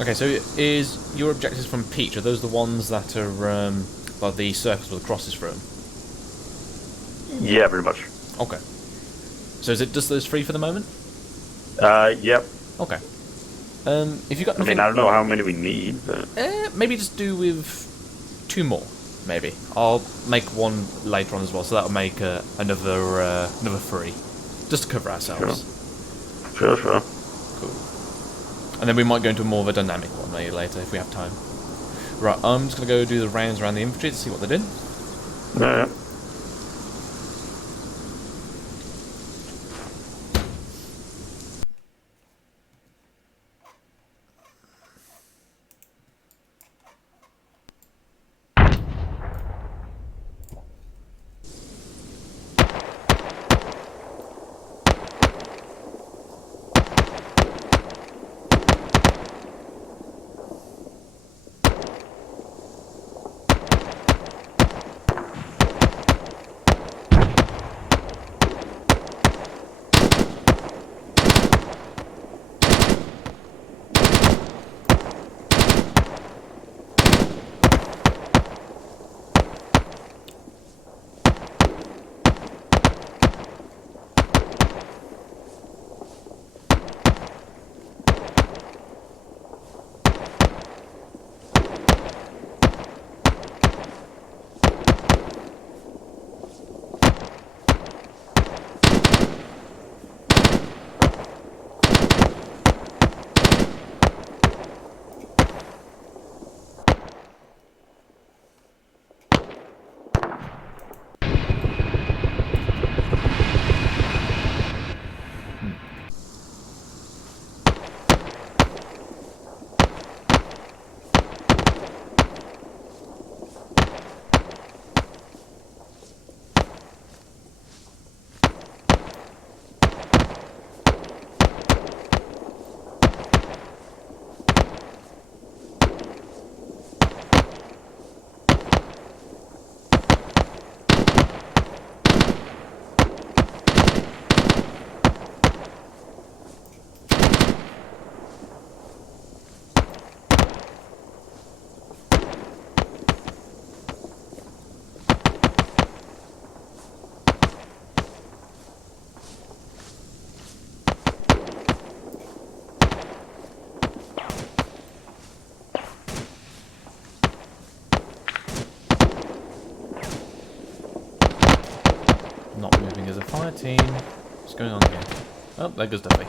Okay, so is your objectives from Peach, are those the ones that are, like the circles with the crosses through them? Yeah, pretty much. Okay. So is it just those 3 for the moment? Yep. Okay. If you got I mean, I don't know how many we need, but... maybe just do with 2 more, maybe. I'll make one later on as well, so that'll make another 3. Just to cover ourselves. Sure. Cool. And then we might go into more of a dynamic one maybe later if we have time. Right, I'm just going to go do the rounds around the infantry to see what they're doing. Yeah. Not moving as a fire team. What's going on here? Oh, there goes Duffy.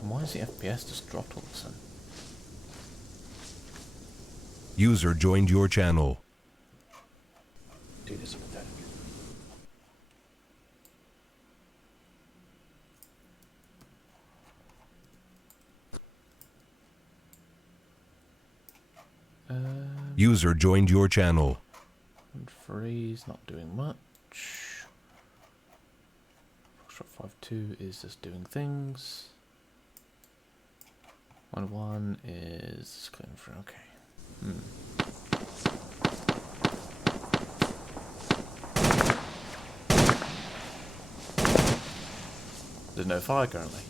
Why is the FPS just dropped all of a sudden? User joined your channel. Dude, this is pathetic. User joined your channel. 3's not doing much. Foxtrot 5-2 is just doing things. 1-1 is clearing through. Okay. There's no fire currently.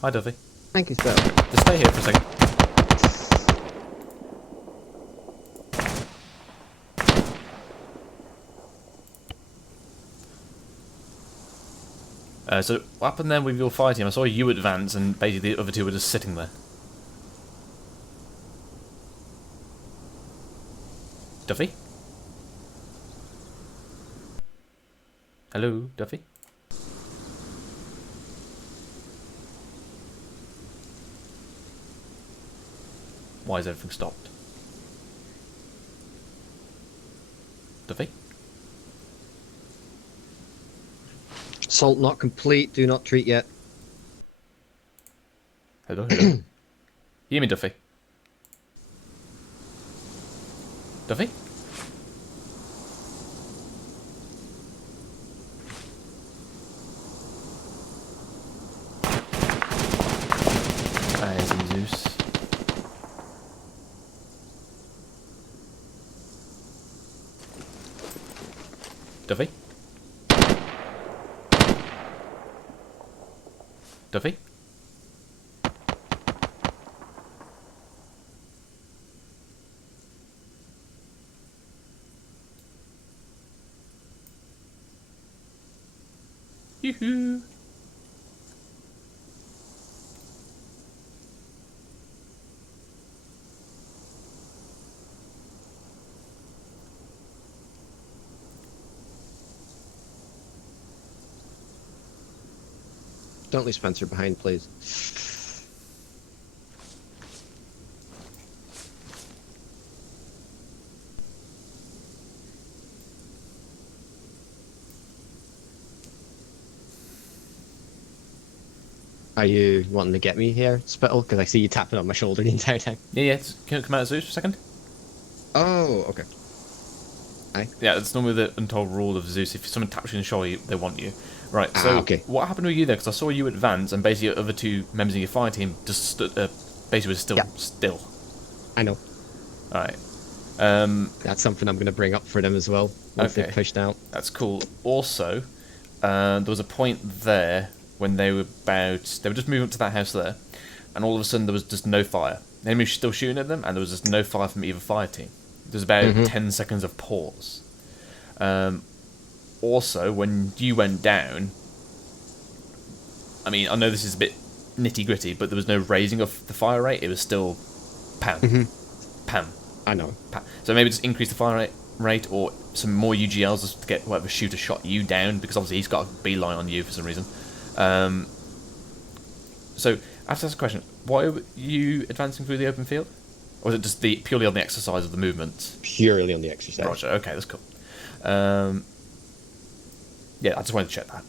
Hi, Duffy. Thank you, sir. Just stay here for a second. So what happened then with your fire team? I saw you advance, and basically the other two were just sitting there. Duffy? Hello, Duffy? Why is everything stopped? Duffy? Assault not complete. Do not treat yet. Hello, hello. You hear me, Duffy? Duffy? Zeus. Duffy? Duffy? Yoo-hoo! Don't leave Spencer behind, please. Are you wanting to get me here, Spittle? Because I see you tapping on my shoulder the entire time. Yeah. Can you come out of Zeus for a second? Oh, okay. Yeah, it's normally the untold rule of Zeus. If someone taps you in the shoulder, they want you. Right, so okay. What happened with you there? Because I saw you advance, and basically the other two members of your fire team just stood, basically was still. I know. Alright. That's something I'm going to bring up for them as well, once they're pushed out. That's cool. Also, there was a point there when they were just moving up to that house there, and all of a sudden there was just no fire. The enemy was still shooting at them, and there was just no fire from either fire team. There's about 10 seconds of pause. Also, when you went down, I mean, I know this is a bit nitty-gritty, but there was no raising of the fire rate. It was still pam. Pam. I know. Pam. So maybe just increase the fire rate or some more UGLs just to get whatever shooter shot you down, because obviously he's got a beeline on you for some reason. So, I have to ask a question. Why were you advancing through the open field? Or was it just purely on the exercise of the movement? Purely on the exercise. Roger, okay, that's cool. Yeah, I just wanted to check that.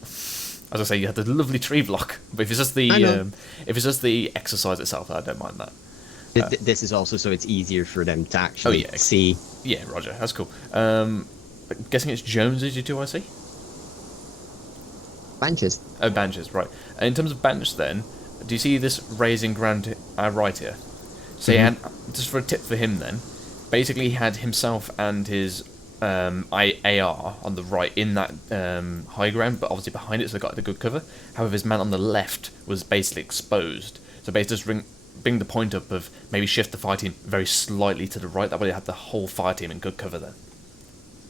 As I say, you had the lovely tree block, but if it's just the exercise itself, I don't mind that. This is also so it's easier for them to actually see. Yeah, Roger, that's cool. Guessing it's Jones's you two I see? Benches. Oh, Banches, right. And in terms of Banch then, do you see this raising ground right here? So he had, just for a tip for him then, basically he had himself and his AR on the right in that high ground, but obviously behind it, so they got the good cover. However, his man on the left was basically exposed. So basically just bring the point up of maybe shift the fire team very slightly to the right. That way they have the whole fire team in good cover then.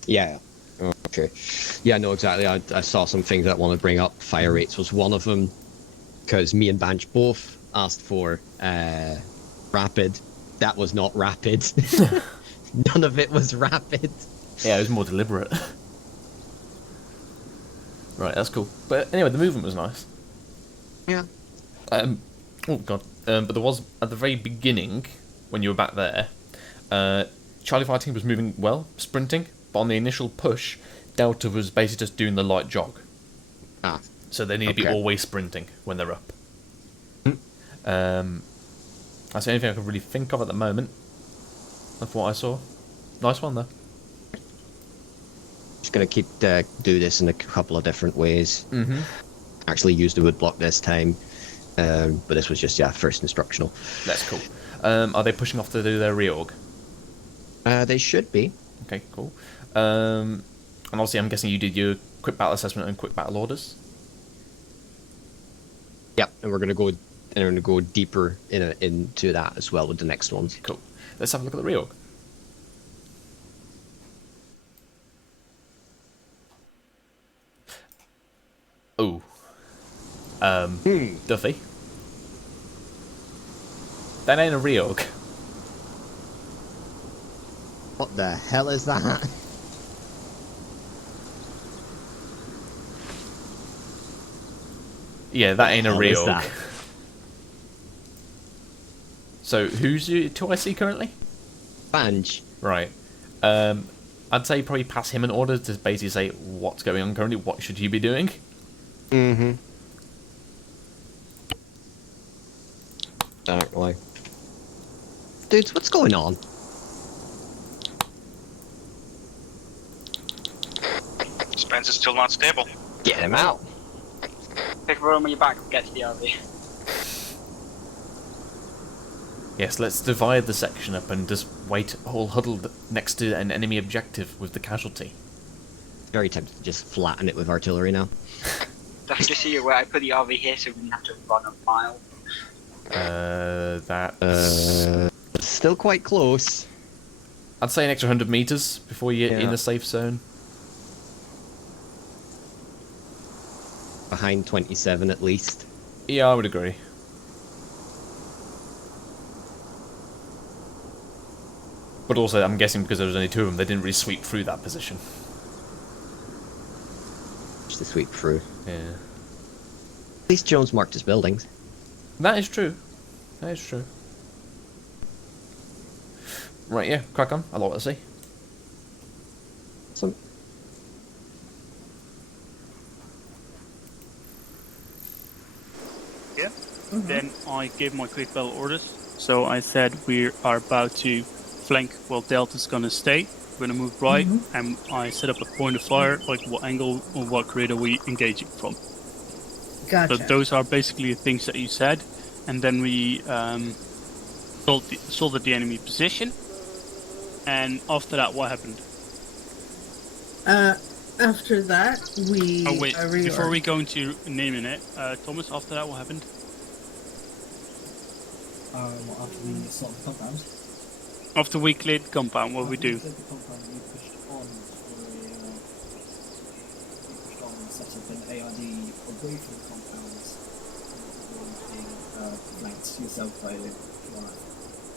Yeah. Okay. Yeah, no, exactly. I saw some things that I want to bring up. Fire rates was one of them, because me and Banch both asked for rapid. That was not rapid. None of it was rapid. Yeah, it was more deliberate. Right, that's cool. But anyway, the movement was nice. Yeah. Oh god. But there was at the very beginning, when you were back there, Charlie Fire Team was moving well, sprinting, but on the initial push, Delta was basically just doing the light jog. Ah. So they need to be always sprinting when they're up. That's the only thing I can really think of at the moment. Of what I saw. Nice one though. Just gonna keep do this in a couple of different ways. Actually use the wood block this time, but this was just first instructional. That's cool. Are they pushing off to do their reorg? They should be. Okay, cool. And obviously, I'm guessing you did your quick battle assessment and quick battle orders. Yep, and we're gonna go deeper into that as well with the next ones. Cool. Let's have a look at the reorg. Oh. Duffy. That ain't a reorg. What the hell is that? Yeah, that ain't a What is reorg. that? So, who's your 2IC currently? Banj. Right. I'd say probably pass him an order to basically say what's going on currently, what should you be doing? Mm-hmm. Exactly. Dudes, what's going on? Spencer's still not stable. Get him out. Pick room on your back and get to the RV. Yes, let's divide the section up and just wait all huddled next to an enemy objective with the casualty. Very tempted to just flatten it with artillery now. Just so you're aware, I put the RV here so we didn't have to run a mile. That's... Still quite close. I'd say an extra 100 meters before you're in Yeah. the safe zone. Behind 27 at least. Yeah, I would agree. But also, I'm guessing because there was only two of them, they didn't really sweep through that position. Just to sweep through. Yeah. At least Jones marked his buildings. That is true. That is true. Right, yeah, crack on. I'll let see. Some. Yeah. Then I gave my quick battle orders. So I said we are about to flank while Delta's gonna stay. We're gonna move right, and I set up a point of fire, like what angle or what grid are we engaging from. Gotcha. So those are basically the things that you said, and then we assaulted the enemy position. And after that, what happened? After that, we. Oh wait, reorg. before we go into naming it, Thomas. After that, what happened? After we sort the compound. After we cleared the compound, what we do? After we cleared the compound, we pushed on. We pushed on and set up an ARD away from the compounds. Being flanked yourself by the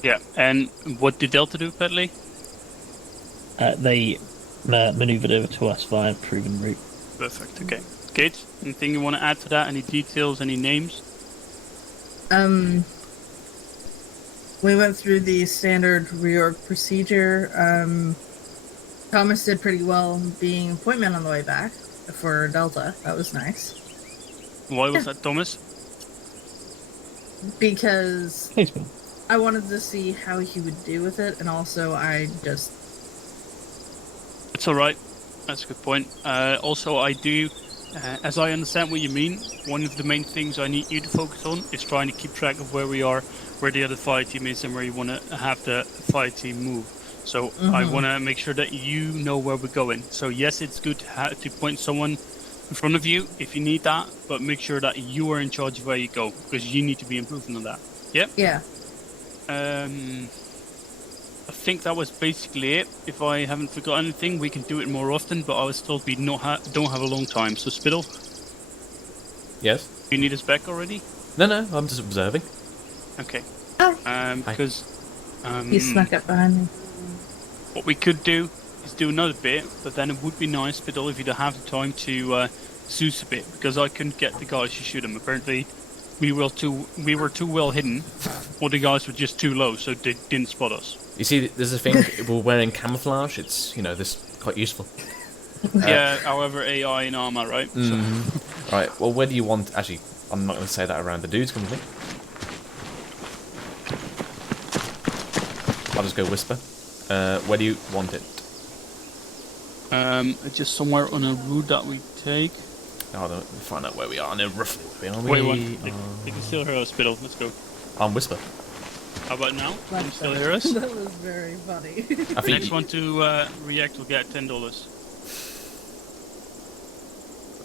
Yeah, and what did Delta do, Petley? They manoeuvred over to us via a proven route. Perfect. Okay. Kate, anything you want to add to that? Any details? Any names? We went through the standard reorg procedure. Thomas did pretty well being appointment on the way back for Delta. That was nice. Why was that, Thomas? Because Thanks, man. I wanted to see how he would do with it, and also I just... It's alright. That's a good point. Also, I do, as I understand what you mean, one of the main things I need you to focus on is trying to keep track of where we are, where the other fire team is, and where you want to have the fire team move. So I want to make sure that you know where we're going. So yes, it's good to point someone in front of you if you need that, but make sure that you are in charge of where you go, because you need to be improving on that. Yep. Yeah. I think that was basically it. If I haven't forgotten anything, we can do it more often, but I was told we don't have a long time. So Spittle, Yes? you need us back already? No, I'm just observing. Okay. Hi. Because He snuck up behind me. what we could do is do another bit, but then it would be nice, Spittle, if you don't have the time to Zeus a bit, because I couldn't get the guys to shoot him. Apparently, we were too well hidden, or the guys were just too low, so they didn't spot us. You see, there's a thing, we're wearing camouflage, it's, this quite useful. Yeah, however, AI and ArmA, right? So, Right, well, where do you want... Actually, I'm not going to say that around the dudes, come with me. I'll just go whisper. Where do you want it? just somewhere on a route that we take. Oh, let me find out where we are. I know roughly where we are. Wait, they can still hear us, Spittle. Let's go. I'm whisper. How about now? Can you still hear us? That was very funny. I think Next one to react will get $10.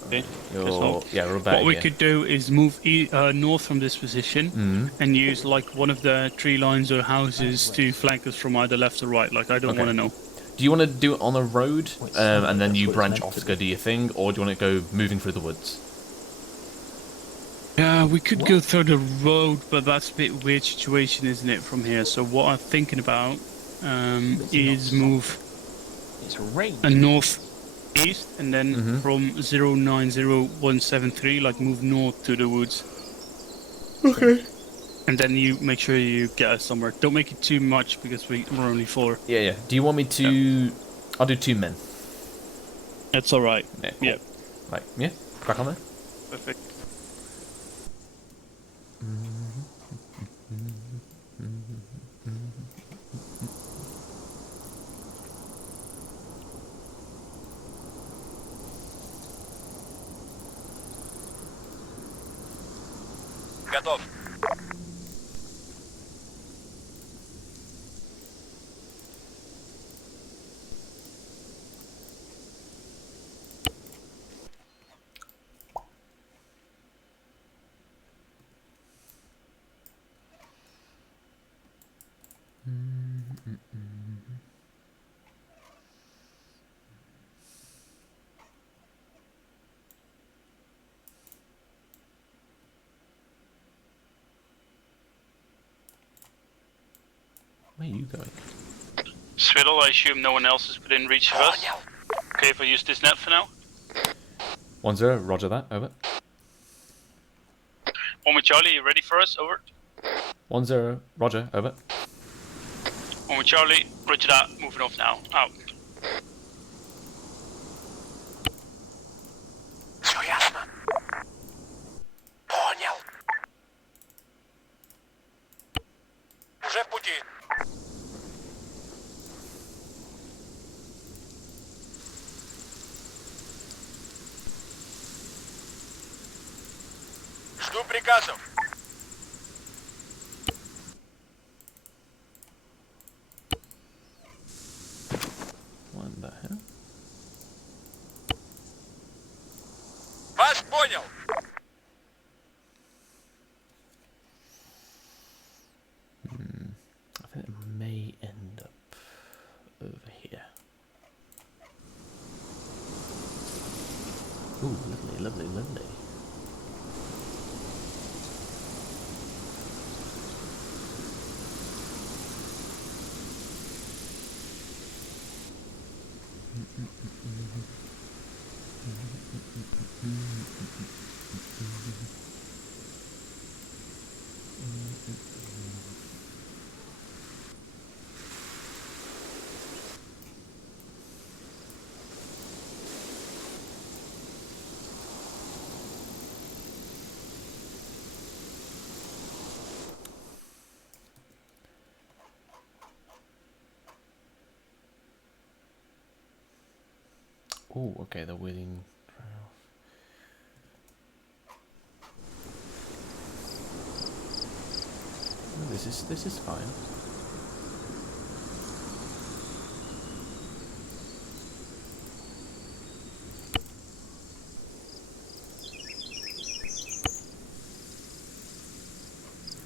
Okay. we're about What we here. could do is move north from this position and use like one of the tree lines or houses to flank us from either left or right. Like I don't Okay. want to know. Do you want to do it on a road, and then you branch off to go do your thing, or do you want to go moving through the woods? We could go through the road, but that's a bit weird situation, isn't it, from here? So what I'm thinking about is move a northeast, and then from 090173, like move north to the woods. Okay. And then you make sure you get us somewhere. Don't make it too much because we're only 4. Yeah, yeah. Do you want me to? Yeah. I'll do 2 men. That's all right. Yeah. Cool. Yeah. Right. Yeah. Crack on there. Perfect. Готов. Where are you going? Swiddle, I assume no one else is within reach of us. Okay, if I use this net for now. 1-0, roger that, over. 1 with Charlie, you ready for us? Over. 1-0, roger, over. 1 with Charlie, roger that, moving off now. Out. Все ясно. Понял. Уже в пути. Жду приказов. What the hell? Вас понял. I think it may end up over here. Ooh, lovely, lovely, lovely. Oh, okay, they're waiting. Oh, this is fine.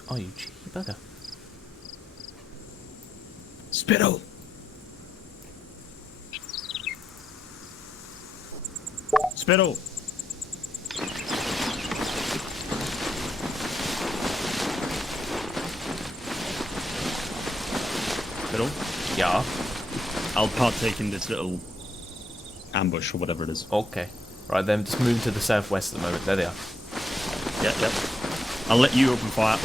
Oh, you cheeky bugger. Spittle! Spittle! Spittle? Yeah. I'll partake in this little ambush or whatever it is. Okay. Right then, just move to the southwest at the moment. There they are. Yep, yep. I'll let you open fire.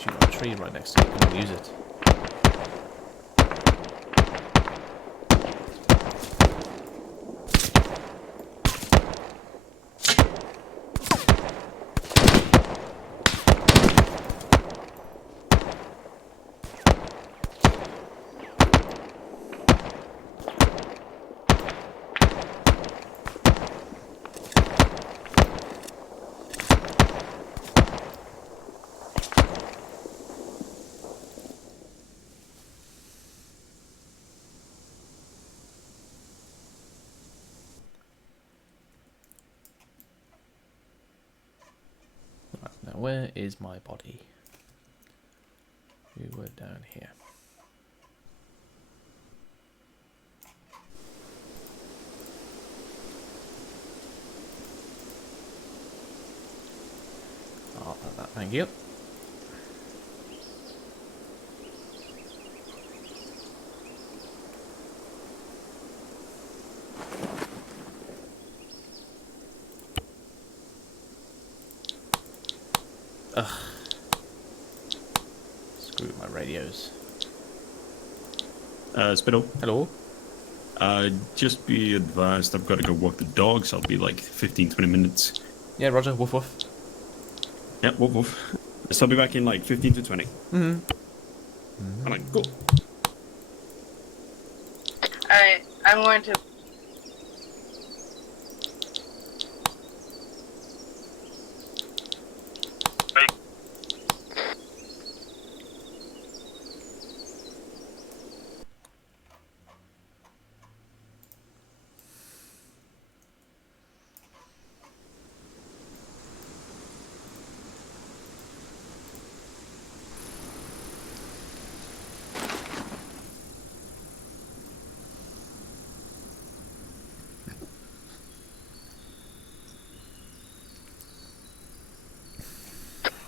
least you've got a tree right next to you. You can use it. Now, where is my body? We were down here. Oh, thank you. Ugh. Screw my radios. Spittle. Hello? Just be advised, I've got to go walk the dogs. I'll be like 15-20 minutes. Yeah, Roger. Woof woof. Yep, woof woof. So I'll be back in like 15 to 20. Mm-hmm. Alright, cool. Alright, I'm going to...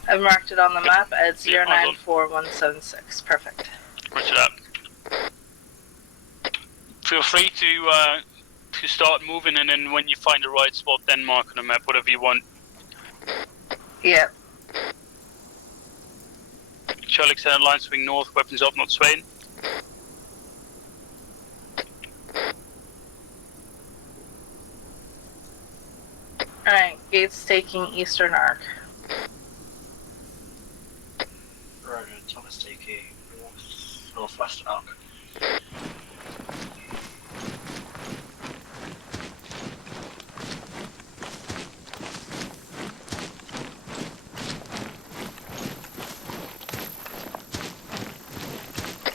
I've marked it on the map at 094176. Perfect. Roger that. Feel free to start moving, and then when you find the right spot, then mark on the map whatever you want. Yep. Charlie extended line swing north, weapons up, not swaying. Alright, gates taking eastern arc. Roger, Thomas taking northwest arc.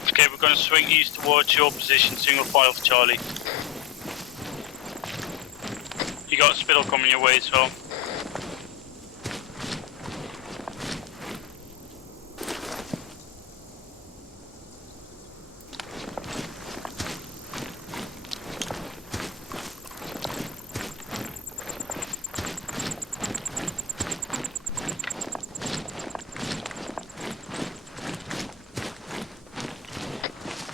Okay, we're going to swing east towards your position, single file for Charlie. You got a spittle coming your way as well.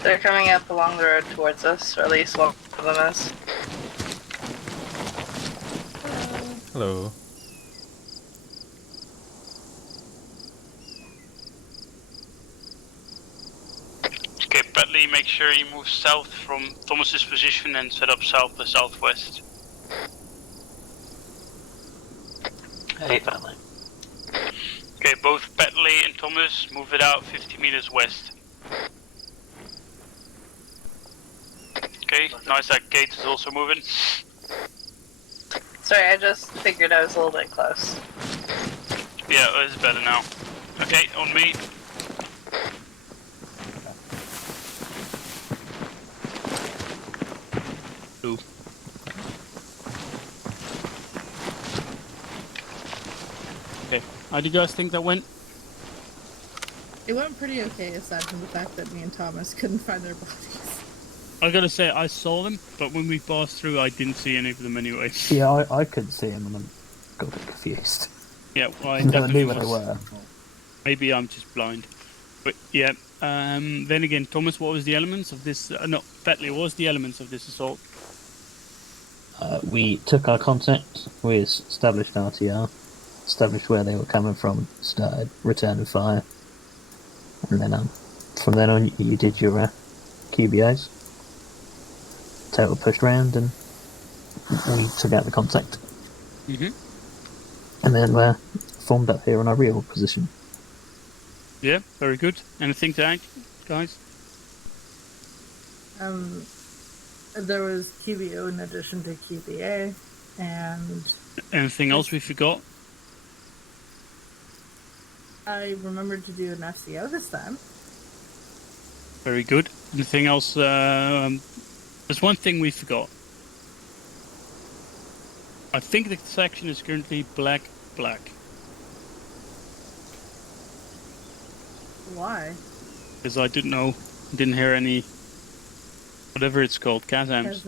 They're coming up along the road towards us, or at least one of them is. Hello. Okay, Bradley, make sure you move south from Thomas's position and set up south to southwest. Hey, family. Okay, both Bentley and Thomas, move it out 50 meters west. Okay, nice, that gate is also moving. Sorry, I just figured I was a little bit close. Yeah, it's better now. Okay, on me. Ooh. Okay, how do you guys think that went? It went pretty okay, aside from the fact that me and Thomas couldn't find their bodies. I gotta say, I saw them, but when we passed through, I didn't see any of them anyway. Yeah, I couldn't see them and I got a bit confused. Yeah, well, I Never definitely knew where they were. Maybe I'm just blind. But yeah, then again, Thomas, what was the elements of this? No, Bentley, what was the elements of this assault? We took our contact, we established RTR, established where they were coming from, started returning fire, And then from then on, you did your QBAs. Total pushed round, and we took out the contact. And then formed up here on our real position. Yeah, very good. Anything to add, guys? There was QBO in addition to QBA, and Anything else we forgot? I remembered to do an FCO this time. Very good. Anything else? There's one thing we forgot. I think the section is currently black. Why? Because I didn't hear any, whatever it's called, Kazams.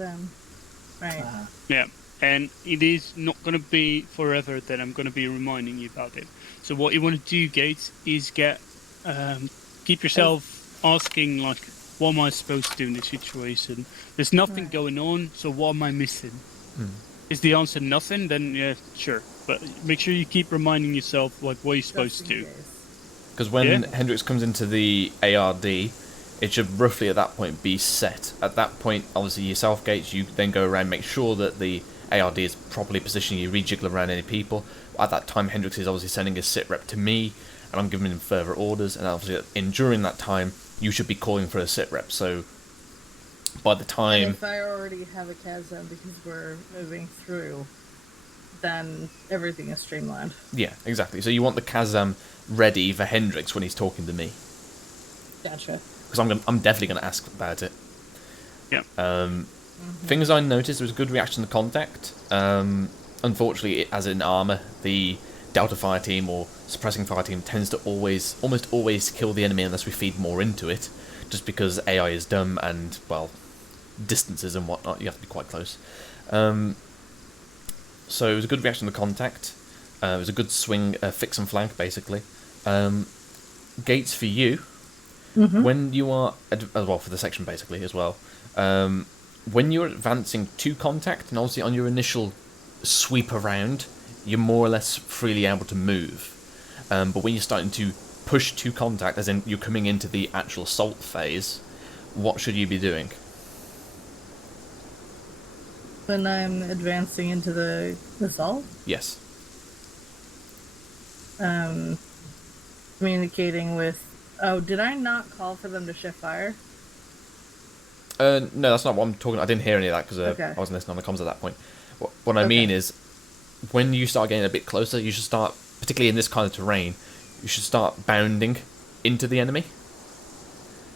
Right. Yeah, and it is not going to be forever that I'm going to be reminding you about it. So what you want to do, Gates, is keep yourself asking, like, what am I supposed to do in this situation? There's nothing going on, so what am I missing? Is the answer nothing? Then yeah, sure. But make sure you keep reminding yourself, like, what you're supposed to do. Because when Hendrix comes into the ARD, it should roughly at that point be set. At that point, obviously yourself, Gates, you then go around, make sure that the ARD is properly positioned, you rejiggle around any people. At that time, Hendrix is obviously sending his sit rep to me, and I'm giving him further orders, and obviously during that time, you should be calling for a sit rep. So by the time... And if I already have a Kazam because we're moving through, then everything is streamlined. Yeah, exactly. So you want the Kazam ready for Hendrix when he's talking to me. Gotcha. Because I'm definitely going to ask about it. Yeah. Things I noticed, there was a good reaction to contact. Unfortunately, as in ArmA, the Delta fire team or suppressing fire team tends to almost always kill the enemy unless we feed more into it, just because AI is dumb and, well, distances and whatnot, you have to be quite close. So it was a good reaction to contact. It was a good swing, fix and flank, basically. Gates for you, when you are... well, for the section, basically, as well. When you're advancing to contact, and obviously on your initial sweep around, you're more or less freely able to move. But when you're starting to push to contact, as in you're coming into the actual assault phase, what should you be doing? When I'm advancing into the assault? Yes. Communicating with... Oh, did I not call for them to shift fire? No, that's not what I'm talking... I didn't hear any of that because Okay. I wasn't listening on the comms at that point. What I mean is, when you start getting a bit closer, you should start, particularly in this kind of terrain, you should start bounding into the enemy.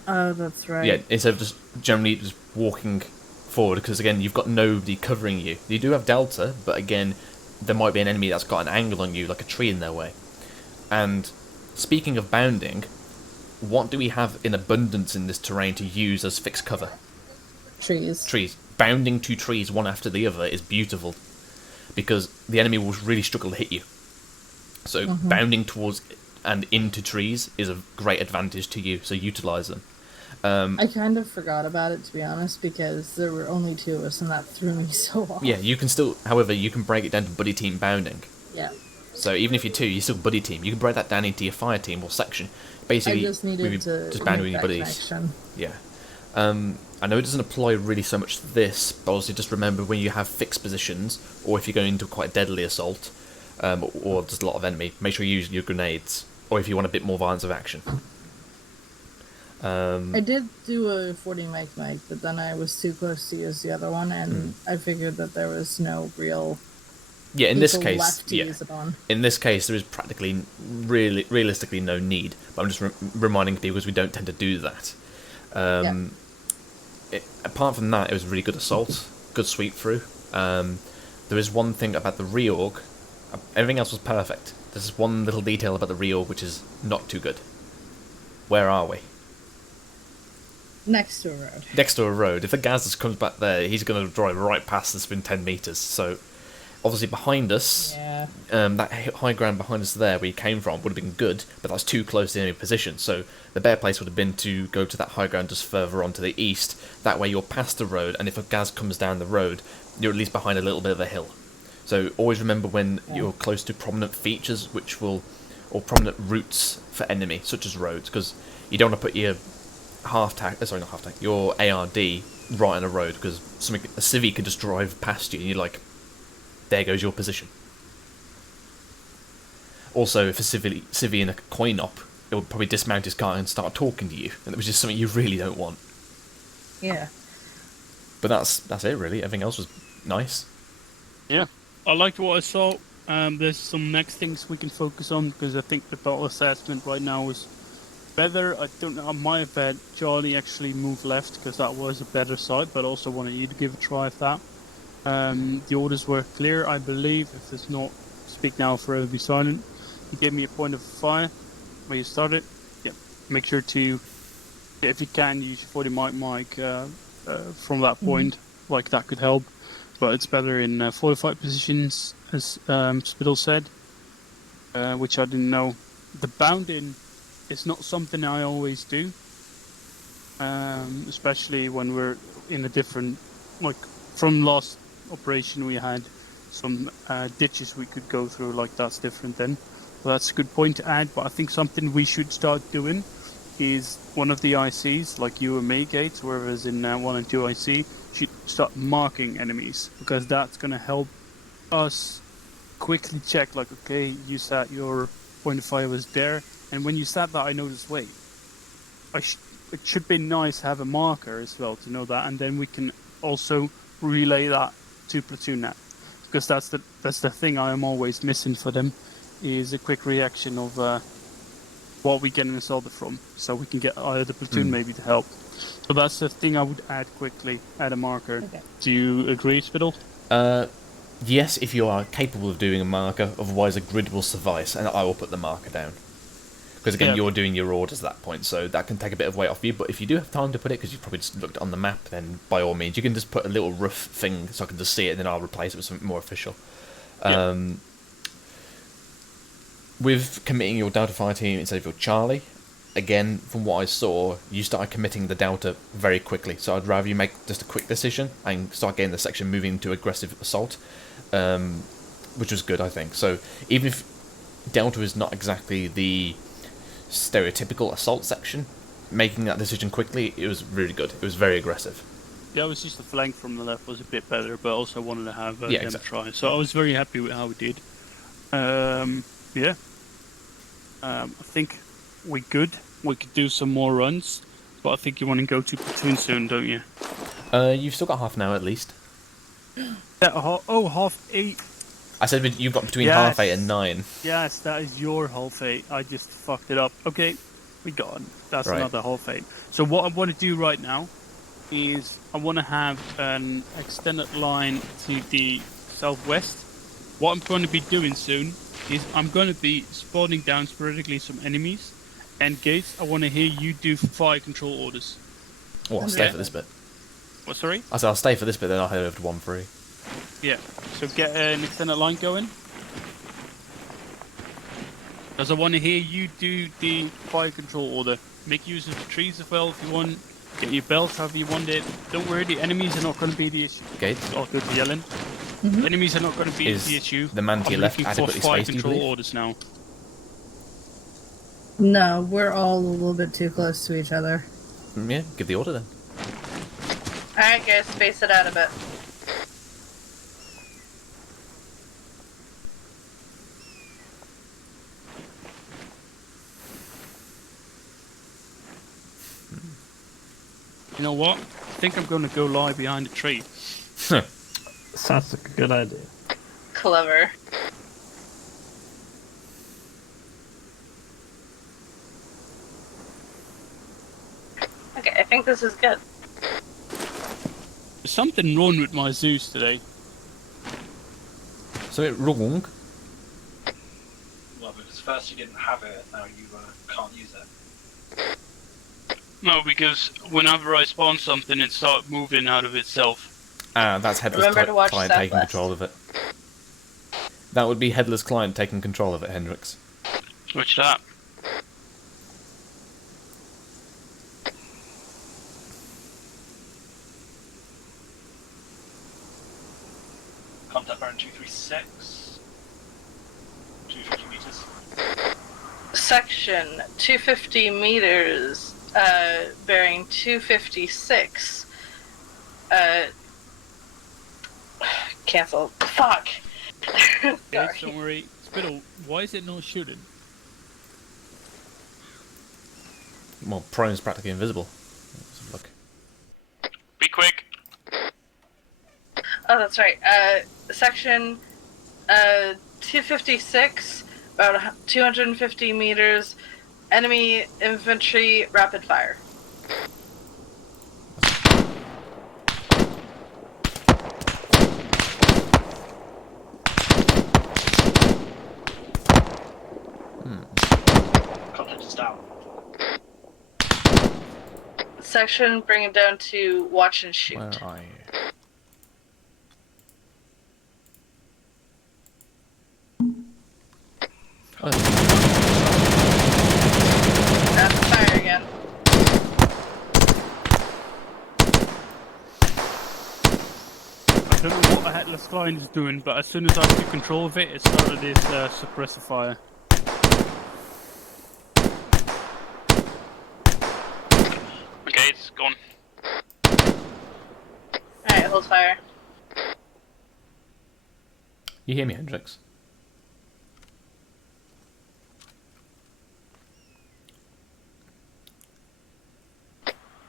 Oh, that's right. Yeah, instead of just generally just walking forward, because again, you've got nobody covering you. You do have Delta, but again, there might be an enemy that's got an angle on you, like a tree in their way. And speaking of bounding, what do we have in abundance in this terrain to use as fixed cover? Trees. Trees. Bounding to trees one after the other is beautiful, because the enemy will really struggle to hit you. So bounding towards and into trees is a great advantage to you, so utilise them. I kind of forgot about it, to be honest, because there were only two of us, and that threw me so off. Yeah, you can still, however, you can break it down to buddy team bounding. Yeah. So even if you're two, you're still buddy team. You can break that down into your fire team or section. Basically, I just needed to just bound with make your that buddies. connection. Yeah. I know it doesn't apply really so much to this, but also just remember when you have fixed positions, or if you're going into quite a deadly assault, or just a lot of enemy, make sure you use your grenades, or if you want a bit more violence of action. I did do a 40 mic, but then I was too close to use the other one, and I figured that there was no real... Yeah, in this people case, left to yeah. use it on. In this case, there is practically, realistically, no need. But I'm just reminding people because we don't tend to do that. Apart from that, it was a really good assault, good sweep through. There is one thing about the reorg. Everything else was perfect. There's one little detail about the reorg which is not too good. Where are we? Next to a road. Next to a road. If the Gaz comes back there, he's going to drive right past us within 10 metres. So, obviously behind us, that high ground behind us there where he came from would have been good, but that's too close to the enemy position. So the better place would have been to go to that high ground just further on to the east. That way you're past the road, and if a Gaz comes down the road, you're at least behind a little bit of a hill. So always remember when you're close to prominent features which will or prominent routes for enemy, such as roads, because you don't want to put your your ARD right on a road, because a civvy could just drive past you and you're like, there goes your position. Also, if a civvy in a coin op, it would probably dismount his car and start talking to you, and which is something you really don't want. Yeah. But that's it really. Everything else was nice. Yeah, I liked what I saw. There's some next things we can focus on, because I think the battle assessment right now is better. I don't know, I might have had Charlie actually move left, because that was a better site, but also wanted you to give a try of that. The orders were clear, I believe. If there's not, speak now, forever be silent. He gave me a point of fire where you started. Yeah, make sure to, if you can, use your 40 mic from that point. Like, that could help. But it's better in fortified positions, as Spittle said, which I didn't know. The bound-in is not something I always do, especially when we're in a different, like, from last operation we had some ditches we could go through, like, that's different then. So that's a good point to add, but I think something we should start doing is one of the ICs, like you and me, Gates, wherever's in 1 and 2 IC, should start marking enemies, because that's going to help us quickly check, like, okay, you sat, your point of fire was there, and when you sat that, I noticed, wait, it should be nice to have a marker as well to know that, and then we can also relay that to Platoon now, because that's the thing I am always missing for them, is a quick reaction of what we get insulted from, so we can get the Platoon maybe to help. So that's the thing I would add quickly, add a marker. Okay. Do you agree, Spittle? Yes, if you are capable of doing a marker, otherwise a grid will suffice, and I will put the marker down. Because again, you're doing your orders at that point, so that can take a bit of weight off you, but if you do have time to put it, because you've probably just looked on the map, then by all means, you can just put a little rough thing so I can just see it, and then I'll replace it with something more official. With committing your Delta Fire team instead of your Charlie, again, from what I saw, you started committing the Delta very quickly, so I'd rather you make just a quick decision and start getting the section moving to aggressive assault, which was good, I think. So even if Delta is not exactly the stereotypical assault section, making that decision quickly, it was really good. It was very aggressive. Yeah, it was just the flank from the left was a bit better, but also wanted to have them try. So I was very happy with how we did. I think we could do some more runs, but I think you want to go to Platoon soon, don't you? You've still got half an hour at least. Half 8. I said you've got between half 8 and 9. Yes, that is your half 8. I just fucked it up. Okay, we got it. That's another half 8. So what I want to do right now is I want to have an extended line to the southwest. What I'm going to be doing soon is I'm going to be spawning down sporadically some enemies. And Gates, I want to hear you do fire control orders. Oh, I'll stay for this bit. What, sorry? I said I'll stay for this bit, then I'll head over to 1-3. Yeah, so get an extended line going. Because I want to hear you do the fire control order. Make use of the trees as well if you want. Get your belt however you want it. Don't worry, the enemies are not going to be the issue. Gates? Oh, good yelling. Enemies are not going to be the issue. The man to your left adequately fire spaced, control orders now. No, we're all a little bit too close to each other. Yeah, give the order then. Alright guys, space it out a bit. You know what? I think I'm going to go lie behind a tree. Sounds like a good idea. Clever. Okay, I think this is good. There's something wrong with my Zeus today. Something wrong? Well, because first you didn't have it, now you can't use it. No, because whenever I spawn something, it starts moving out of itself. That's Headless Client taking Southwest. control of it. That would be Headless Client taking control of it, Hendrix. Switch that. Contact bearing 236. 250 meters. section 250 meters, bearing 256. Cancel. Fuck. Okay, Sorry. don't worry. Spittle, why is it not shooting? Well, prone is practically invisible. Let's have a look. Be quick. Oh, that's right. Section 256, about 250 meters, enemy infantry, rapid fire. Contact is down. Section, bring it down to watch and shoot. Where are you? Oh, Rapid fire again. I don't know what the Headless Line is doing, but as soon as I took control of it, it started its suppressor fire. Okay, it's gone. Alright, hold fire. you hear me, Hendrix?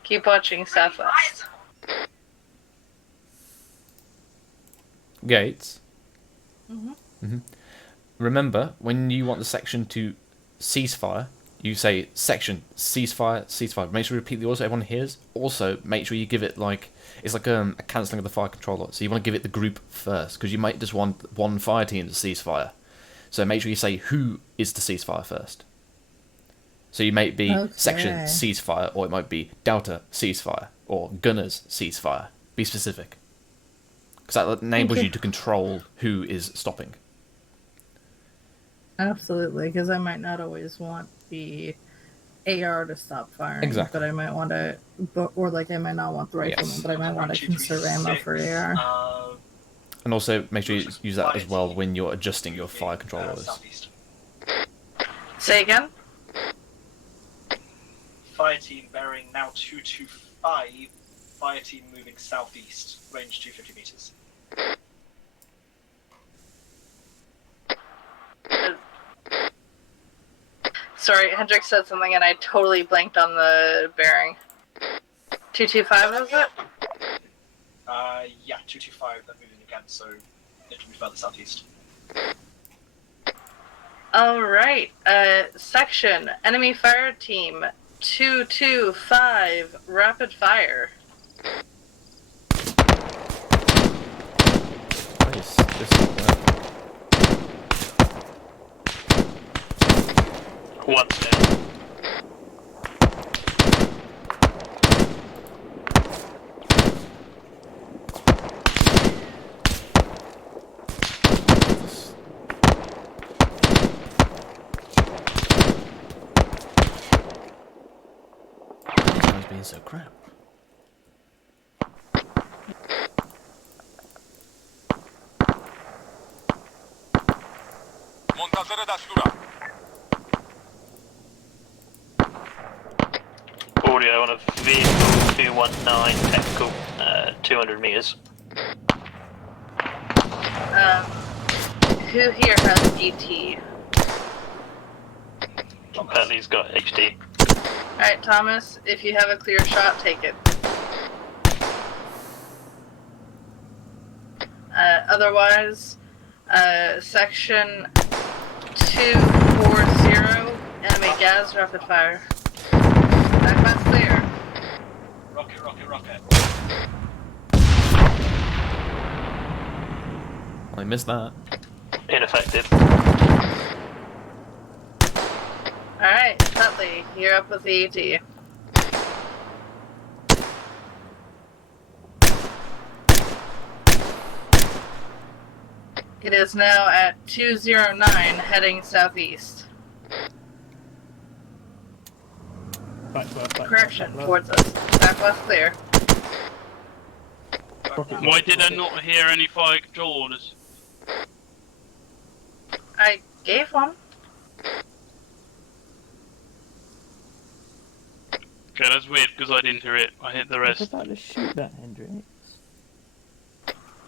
Keep watching southwest. Gates. Mm-hmm. Remember, when you want the section to cease fire, you say section ceasefire, ceasefire. Make sure you repeat the order so everyone hears. Also, make sure you give it it's like a cancelling of the fire controller. So you want to give it the group first, because you might just want one fire team to cease fire. So make sure you say who is to cease fire first. So you might be section ceasefire, or it might be Delta ceasefire, or Gunners ceasefire. Be specific, because that enables you to control who is stopping. Absolutely, because I might not always want the AR to stop firing. Exactly. But I might want to, or like I might not want the rifleman, but I might want to conserve ammo for AR. And also make sure you use that as well when you're adjusting your fire control orders. Say again? Fire team bearing now 225. Fire team moving southeast, range 250 meters. Sorry, Hendrik said something and I totally blanked on the bearing. 225 was it? Yeah, 225. They're moving again, so it will be further southeast. Alright, section, enemy fire team, 225, rapid fire. Nice. One down. Sounds being so crap. منتظر دستورم. Audio on a vehicle 219 technical, 200 meters. Who here has ET? Bentley's got HD. Alright, Thomas, if you have a clear shot, take it. Otherwise, section 240, enemy gas, rapid fire. Backpass clear. Rocket, rocket, rocket. I missed that. Ineffective. Alright, Nutley, you're up with the ET. It is now at 209, heading southeast. Correction, towards us. Backwest clear. Why did I not hear any fire control orders? I gave one. Okay, that's weird because I didn't hear it. I hit the I was rest. about to shoot that, Hendrix.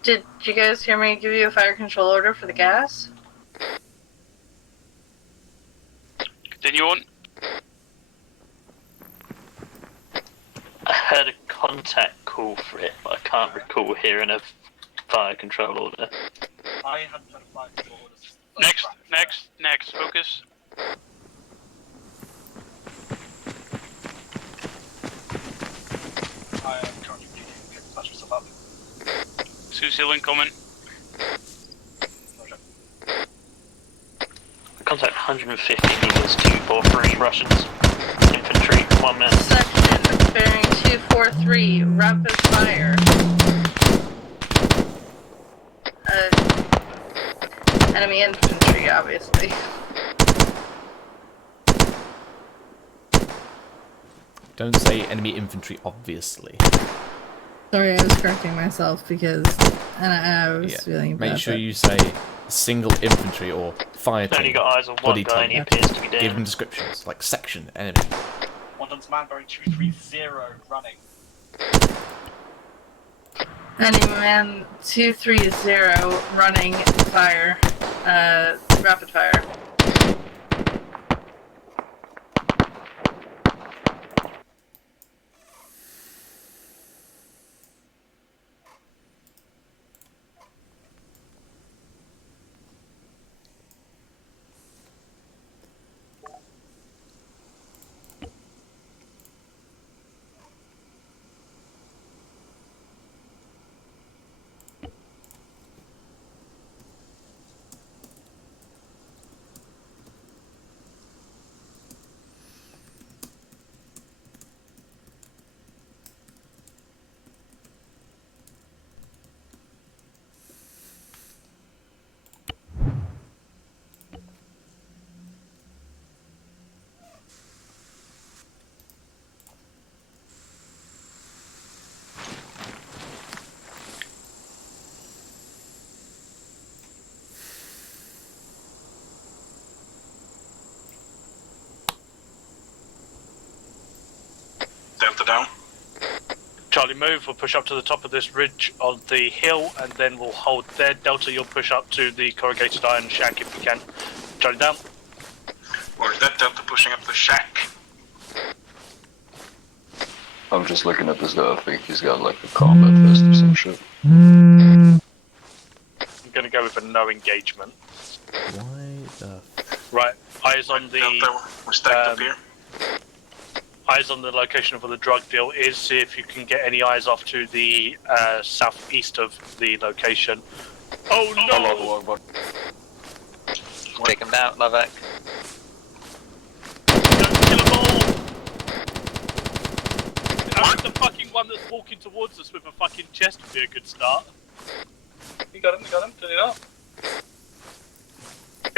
Did you guys hear me give you a fire control order for the gas? Continue on. I heard a contact call for it, but I can't recall hearing a fire control order. I hadn't had a fire control order. Next, focus. I am currently bleeding. Can patch myself up. Susil incoming. Contact 150 meters, 243 Russians. Infantry, 1 minute. Section bearing 243, rapid fire. Enemy infantry, obviously. Don't say enemy infantry, obviously. Sorry, I was correcting myself because I was feeling bad. Make sure you say single infantry or fire team. Only got eyes on one body guy and he type. appears to be Give down. them descriptions, like section, enemy. Wandon's man bearing 230 running. Enemy man 230 running fire. Rapid fire. Delta down. Charlie, move. We'll push up to the top of this ridge on the hill, and then we'll hold there. Delta, you'll push up to the corrugated iron shack if you can. Charlie, down. Where's that Delta pushing up the shack? I'm just looking at this guy. I think he's got like a combat vest or some shit. I'm gonna go with a no engagement. Why the... Right, eyes on the... Delta, we're stacked up here. Eyes on the location of where the drug deal is. See if you can get any eyes off to the southeast of the location. Oh no! Take him down, Lavec. Kill them all! I think the fucking one that's walking towards us with a fucking chest would be a good start. You got him, did you not?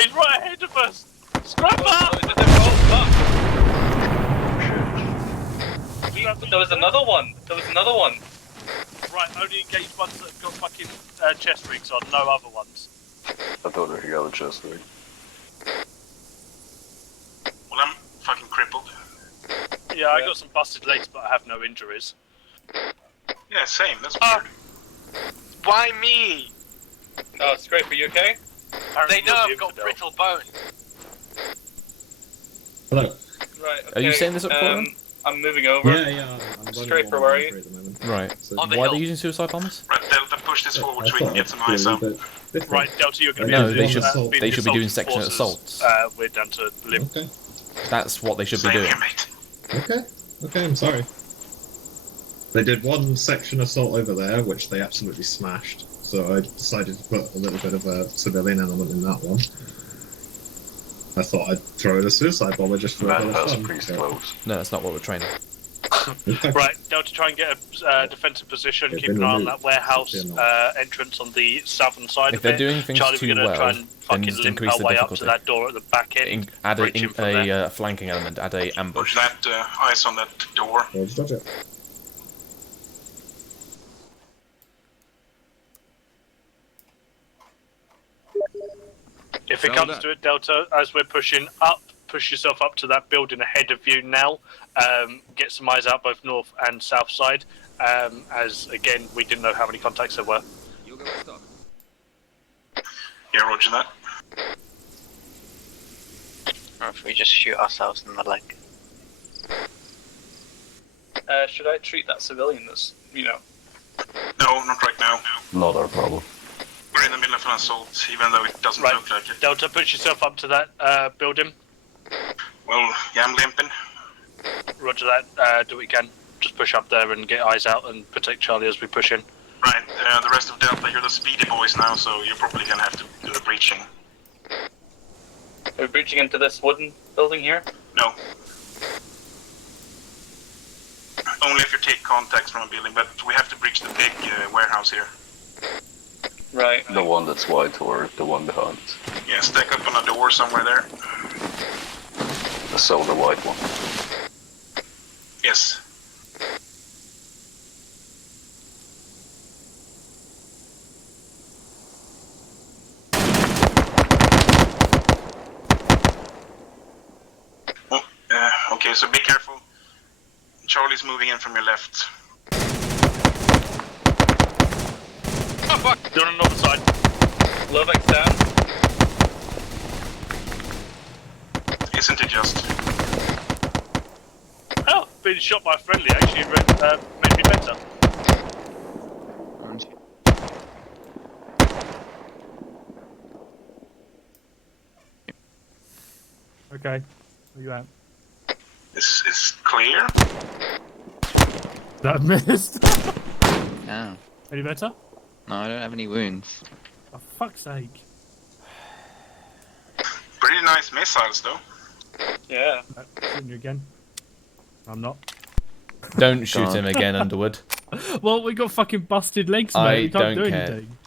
He's right ahead of us! Scrap up! There was another one. Right, only engage ones that have got fucking chest rigs on, no other ones. I thought he got a chest rig. Well, I'm fucking crippled. Yeah, I got some busted legs, but I have no injuries. Yeah, same. That's weird. Why me? Oh, Scrape, are you okay? They know I've got brittle bones. Hello. Right. Are you saying this up for them? I'm moving over. Yeah, I'm Scraper, where are you? at the moment. Right. So Why are they using suicide bombers? Right, Delta, push this forward so we can get some eyes up. Right, Delta, you're going to No, be they should be doing section forces. assaults. We're down to limb. Okay. That's what they should be Same doing. here, mate. Okay, I'm sorry. They did one section assault over there, which they absolutely smashed. So I decided to put a little bit of a civilian element in that one. I thought I'd throw in a suicide bomber just for a bit of fun. No, that's not what we're training. Right, Delta, try and get a defensive position. Keep an eye on that warehouse entrance on the southern side If of they're it. doing things Charlie, too we're going to well, try and then fucking just limp increase our the way up to difficulty. that door at the back end. Add breaching from there. a flanking element. Add a ambush. Push that eyes on that door. If it comes to it, Delta, as we're pushing up, push yourself up to that building ahead of you now. Get some eyes out both north and south side, as again we didn't know how many contacts there were. Yeah, roger that. Or if we just shoot ourselves in the leg. Should I treat that civilian as, No, not right now. Not our problem. We're in the middle of an assault, even though it doesn't look like it. Delta, push yourself up to that building. Well, yeah, I'm limping. Roger that. Do what you can. Just push up there and get eyes out and protect Charlie as we push in. Right, the rest of Delta, you're the speedy boys now, so you're probably gonna have to do the breaching. are we breaching into this wooden building here? No. Only if you take contacts from a building, but we have to breach the big warehouse here. Right. The one that's white or the one behind. Yeah, stack up on a door somewhere there. The solar white one. Yes. Okay, so be careful. Charlie's moving in from your left. Oh fuck! You're on another side. Lovex down. Isn't it just? Oh, being shot by a friendly actually made me better. Okay, where you at? This is clear. That missed. No. Any better? No, I don't have any wounds. For fuck's sake. Pretty nice missiles, though. Yeah. Shooting you again. I'm not. Don't shoot him again, Underwood. Well, we got fucking busted legs, mate. We can't do anything.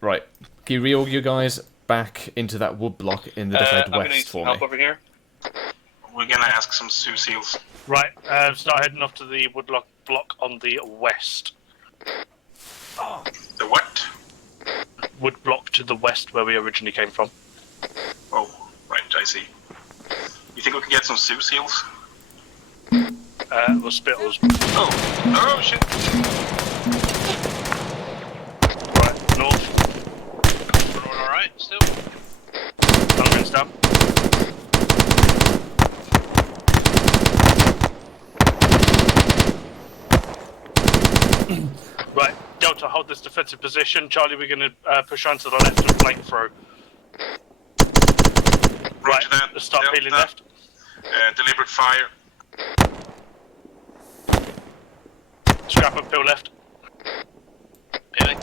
Right. Can you reorg you guys back into that wood block in the dead west for me? Help over here. We're gonna ask some Sioux Seals. Right, start heading off to the wood block on the west. The what? Wood block to the west where we originally came from. Oh, right, I see. You think we can get some Sioux Seals? Or Spittles. Oh shit! Right, north. We're all alright still? I'm going down. Right, Delta, hold this defensive position. Charlie, we're going to push on to the left and flank through. Right, let's start peeling left. Deliberate fire. Scrap and peel left. Peeling.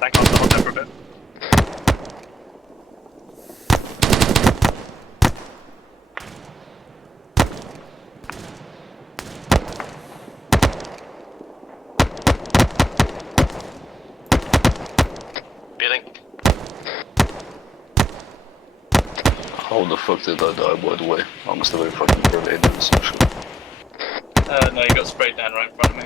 Thank God, hold there for a bit. How the fuck did I die, by the way? I must have very fucking grenade in this section. No, you got sprayed down right in front of me.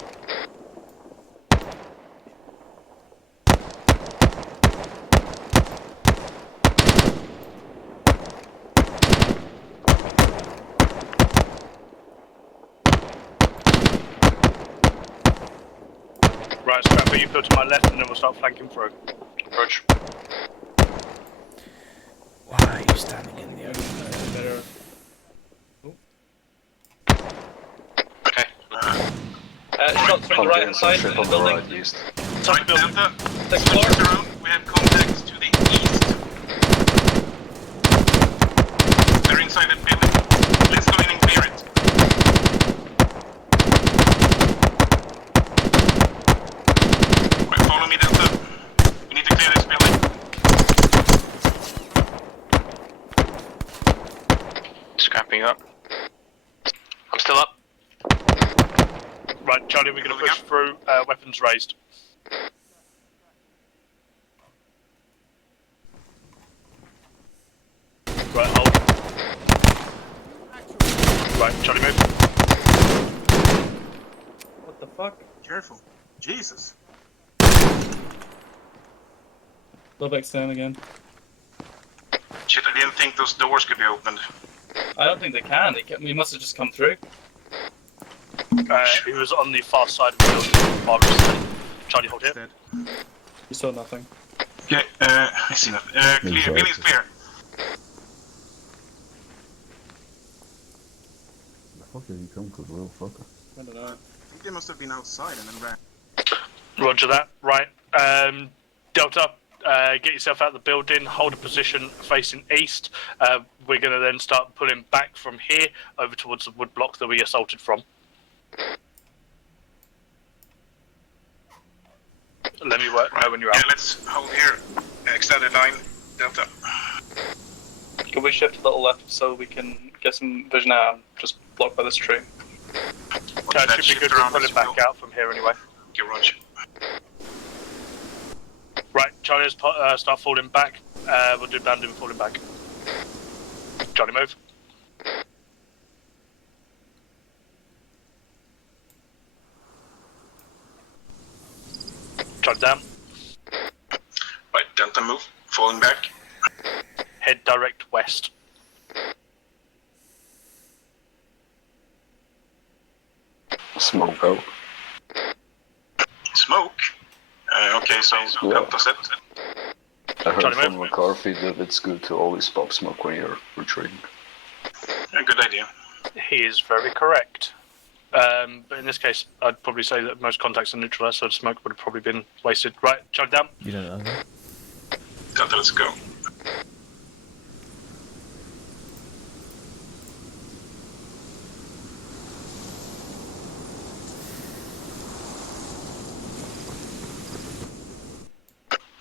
Right, Scrapper, you peel to my left and then we'll start flanking through. Roger. Why are you standing in the open? Better. Okay. Shots from the right hand side in the building. Right, Delta. Second floor. Switch around. We have contacts to the east. They're inside the building. Let's go in and clear it. Right, follow me, Delta. We need to clear this building. Scrapping up. I'm still up. Right, Charlie, we're going to push through, weapons raised. Right, hold. Right, Charlie, move. What the fuck? Careful. Jesus. Lovex down again. Shit, I didn't think those doors could be opened. I don't think they can. We must have just come through. He was on the far side of the building. Obviously. Charlie, hold here. You saw nothing. Okay, I see nothing. Clear. Building's clear. The fuck did he come to, little fucker? I don't know. I think they must have been outside and then ran. Roger that. Right. Delta, get yourself out of the building. Hold a position facing east. We're going to then start pulling back from here over towards the wood block that we assaulted from. Let me know when you're out. Yeah, let's hold here. Extended line, Delta. Can we shift a little left so we can get some vision out? I'm just blocked by this tree. Should be good to pull it back out from here anyway. Okay, Roger. Right, Charlie, start falling back. We'll do banding falling back. Charlie, move. Charlie, down. Right, Delta, move. Falling back. Head direct west. Smoke out. Smoke? Okay, so Delta set. I heard Charlie, from McCarthy that it's good to always pop smoke when you're retreating. A good idea. He is very correct. But in this case, I'd probably say that most contacts are neutralized, so the smoke would have probably been wasted. Right, Charlie, down. You don't know that. Delta, let's go.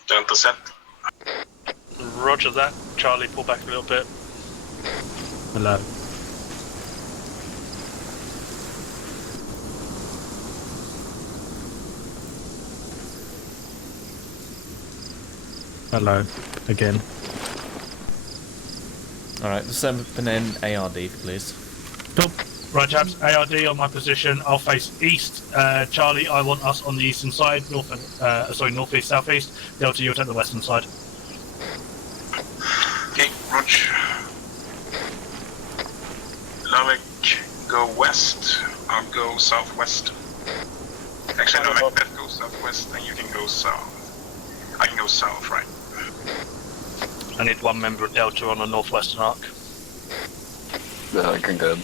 Delta set. Roger that. Charlie, pull back a little bit. Hello. Hello. Again. Alright, just set up an ARD, please. Cool. Right, chaps. ARD on my position. I'll face east. Charlie, I want us on the eastern side. Northeast, southeast. Delta, you'll take the western side. Okay, Roger. Lavik, go west. I'll go southwest. Actually, no, Macbeth goes southwest, and you can go south. I can go south, right? I need one member of Delta on the northwestern arc. Yeah, I can go.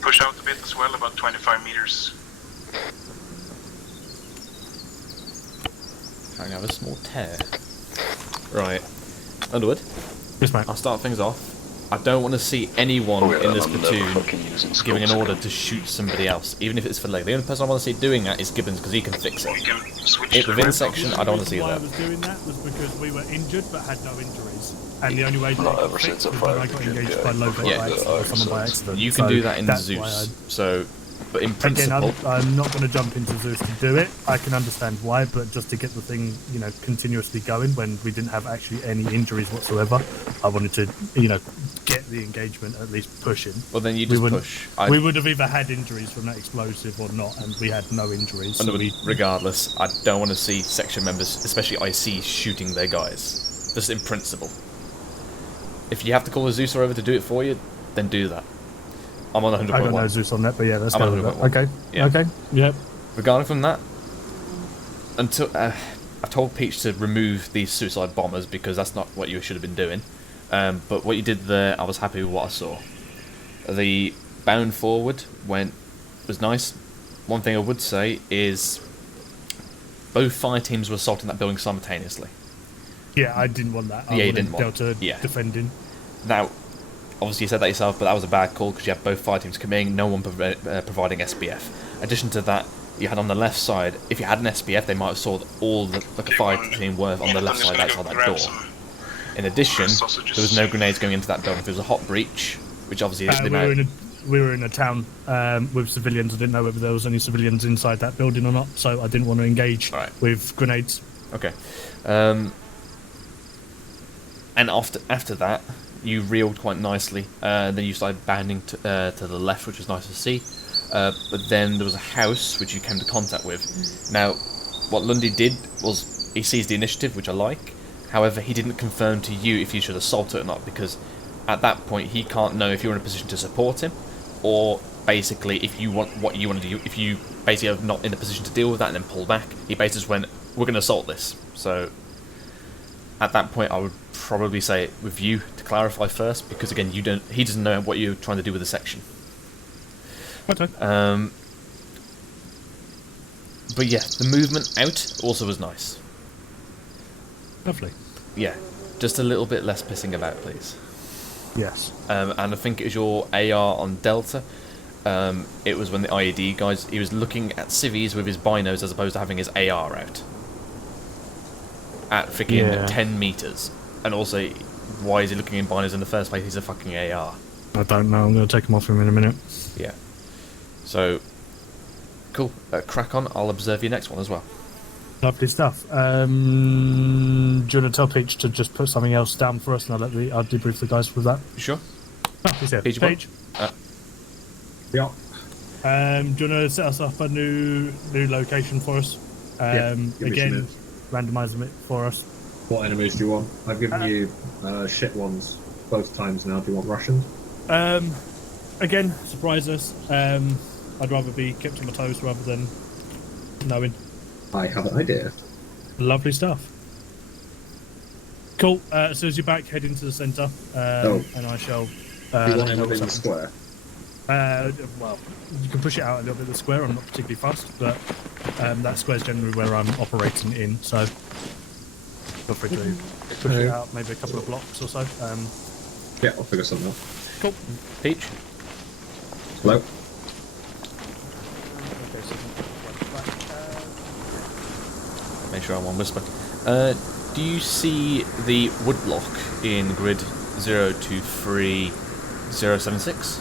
Push out a bit as well, about 25 meters. I have a small tear. Right. Underwood? Yes, mate. I'll start things off. I don't want to see anyone in this platoon giving an order to shoot somebody else, even if it's for leg. The only person I want to see doing that is Gibbons, because he can fix it. Within section, I don't want to see why that. I was doing that was because we were injured but had no injuries. And the only way to Not get ever fixed since was a when I fire got brigade, engaged yeah. by low Yeah. by accident or someone by accident. You can do that in that's why Zeus. So, but in Again, principle, I'm not going to jump into Zeus to do it. I can understand why, but just to get the thing, continuously going when we didn't have actually any injuries whatsoever, I wanted to, get the engagement at least pushing. well then you just push. We would have either had injuries from that explosive or not, and we had no injuries. So regardless, I don't want to see section members, especially IC, shooting their guys. Just in principle. If you have to call a Zeus over to do it for you, then do that. I'm on 100.1. I got no Zeus on that, but yeah, let's I'm go on with that. 100.1. Okay. Yeah. Okay. Yep. Regarding from that, until I told Peach to remove these suicide bombers because that's not what you should have been doing. But what you did there, I was happy with what I saw. The bound forward was nice. One thing I would say is both fire teams were assaulting that building simultaneously. Yeah, I didn't want that. I you wanted didn't want Delta defending. Now, obviously you said that yourself, but that was a bad call because you had both fire teams coming, no one providing SBF. In addition to that, you had on the left side, if you had an SBF, they might have saw all the fire team were on the left side outside that door. In addition, there was no grenades going into that building. If it was a hot breach, which obviously we were in a town with civilians. I didn't know whether there was any civilians inside that building or not, so I didn't want to engage with grenades. Okay. And after that, you reeled quite nicely. Then you started bounding to the left, which was nice to see. But then there was a house which you came to contact with. Now, what Lundy did was he sees the initiative, which I like. However, he didn't confirm to you if you should assault it or not, because at that point he can't know if you're in a position to support him, or basically if you want what you want to do. If you basically are not in a position to deal with that and then pull back, he basically just went, "We're going to assault this." So at that point, I would probably say with you to clarify first, because again, he doesn't know what you're trying to do with the section. Okay. But yeah, the movement out also was nice. Lovely. Yeah, just a little bit less pissing about, please. Yes. And I think it was your AR on Delta. It was when the IED guys, he was looking at civvies with his binos as opposed to having his AR out. At freaking 10 meters. And also, why is he looking in binos in the first place? He's a fucking AR. I don't know. I'm going to take him off him in a minute. Yeah. So, cool. Crack on. I'll observe your next one as well. Lovely stuff. Do you want to tell Peach to just put something else down for us, and I'll debrief the guys with that? Sure. Oh, he's here. Peach. Yeah. Do you want to set us up a new location for us? Again, randomise it for us. What enemies do you want? I've given you shit ones both times now. Do you want Russian? Again, surprise us. I'd rather be kept on my toes rather than knowing. I have an idea. Lovely stuff. Cool. As soon as you're back, head into the centre, and I shall. Do you want him within the square? Well, you can push it out a little bit. The square. I'm not particularly fast, but that square's generally where I'm operating in. So feel free to push it out, maybe a couple of blocks or so. Yeah, I'll figure something out. Cool. Peach. Hello. Make sure I'm on whisper. Do you see the woodblock in grid 023076?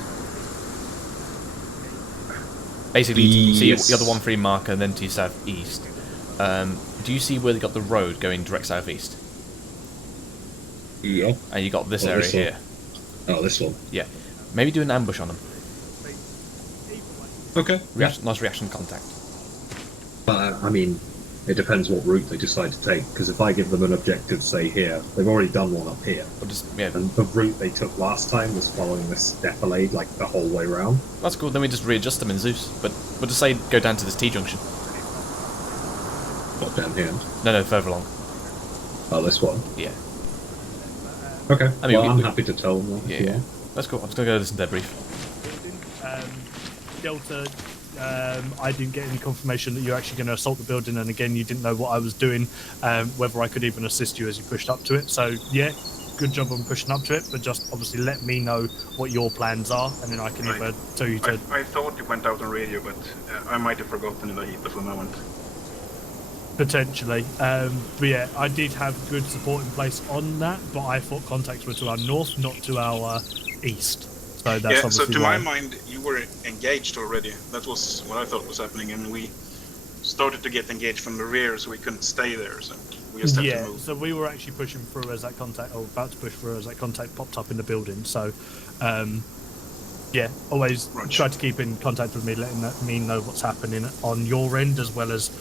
Basically, see the other 1-3 marker and then to your southeast. Do you see where they got the road going direct southeast? Yeah. And you got this area here. Oh, this one. Yeah. Maybe do an ambush on them. Okay. Nice reaction contact. I mean, it depends what route they decide to take, because if I give them an objective, say here, they've already done one up here. And the route they took last time was following this defilade, like, the whole way round. That's cool, then we just readjust them in Zeus. But we'll just say go down to this T-junction. What, down here? No, further along. Oh, this one? Yeah. Okay, I mean, I'm happy to tell them that. Yeah. That's cool, I'm just going to go listen to their brief. Delta, I didn't get any confirmation that you're actually going to assault the building, and again, you didn't know what I was doing, whether I could even assist you as you pushed up to it. So, yeah, good job on pushing up to it, but just obviously let me know what your plans are, and then I can either tell you to... I thought it went out on radio, but I might have forgotten in the heat of the moment. Potentially. But yeah, I did have good support in place on that, but I thought contacts were to our north, not to our east. So that's so to why. my mind, you were engaged already. That was what I thought was happening, and we started to get engaged from the rear, so we couldn't stay there. So we just had to move. So we were actually pushing through as that contact, or about to push through as that contact popped up in the building. So, yeah, always try to keep in contact with me, letting me know what's happening on your end, as well as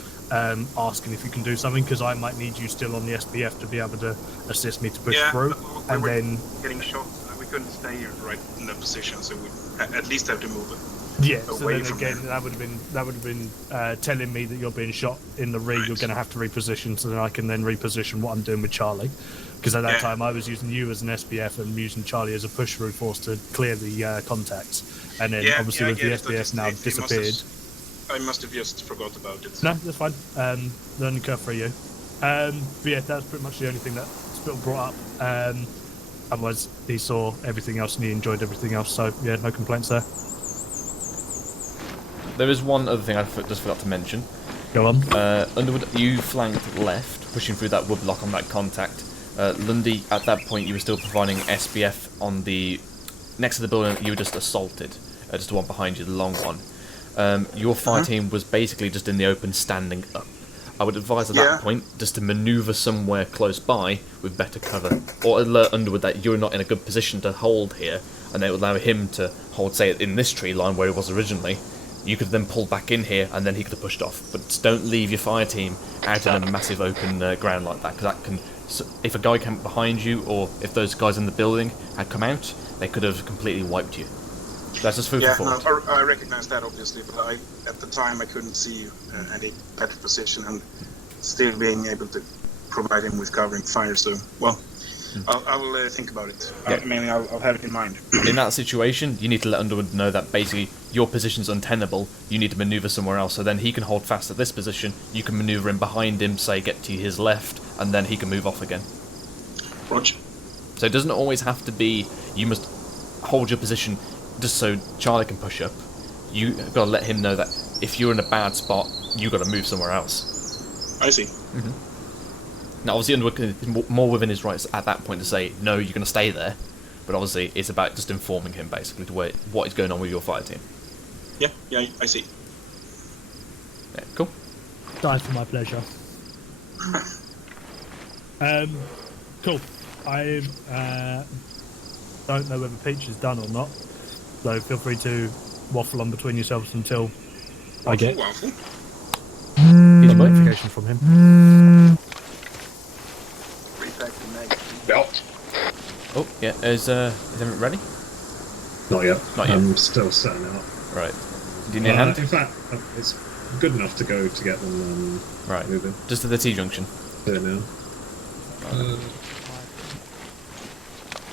asking if you can do something, because I might need you still on the SBF to be able to assist me to push through. We were getting shot. We couldn't stay right in that position, so we at least have to move it. Yeah, so away then from again, that would have been telling me that you're being shot in the rear. You're going to have to reposition, so then I can then reposition what I'm doing with Charlie. Because at that time, I was using you as an SBF and using Charlie as a push-through force to clear the contacts. And then obviously with the SBF now disappeared. I must have just forgot about it. No, that's fine. Learning curve for you. But yeah, that's pretty much the only thing that Spittle brought up. Otherwise, he saw everything else and he enjoyed everything else. So yeah, no complaints there. There is one other thing I just forgot to mention. Go on. Underwood, you flanked left, pushing through that woodblock on that contact. Lundy, at that point, you were still providing SBF on the next to the building that you were just assaulted. Just the one behind you, the long one. Your fire team was basically just in the open, standing up. I would advise at that point just to manoeuvre somewhere close by with better cover, or alert Underwood that you're not in a good position to hold here, and it would allow him to hold, say, in this tree line where he was originally, You could then pull back in here, and then he could have pushed off. But just don't leave your fire team out in a massive open ground like that, because that can. If a guy came behind you, or if those guys in the building had come out, they could have completely wiped you. That's just food for thought. No, I recognize that obviously, but at the time I couldn't see any better position and still being able to provide him with covering fire. So, well, I will think about it. Yeah. I'll have it in mind. In that situation, you need to let Underwood know that basically your position's untenable. You need to maneuver somewhere else. So then he can hold fast at this position. You can maneuver in behind him, say get to his left, and then he can move off again. Roger. So it doesn't always have to be you must hold your position just so Charlie can push up. You got to let him know that if you're in a bad spot, you got to move somewhere else. I see. Now, obviously, Underwood is more within his rights at that point to say no, you're going to stay there. But obviously, it's about just informing him basically to what is going on with your fire team. Yeah, I see. Yeah, cool. Die for my pleasure. Cool. I don't know whether Peach is done or not, so feel free to waffle on between yourselves until I get notification from him. Repack the mag. Belt. Oh, yeah, is everyone ready? Not yet. Not yet. I'm still setting it up. Right. Do you need a hand? In fact, it's good enough to go to get them moving. Just at the T-junction. Do it now.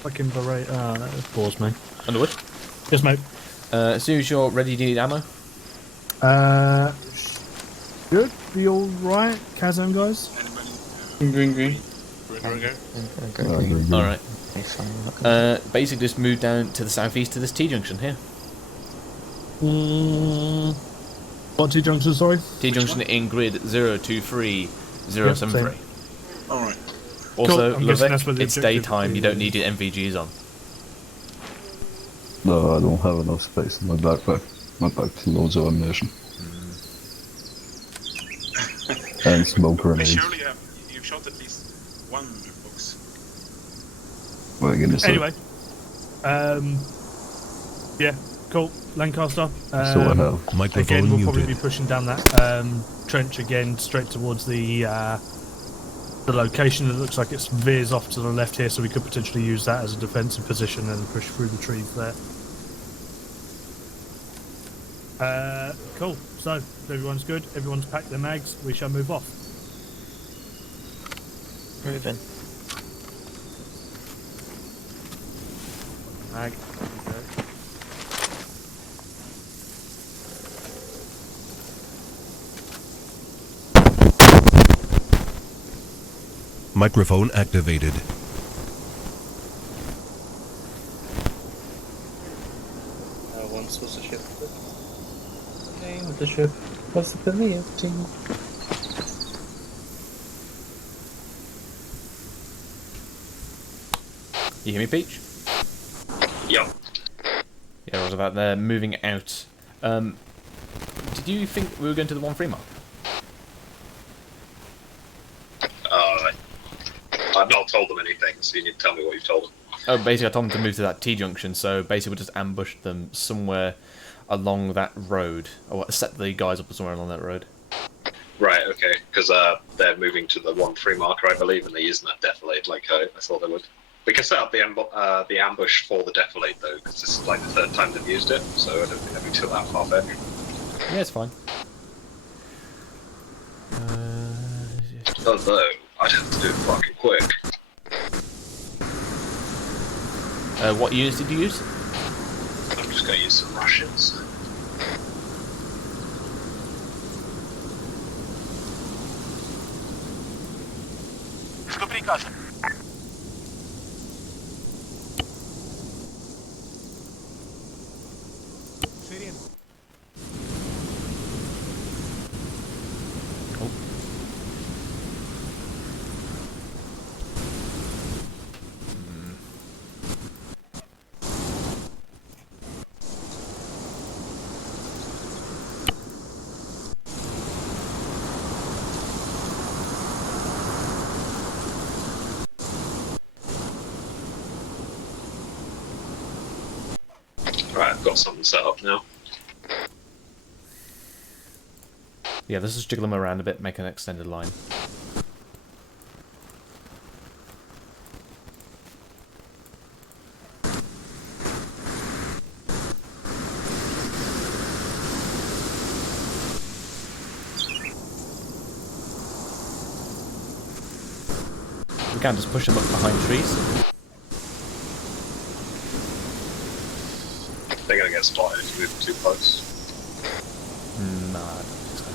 Fucking beret. That bores me. Underwood? Yes, mate. As soon as you're ready, do you need ammo? Should be alright, Kazam guys. Green. Alright. Basically just move down to the southeast to this T-junction here. What T-junction, sorry? T-junction in grid 023073. Alright. Also, Cool. I'm guessing that's where Lovek, the it's objective daytime, you don't need your MVGs on. No, I don't have enough space in my backpack. My backpack loads of ammunition. And smoke grenades. Surely you've shot at least one box. Well, anyway. Yeah, cool. Lancaster. So I have. Microphone again, we'll probably muted. be pushing down that trench again, straight towards the location. It looks like it veers off to the left here, so we could potentially use that as a defensive position and push through the trees there. Cool. So, if everyone's good, everyone's packed their mags, we shall move off. Moving. Mag. Microphone activated. Once was a ship. The name of the ship was the Platoon. You hear me, Peach? Yep. Yeah, I was about there, moving out. Did you think we were going to the 1-3 mark? I've not told them anything, so you need to tell me what you've told them. Oh, basically I told them to move to that T-junction, so basically we just ambushed them somewhere along that road. Or set the guys up somewhere along that road. Right, okay, because they're moving to the 1-3 marker, I believe, and they're using that defilade like I thought they would. We can set up the ambush for the defilade, though, because this is like the third time they've used it, so I don't think they'll be too that far-fetched. Yeah, it's fine. Although, I'd have to do it fucking quick. What units did you use? I'm just going to use some Russians. Что прикажем? Right, I've got something set up now. Yeah, let's just jiggle them around a bit, make an extended line. We can just push them up behind trees. They're gonna get spotted if you move too close. Nah, I don't think so.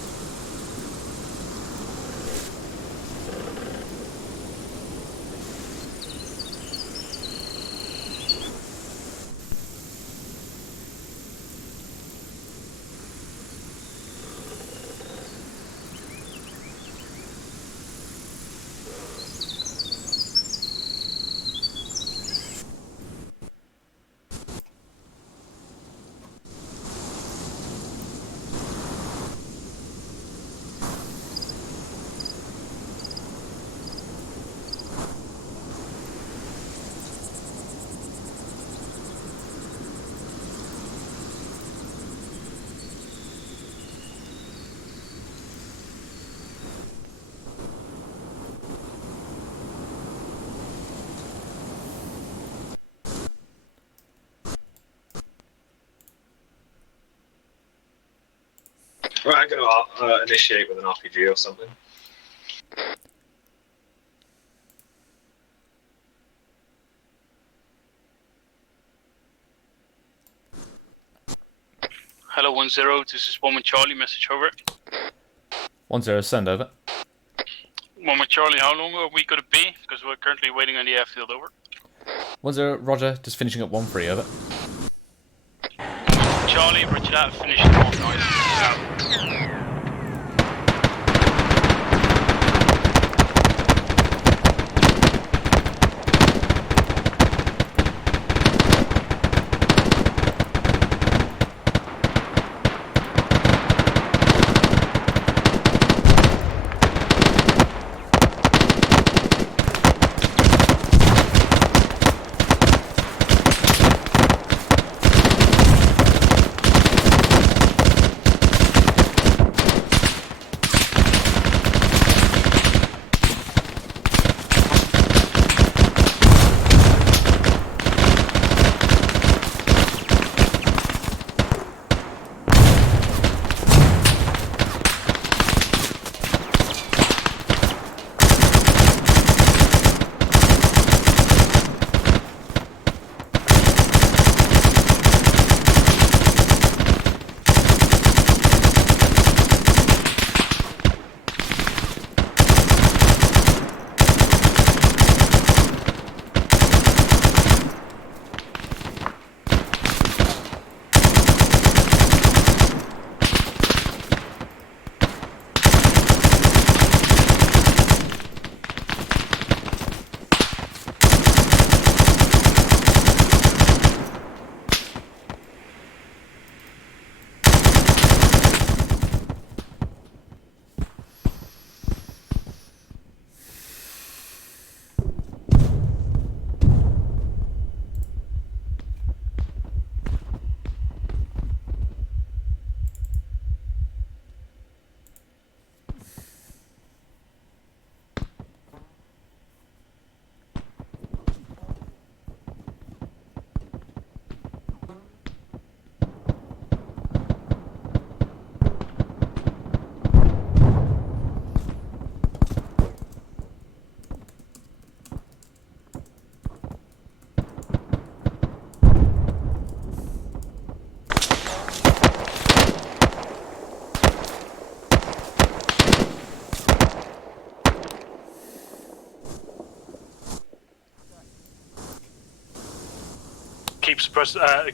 Right, I'm gonna initiate with an RPG or something. Hello 1-0, this is Woman Charlie, message over. 1-0, send over. Woman Charlie, how long are we going to be? Because we're currently waiting on the airfield, over. 1-0, Roger, just finishing up 1-3, over. Charlie, roger that, finishing off, nice.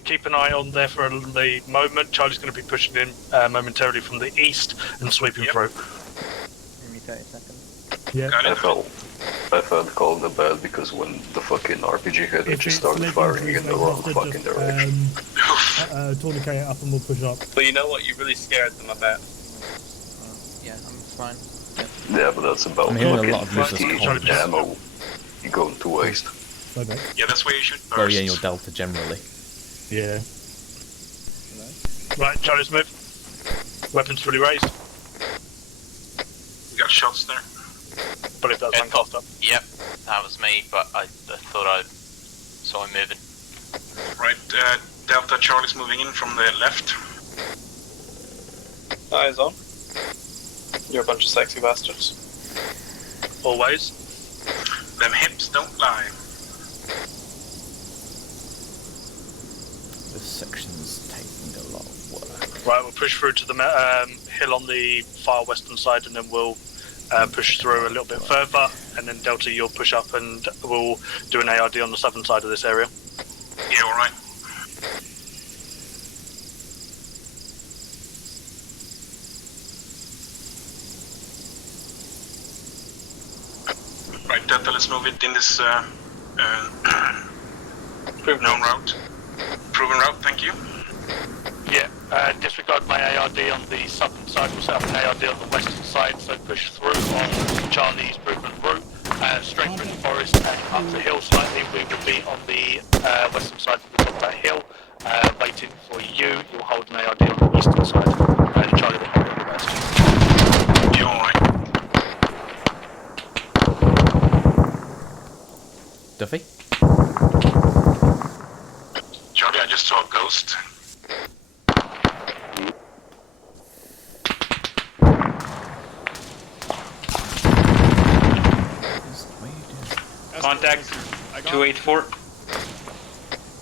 Keep an eye on there for the moment. Charlie's going to be pushing in momentarily from the east and sweeping through. Give me 30 seconds. Yeah. I felt called the bad because when the fucking RPG hit, it just started firing in the wrong fucking direction. Tourniquet up and we'll push up. But you know what? You really scared them, I bet. Yeah, I'm fine. Yeah, but that's about I'm hearing a lot fucking of useless 15 ammo you going to waste. Okay. Yeah, that's where you should burst. Well, yeah, your delta generally. Yeah. Right, Charlie's move. Weapons fully raised. You got shots there. But it does one cost up. Yep, that was me, but I thought I saw him moving. Right, Delta Charlie's moving in from the left. Eyes on. You're a bunch of sexy bastards. Always. Them hips don't lie. This section's taking a lot of work. Right, we'll push through to the hill on the far western side, and then we'll push through a little bit further, and then Delta, you'll push up, and we'll do an ARD on the southern side of this area. Yeah, alright. Right, Delta, let's move it in this known route. Proven route, thank you. Yeah, disregard my ARD on the southern side. We'll set up an ARD on the western side, so push through on Charlie's proven route, straight through the forest and up the hill slightly. We will be on the western side of the top of that hill, waiting for you. You'll hold an ARD on the eastern side, and Charlie will hold on the west. Yeah, alright. Duffy? Charlie, I just saw a ghost. Contact 284.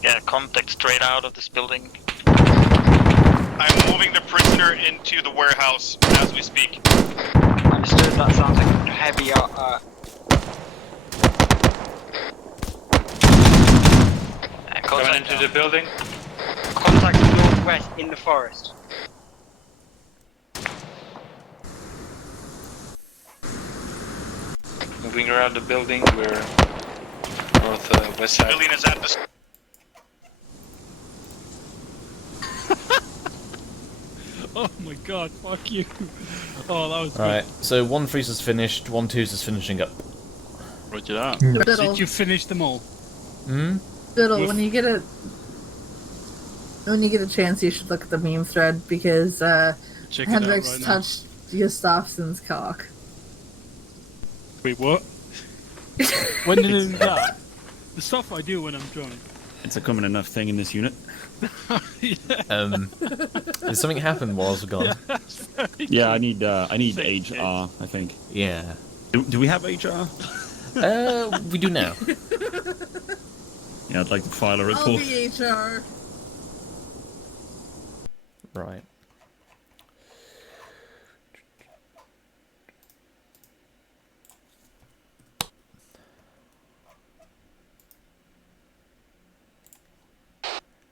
Yeah, contact straight out of this building. I'm moving the prisoner into the warehouse as we speak. Understood, that sounds like a heavy Coming into the building. contact northwest in the forest. Moving around the building, we're north west side. Building is at the. Oh my god, fuck you. Oh, that was Alright, so 1-3's is finished, 1-2's is finishing up. Roger that. Biddle. Did you finish them all? Hmm? Biddle, when you get a chance, you should look at the meme thread because Check it out Hendrix right now. touched Gustafson's cock. Wait, what? When did I do that? The stuff I do when I'm drunk. It's a common enough thing in this unit. Did something happen while I was gone? Yeah, I need HR, I think. Yeah. Do we have HR? We do now. Yeah, I'd like to file a I'll report. be HR. Right.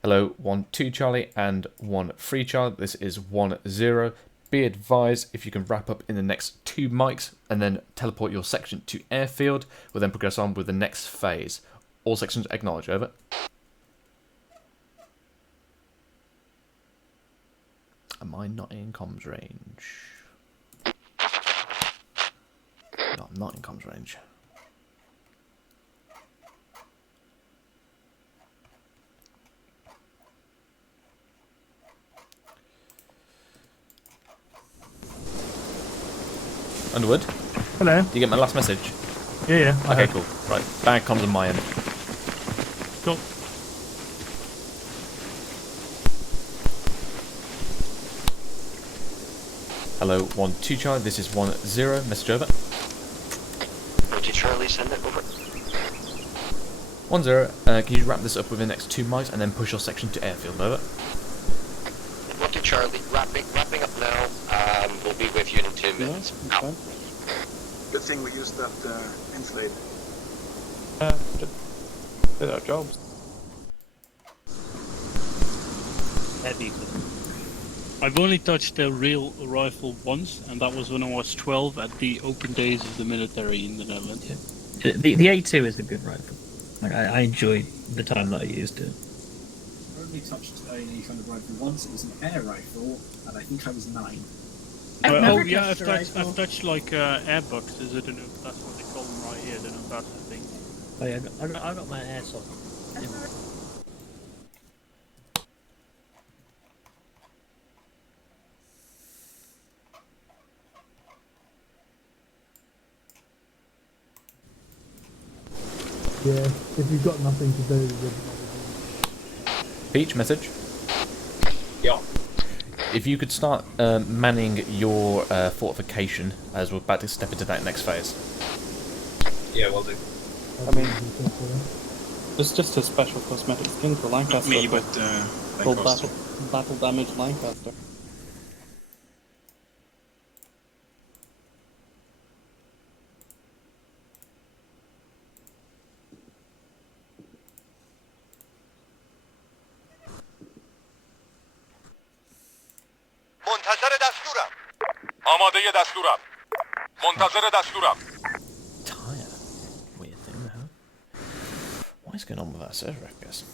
Hello, 1-2 Charlie and 1-3 Charlie. This is 1-0. Be advised, if you can wrap up in the next 2 mics and then teleport your section to airfield, we'll then progress on with the next phase. All sections acknowledge, over. Am I not in comms range? No, I'm not in comms range. Underwood? Hello. Do you get my last message? Yeah, I Okay, heard. cool. Right, bad comms on my end. Cool. Hello, 1-2 Charlie, this is 1-0, message over. Roger Charlie, send it over. 1-0, can you wrap this up within the next 2 mics and then push your section to airfield, over? Roger Charlie, wrapping up now. We'll be with you in 2 minutes. Out. Good thing we used that inflate. Did our jobs. Heavy. I've only touched a real rifle once, and that was when I was 12 at the open days of the military in the Netherlands. The A2 is a good rifle. Like, I enjoyed the time that I used it. I only touched a kind of rifle once. It was an air rifle, and I think I was 9. I've touched like airboxes. I don't know if that's what they call them right here. I don't know if that's the thing. Oh yeah, I got my airsoft. Yeah, if you've got nothing to do, then Peach, message. Yeah. If you could start manning your fortification as we're about to step into that next phase. Yeah, will do. I mean, it's just a special cosmetic skin for Lancaster. Me, but full Lancaster. battle damage Lancaster. منتظر دستورم. آماده دستورم. منتظر دستورم. Tire. Weird thing, huh? What is going on with that server, I guess?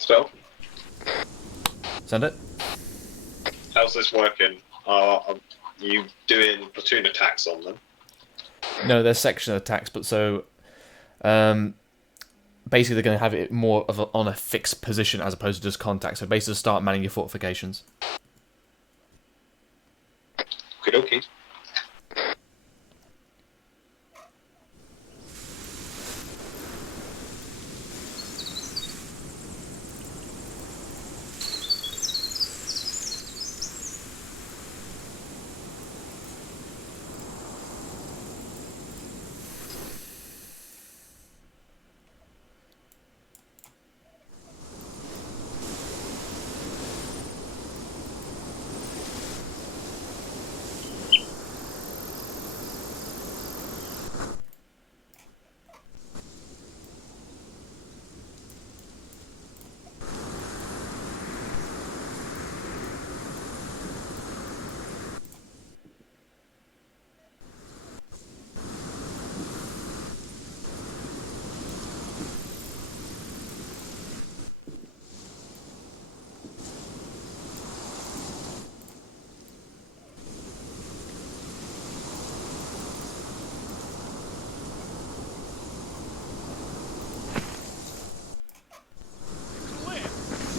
So, Send it. how's this working? Are you doing platoon attacks on them? No, they're section attacks, but so basically they're going to have it more of on a fixed position as opposed to just contact. So basically start manning your fortifications. Okie dokie.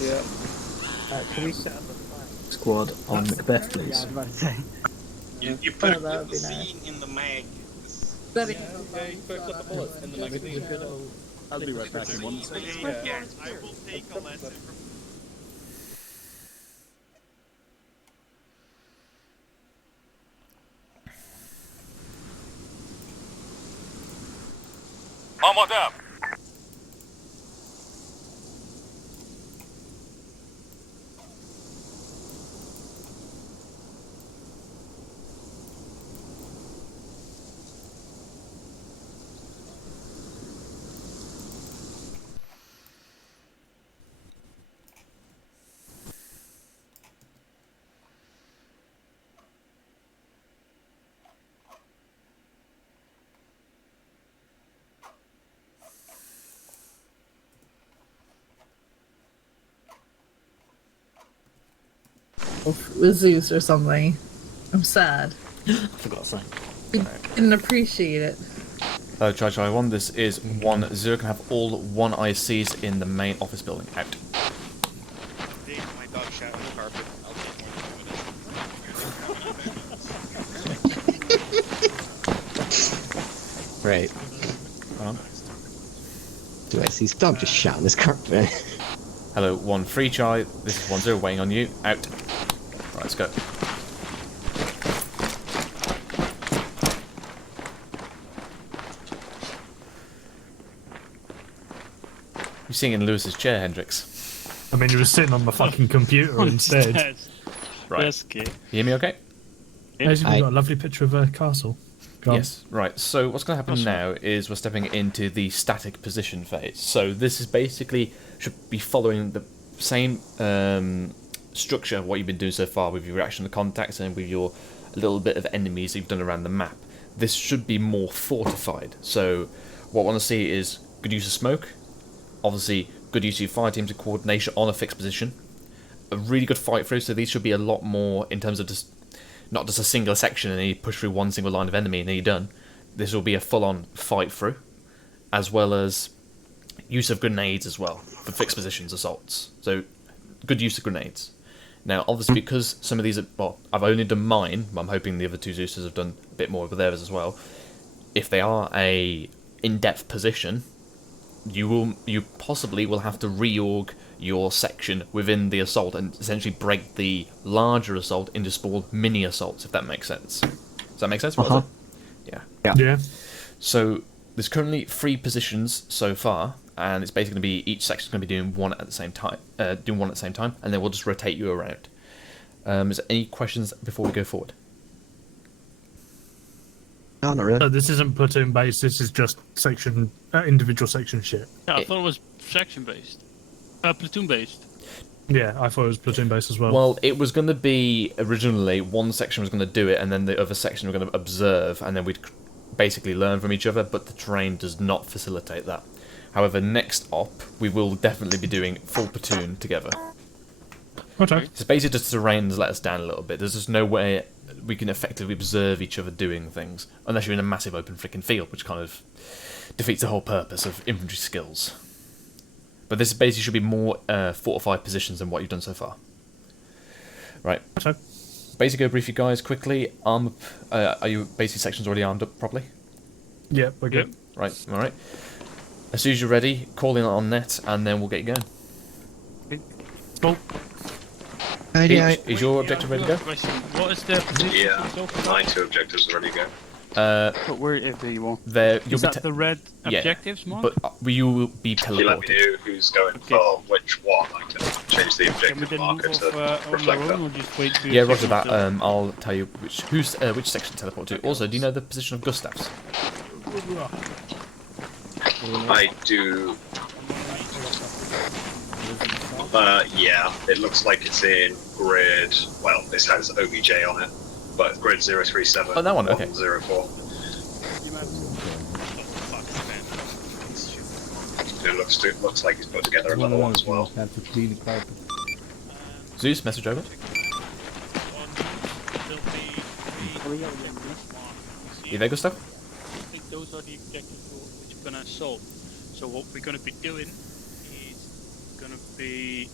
Yeah. Can we set up a squad on Macbeth, please? You put the scene in the mag. I'll be right back in 1 second. I will take a lesson from. آمادم. With Zeus or something. I'm sad. I forgot something. Didn't appreciate it. Chai 1, this is 1-0. Can have all 1 ICs in the main office building. Out. My dog shot on the carpet. I'll take more Right. Do I see his dog just shot on this carpet? Hello, 1-3 Chai. This is 1-0. Waiting on you. Out. Right, let's go. You're sitting in Lewis's chair, Hendrix. I mean, he was sitting on the fucking computer instead. Right. You hear me okay? As we've got a lovely picture of a castle. Go on. Yes, right. So what's going to happen now is we're stepping into the static position phase. So this is basically should be following the same structure of what you've been doing so far with your reaction to contacts and with your little bit of enemies that you've done around the map. This should be more fortified. So what I want to see is good use of smoke, obviously good use of your fire teams and coordination on a fixed position, a really good fight through. So these should be a lot more in terms of just not just a single section and you push through one single line of enemy and then you're done. This will be a full-on fight through, as well as use of grenades as well for fixed positions assaults. So good use of grenades. Now, obviously, because some of these are, well, I've only done mine, but I'm hoping the other two Zeus's have done a bit more of theirs as well. If they are a in-depth position, you possibly will have to reorg your section within the assault and essentially break the larger assault into small mini assaults, if that makes sense. Does that make sense? Yeah. So there's currently 3 positions so far, and it's basically going to be each section's going to be doing one at the same time, and then we'll just rotate you around. Is there any questions before we go forward? No, not really. So this isn't platoon based. This is just section, individual section shit. Yeah, I thought it was section based. Platoon based. Yeah, I thought it was platoon based as well. Well, it was going to be originally one section was going to do it, and then the other section were going to observe, and then we'd basically learn from each other. But the terrain does not facilitate that. However, next op we will definitely be doing full platoon together. Okay. It's basically just the terrain's let us down a little bit. There's just no way we can effectively observe each other doing things unless you're in a massive open freaking field, which kind of defeats the whole purpose of infantry skills. But this basically should be more fortified positions than what you've done so far. Right. Okay. Basic overview for you guys quickly. Arm up. Are your basic sections already armed up properly? Yeah, we're good. Right. All right. As soon as you're ready, call in on net, and then we'll get you going. Cool. Is your objective ready to go? What is the position? Yeah, my 2 objectives are ready to go. But wherever you want. Is that the red objectives, Mark? But you will be teleported. You let me know who's going for which one. I can change the objective marker to reflect that. Yeah, roger that. I'll tell you which section to teleport to. Also, do you know the position of Gustav's? I do. Yeah, it looks like it's in grid. Well, this has OBJ on it, but grid 037. Oh, that one. Okay. 104. It looks like he's put together another one as well. Zeus, message over. You there, Gustav? I think those are the objectives which we're going to solve. So what we're going to be doing is going to be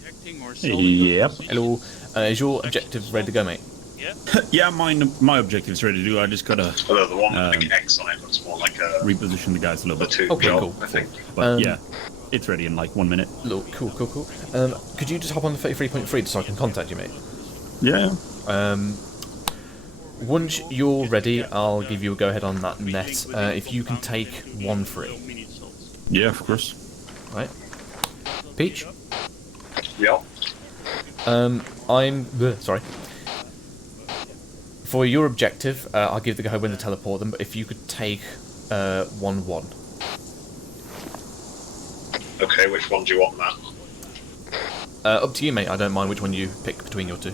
detecting or solving. Yep. Hello. Is your objective ready to go, mate? Yeah. Yeah, my objective's ready to do. I just gotta. Although the one with the X on it looks more like a reposition the guys a little bit. Okay, cool. I think. But yeah, it's ready in like 1 minute. Look, cool. Could you just hop on the 33.3 so I can contact you, mate? Yeah. Once you're ready, I'll give you a go ahead on that net. If you can take 1 free. Yeah, of course. Right. Peach? Yeah. Sorry. For your objective, I'll give the go when to teleport them, but if you could take 1-1. Okay, which one do you want, Matt? Up to you, mate. I don't mind which one you pick between your 2.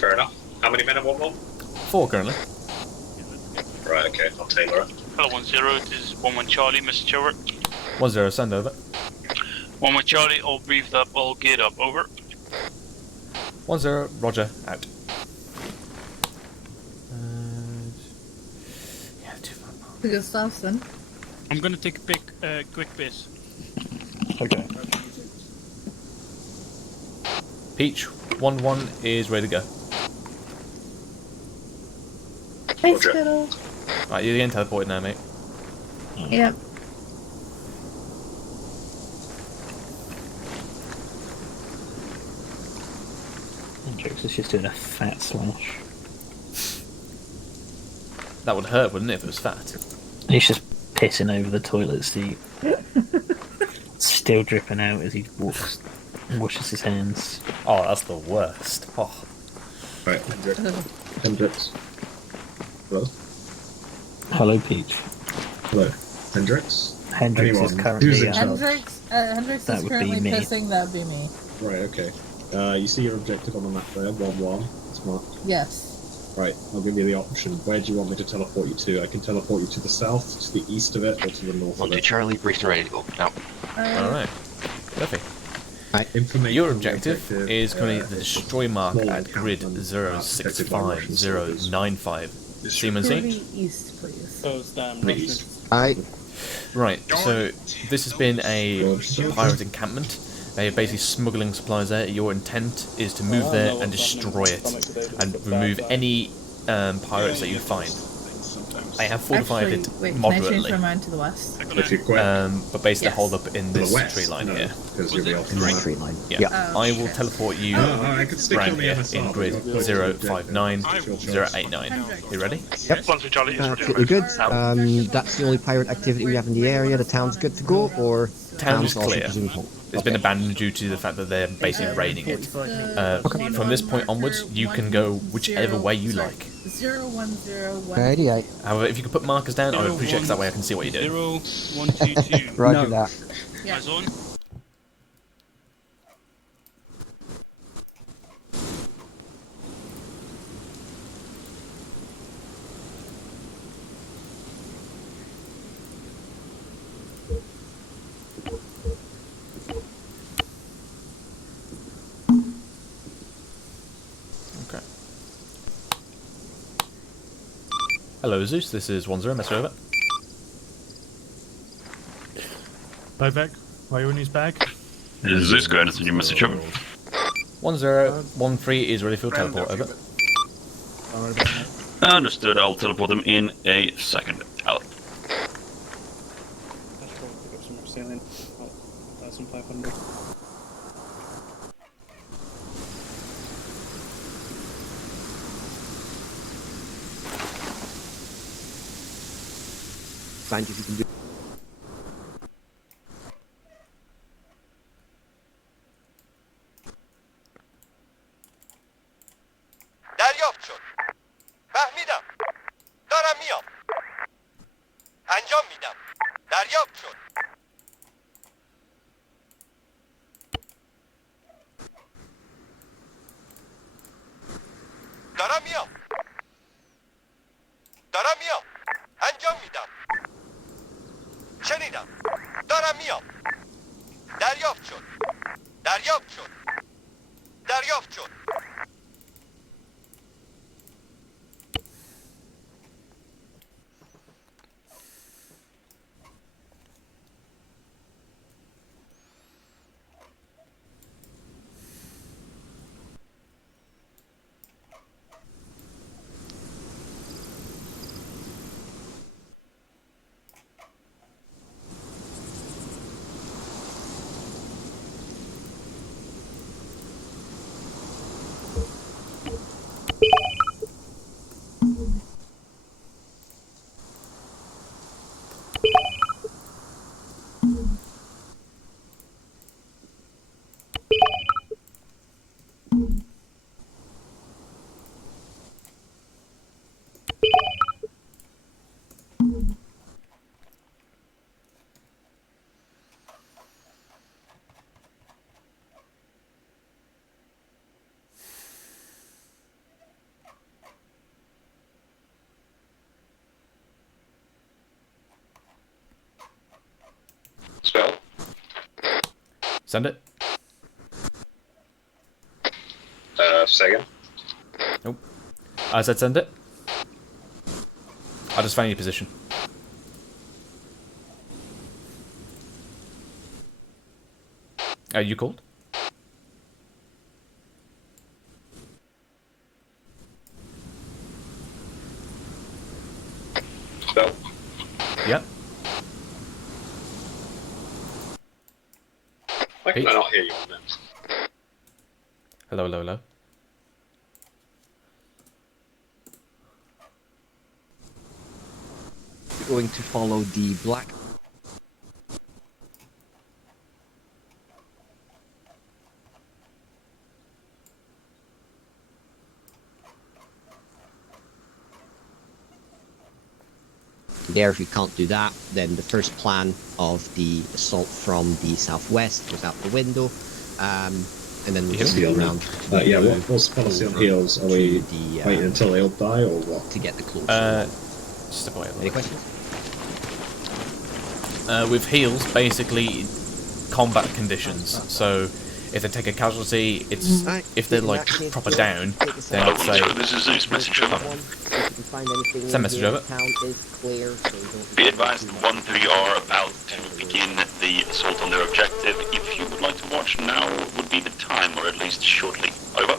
Fair enough. How many men are 1-1? 4 currently. Right, okay, I'll tailor it. Hello, 1-0, this is 1-1 Charlie, Mr. Stewart. 1-0, send over. 1-1 Charlie, all briefed up, all geared up, over. 1-0, roger, out. Good stuff, then. I'm gonna take a quick piss. Okay. Peach, 1-1 is ready to go. Thanks, Fiddle. Right, you're getting teleported now, mate. Yep. Jokes is just doing a fat slash. That would hurt, wouldn't it, if it was fat? He's just pissing over the toilet seat. Still dripping out as he walks, washes his hands. Oh, that's the worst. Oh. Right, Hendrix. Hello? Hello, Peach. Hello. Hendrix? Hendrix is currently Who's in charge? Hendrix That is would be currently me. pissing, that would be me. Right, okay. You see your objective on the map there, 1-1. It's marked. Yes. Right, I'll give you the option. Where do you want me to teleport you to? I can teleport you to the south, to the east of it, or to the north of it. Charlie, briefed and ready to go. Now. Alright. Perfect. Your objective is currently the destroy mark at grid 065095. Security east, please. Those damn Russians. Aye. Right, so this has been a pirate encampment. They're basically smuggling supplies there. Your intent is to move there and destroy it, and remove any pirates that you find. They have fortified it Wait, can I change moderately, my mind to the west? but basically Yes. hold up in this tree line here. In the tree line. Yeah, Oh, I will shit. teleport you I could stick around on the here MSR, in grid but 059089. You ready? Yep. Once Charlie is ready. Absolutely good. That's the only pirate activity we have in the area. The town's good to go, or Town is also clear. presumably home? It's been abandoned due to the fact that they're basically raiding it. From this point onwards, you can go whichever way you like. 0101. Righty, aye. However, if you could put markers down, I would appreciate it, that way I can see what you're doing. 0122. Roger that. Yeah. Eyes on. Okay. Hello, Zeus. This is 10. Mess over. Novak, are you in his bag? Is this going to send you a message over? 1013 is ready for teleport. Over. Understood. I'll teleport them in a second. Out. I should probably pick up some more sailing. 1,500. Find if you can do. دریافت شد. فهمیدم. دارم میام. انجام میدم. دریافت شد. دارم میام. دارم میام. انجام میدم. شنیدم. دارم میام. دریافت شد. دریافت شد. دریافت شد. Spell. Send it. Second. Nope. I said send it. I just found your position. Are you called? Spell. Yep. Why can I not hear you on that? Hello, hello, hello. We're going to follow the black. There, if we can't do that, then the first plan of the assault from the southwest goes out the window, and then we'll just go around. Yeah, what's the policy on heals? Are we waiting until they all die, or what? To get the close. Just a Any questions? With heals, basically combat conditions. So If they take a casualty, it's if they're like proper down, then I'd say. This is Zeus message over. Send message over. Be advised, 1-3 are about to begin the assault on their objective. If you would like to watch now, would be the time, or at least shortly. Over.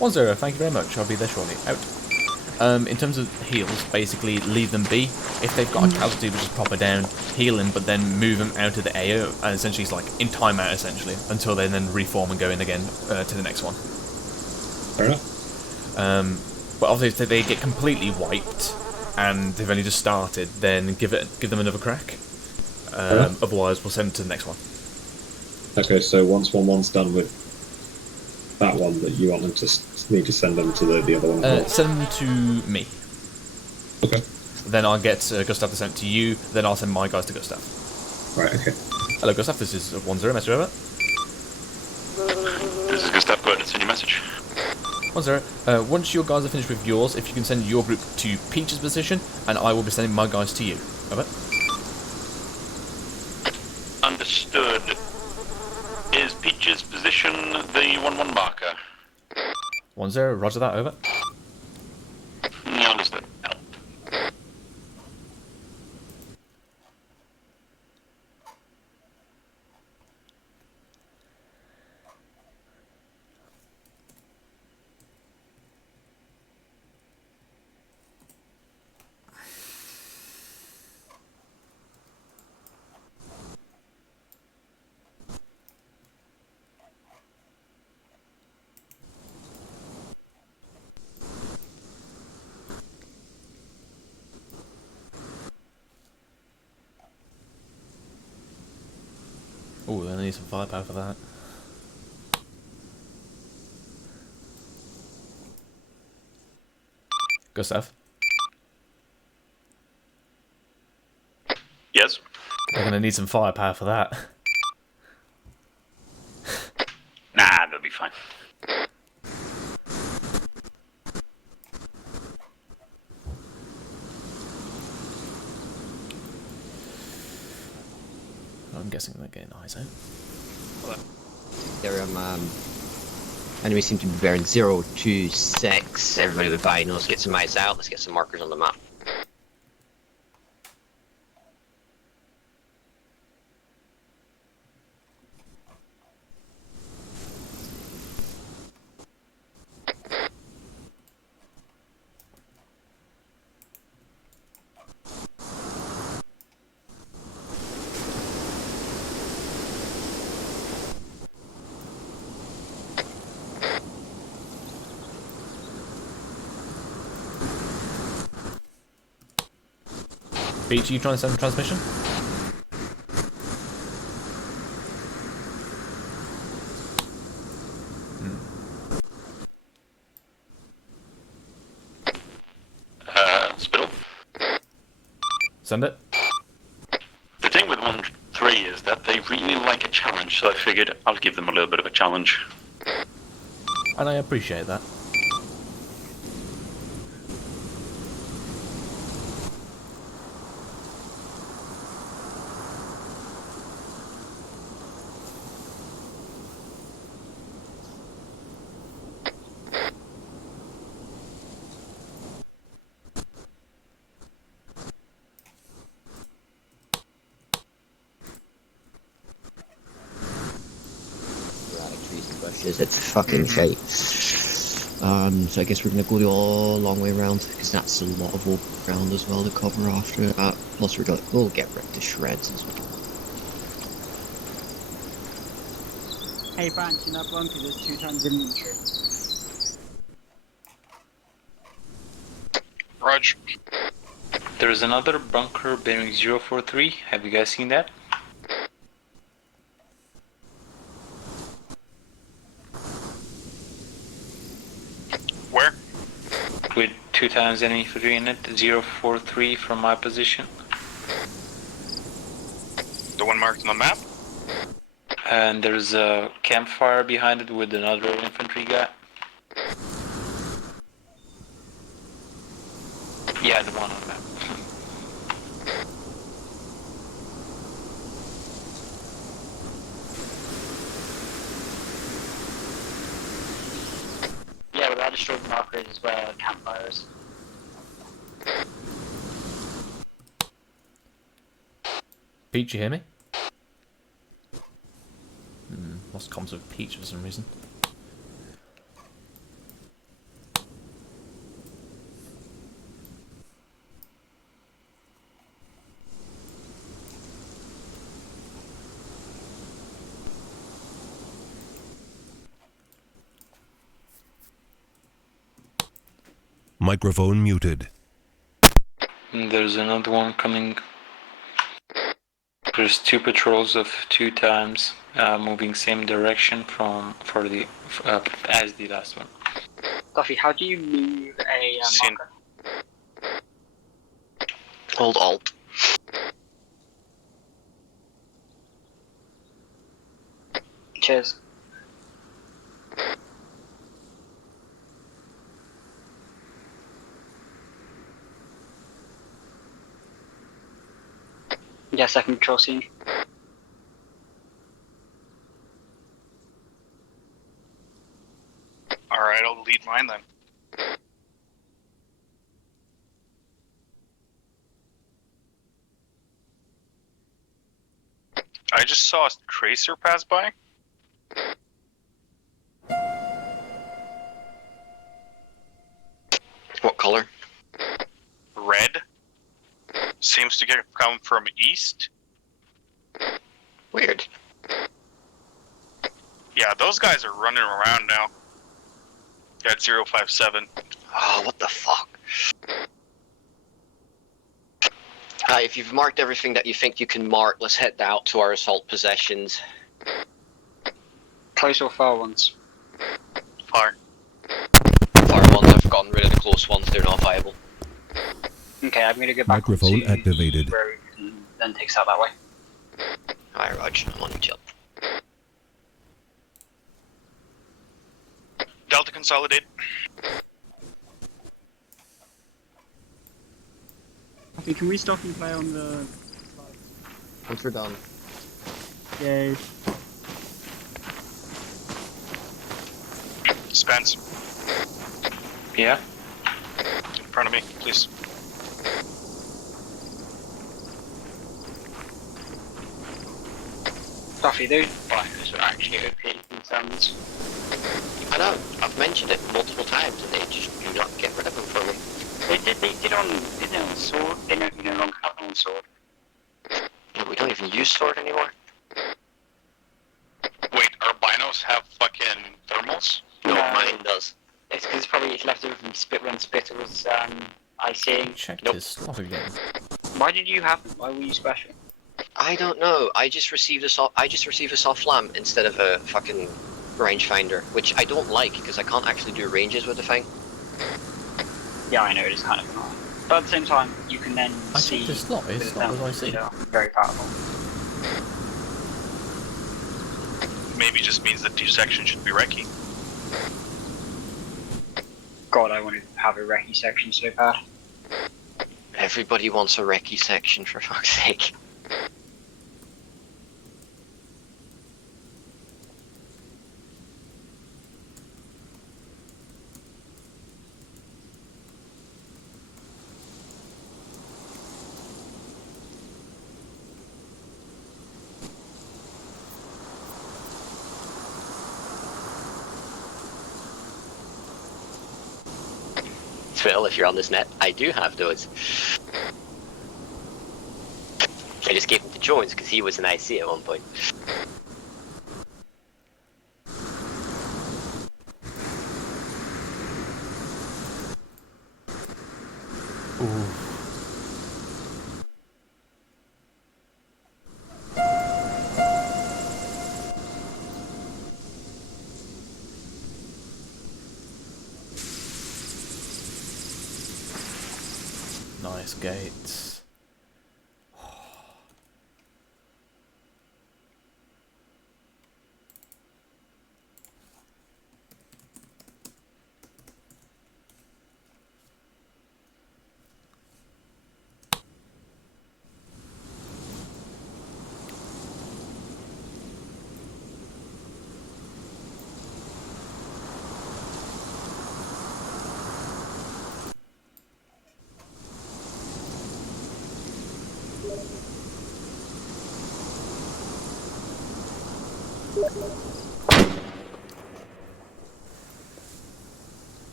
1-0, thank you very much. I'll be there shortly. Out. In terms of heals, basically leave them be. If they've got a casualty which is proper down, heal him, but then move them out of the AO, and essentially it's like in timeout essentially, until they then reform and go in again to the next one. Fair enough. But obviously if they get completely wiped, and they've only just started, then give them another crack. Otherwise we'll send them to the next one. Okay, so once 1-1's done with that one, that you want them to need to send them to the other one as well? Send them to me. Okay. Then I'll get Gustav to send to you, then I'll send my guys to Gustav. Right, okay. Hello Gustav, this is 1-0, message over. This is Gustav, go ahead and send your message. 1-0. Once your guys are finished with yours, if you can send your group to Peach's position, and I will be sending my guys to you. Over. Understood. Is Peach's position the 1-1 marker? 1-0, roger that, over. Yeah, understood. Ooh, I need some firepower for that. Gustav? Yes? I'm gonna need some firepower for that. Nah, they'll be fine. I'm guessing they're getting eyes out. There enemies seem to be bearing 0-2-6. Everybody with body, let's get some eyes out, let's get some markers on the map. Beach, are you trying to send a transmission? Spittle? Send it. The thing with 1-3 is that they really like a challenge, so I figured I'll give them a little bit of a challenge. And I appreciate that. It's fucking shite. So I guess we're gonna go the long way around because that's a lot of open ground as well to cover after that. Plus we'll get ripped to shreds as well. Hey, Branch, in that bunker, there's 2 tons inventory. Roger. There's another bunker bearing 043. Have you guys seen that? Where? With 2 times enemy infantry in it, 043 from my position. The one marked on the map? And there's a campfire behind it with another infantry guy. Yeah, the one on the map. Charlie, I destroyed the markers where campfires. Peach, you hear me? Lost comms with Peach for some reason. Microphone muted. There's another one coming. There's 2 patrols of 2 times, moving same direction as the last one. Coffee, how do you move a marker? Hold Alt. Cheers. Yeah, second control scene. Alright, I'll lead mine then. I just saw a tracer pass by. What color? Red. Seems to come from east. Weird. Yeah, those guys are running around now. At 057. Oh, what the fuck? If you've marked everything that you think you can mark, let's head out to our assault possessions. Close or far ones? Far. Far ones, I've gotten rid of the close ones, they're not viable. Okay, I'm gonna go back Microphone to activated. the road and then takes out that way. Alright, Rog, I'm on your tail. Delta consolidate. Okay, can we stop and play on the... Once we're done. Yay. Spence. Yeah? In front of me, please. Buffy, those binders are actually okay concerns. I know, I've mentioned it multiple times and they just do not get rid of them for me. They did on sword, they no longer have them on sword. Yeah, we don't even use sword anymore. Wait, our binos have fucking thermals? No, mine does. It's because it's probably left over from Spit when Spitter was icing. Checked his slot again. Why did you have them? Why were you special? I don't know. I just received a soft lamp instead of a fucking rangefinder, which I don't like because I can't actually do ranges with the thing. Yeah, I know it is kind of annoying, but at the same time, you can then see. His slot was IC. Very powerful. Maybe just means that 2 sections should be recce. God, I want to have a recce section so bad. Everybody wants a recce section, for fuck's sake. Phil, if you're on this net, I do have those. I just gave them to Jones because he was an IC at one point. Ooh. Nice gates. Do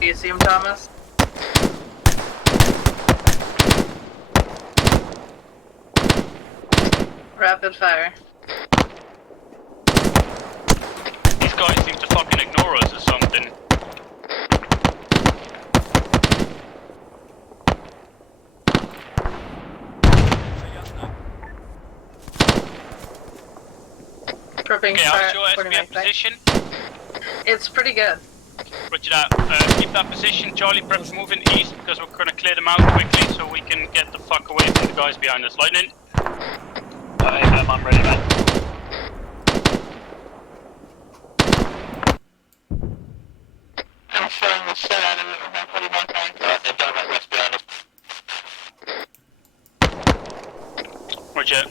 you see him, Thomas? Rapid fire. These guys seem to fucking ignore us or something. Prepping Okay, how's your for SBF position? It's pretty good. Roger that. Keep that position. Charlie, preps moving east because we're going to clear them out quickly so we can get the fuck away from the guys behind us. Lightning? I'm ready, man. I'm showing the shit out of it. I'm putting my time. They're done right west behind us. Roger.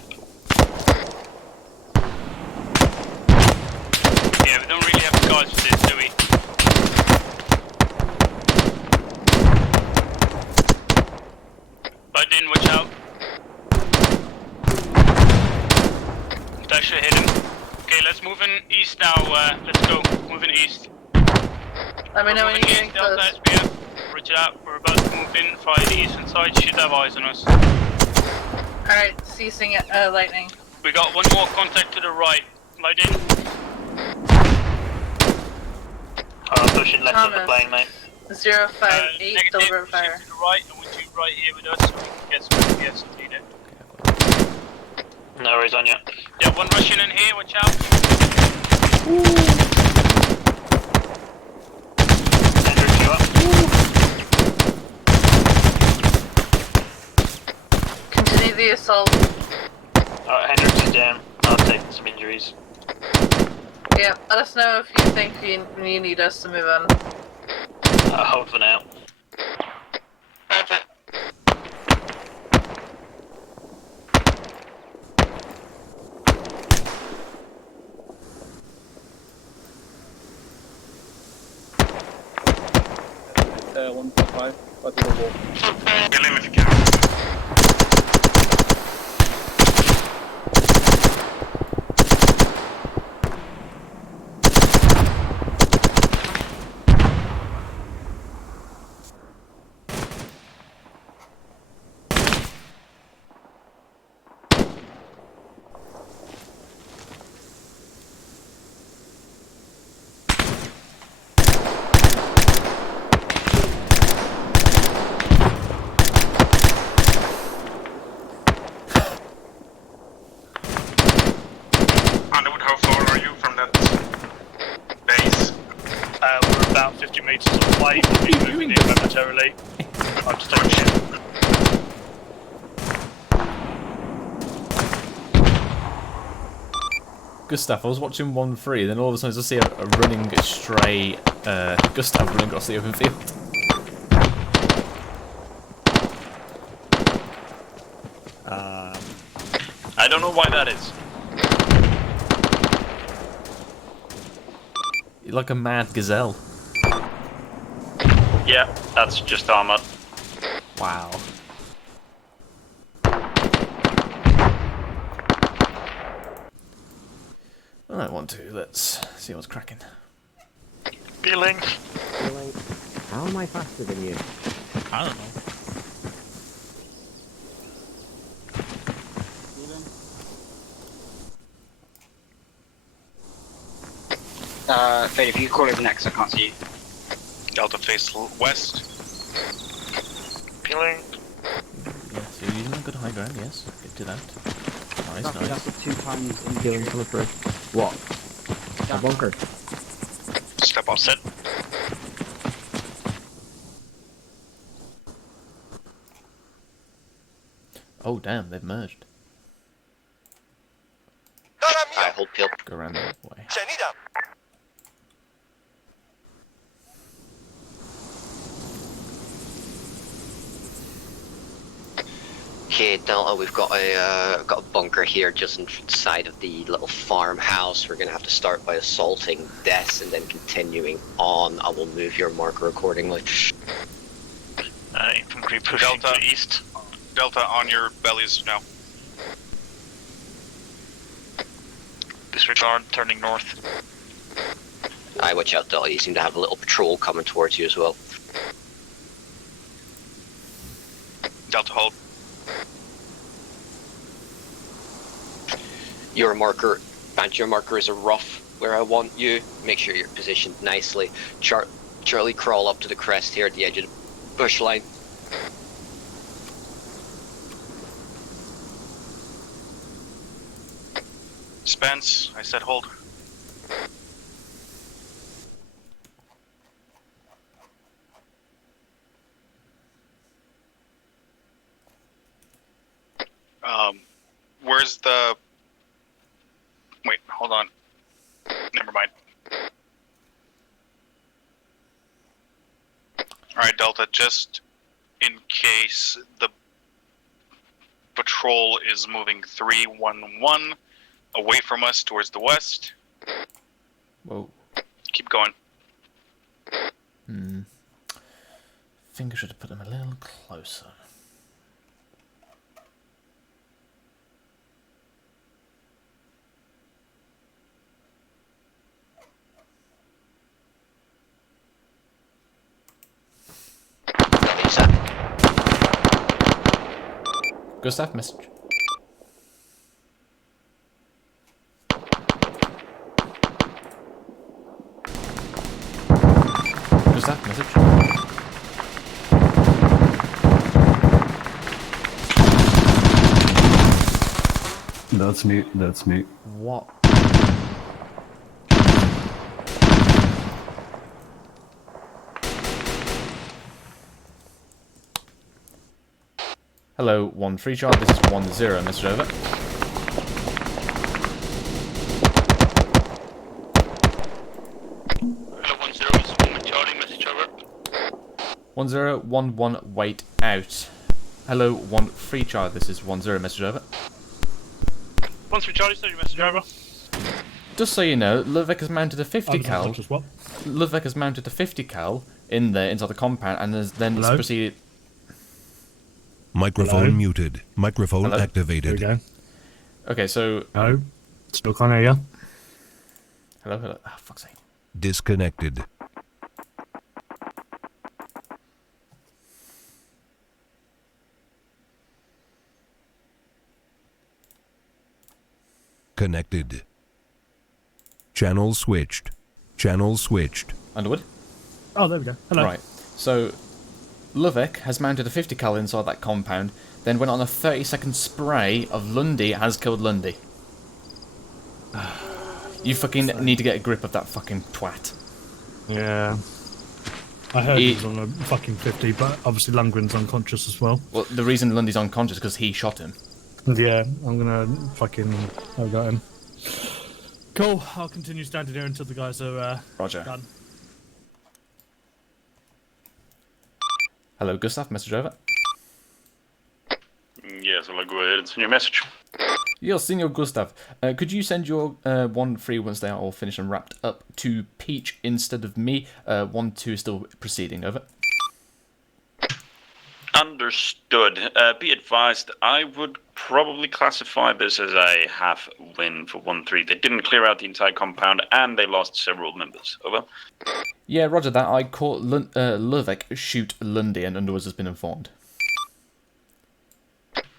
Yeah, we don't really have the guys for this, do we? Lightning, watch out. That should hit him. Okay, let's move in east now. Let's go. Moving east. Let me know when you're getting close. SBF. Roger that. We're about to move in via the eastern side. Should have eyes on us. Alright, ceasing it, lightning. We got one more contact to the right. Lightning. Pushing left of the plane, mate. 058, deliver fire. To the right, and with you right here with us so we can get some FPS if needed. No worries on you. Yeah, one Russian in here, watch out. Hendrix, you up? Continue the assault. Hendrix is down. I'll take some injuries. Yeah, let us know if you think you need us to move on. Hold for now. That's it. Uh, 1.5. What did I walk? Kill him if you can. Underwood, how far are you from that base? We're about 50 meters away. We'll be moving in momentarily. I'm just taking shit. Gustav, I was watching 1-3, then all of a sudden I see a running stray Gustav running across the open field. I don't know why that is. You're like a mad gazelle. Yeah, that's just ArmA. Wow. Alright, 1-2, let's see what's cracking. Feeling. How am I faster than you? I don't know. Fade, if you call over next, I can't see you. Delta face west. Feeling. Yes, you're using a good high ground, yes. Get to that. Nice, That's nice. the 2 times in Feeling coming through. What? A bunker. Step off set. Oh damn, they've merged. I hold peel. Go around the other way. Okay, Delta, we've got a bunker here just inside of the little farmhouse. We're gonna have to start by assaulting this and then continuing on. I will move your marker accordingly. infantry pushing Delta to east. Delta on your bellies now. Disregard, turning north. Aye, watch out, Delta. You seem to have a little patrol coming towards you as well. Delta hold. Your marker, your marker is a rough where I want you. Make sure you're positioned nicely. Charlie, crawl up to the crest here at the edge of the bush line. Spence, I said hold. Where's the... Wait, hold on. Never mind. Alright, Delta, just in case the patrol is moving 311 away from us towards the west. Whoa. Keep going. Think I should have put them a little closer. Gustav, message. Gustav, message. That's me, that's me. What? Hello, 1-3 Charlie, this is 1-0, message over. Hello, 1-0, this is 1 Charlie, message over. 1-0, 1-1, wait out. Hello, 1-3 Charlie, this is 1-0, message over. 1-3 Charlie, send your message over. Just so you know, Ludwig has mounted a 50 cal. What? Ludwig has mounted a 50 cal in there, inside the compound, and has then proceeded... Microphone Hello? muted. Microphone Hello? activated. There we go. Okay, so... No. Still can't hear you. Hello, hello. Oh, fuck's sake. Disconnected. Connected. Channel switched. Channel switched. Underwood? Oh, there we go. Hello. Right. So, Ludwig has mounted a 50 cal inside that compound, then went on a 30-second spray of Lundy has killed Lundy. You fucking need to get a grip of that fucking twat. Yeah. I heard he was on a fucking 50, but obviously Lundgren's unconscious as well. Well, the reason Lundy's unconscious is because he shot him. Yeah, I'm gonna fucking... I got him. Cool, I'll continue standing here until the guys are Roger. done. Hello, Gustav, message over. Yes, I'll go ahead and send you a message. Yes, Senor Gustav. Could you send your 1-3 once they are all finished and wrapped up to Peach instead of me? 1-2 is still proceeding, over. Understood. Be advised, I would probably classify this as a half win for 1-3. They didn't clear out the entire compound and they lost several members. Over. Yeah, roger that. I caught Ludwig shoot Lundy and Underwood has been informed.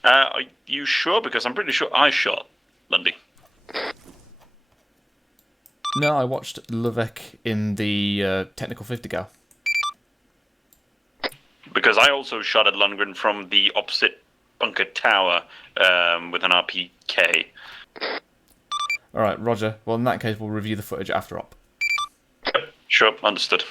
Are you sure? Because I'm pretty sure I shot Lundy. No, I watched Ludwig in the technical 50 gal. Because I also shot at Lundgren from the opposite bunker tower with an RPK. Alright, roger. Well, in that case, we'll review the footage after op. Yep, sure, understood.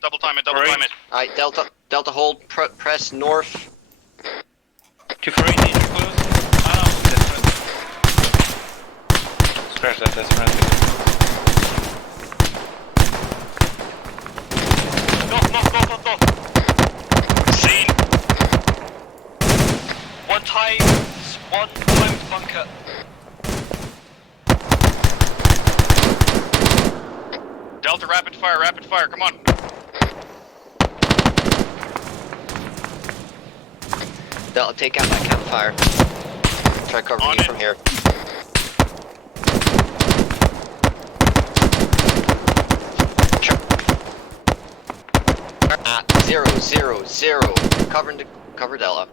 Double time it. Alright, Delta hold, press north. 2-4, danger close. Scratch that, that's friendly. North. Scene. One times bunker. Delta, rapid fire, come on. Delta, take out that campfire. Try covering you from here. At 000. Cover Delta.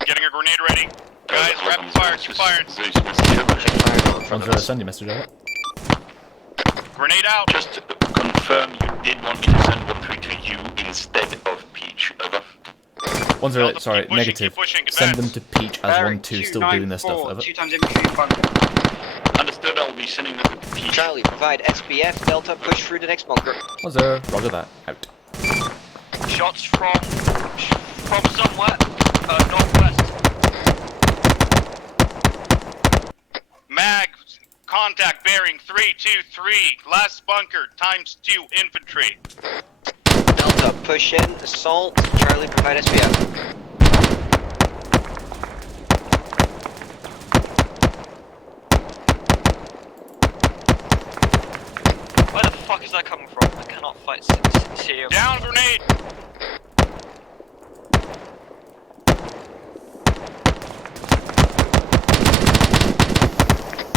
Getting a grenade ready. Guys, rapid fire, keep firing. Send your message over. Grenade out. Just to confirm, you did want me to send 1-3 to you instead of Peach. Over. 1-0, sorry, negative. Send them to Peach as 1-2, still doing their stuff. Over. 2 times infantry bunker. Understood, I'll be sending them to Peach. Charlie, provide SPF. Delta, push through the next bunker. 1-0, roger that. Out. Shots from somewhere. Northwest. Mag, contact bearing 323. Last bunker, ×2 infantry. Delta, push in, assault. Charlie, provide SPF. Where the fuck is that coming from? I cannot fight CM. Down grenade!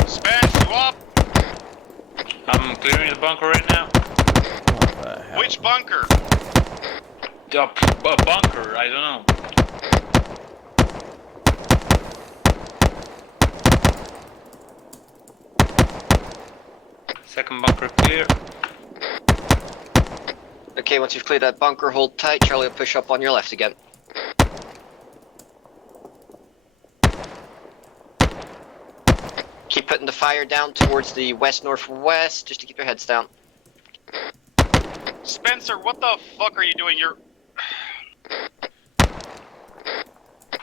Spence, you up? I'm clearing the bunker right now. Which bunker? A bunker, I don't know. Second bunker clear. Okay, once you've cleared that bunker, hold tight. Charlie will push up on your left again. Keep putting the fire down towards the west-northwest, just to keep your heads down. Spencer, what the fuck are you doing?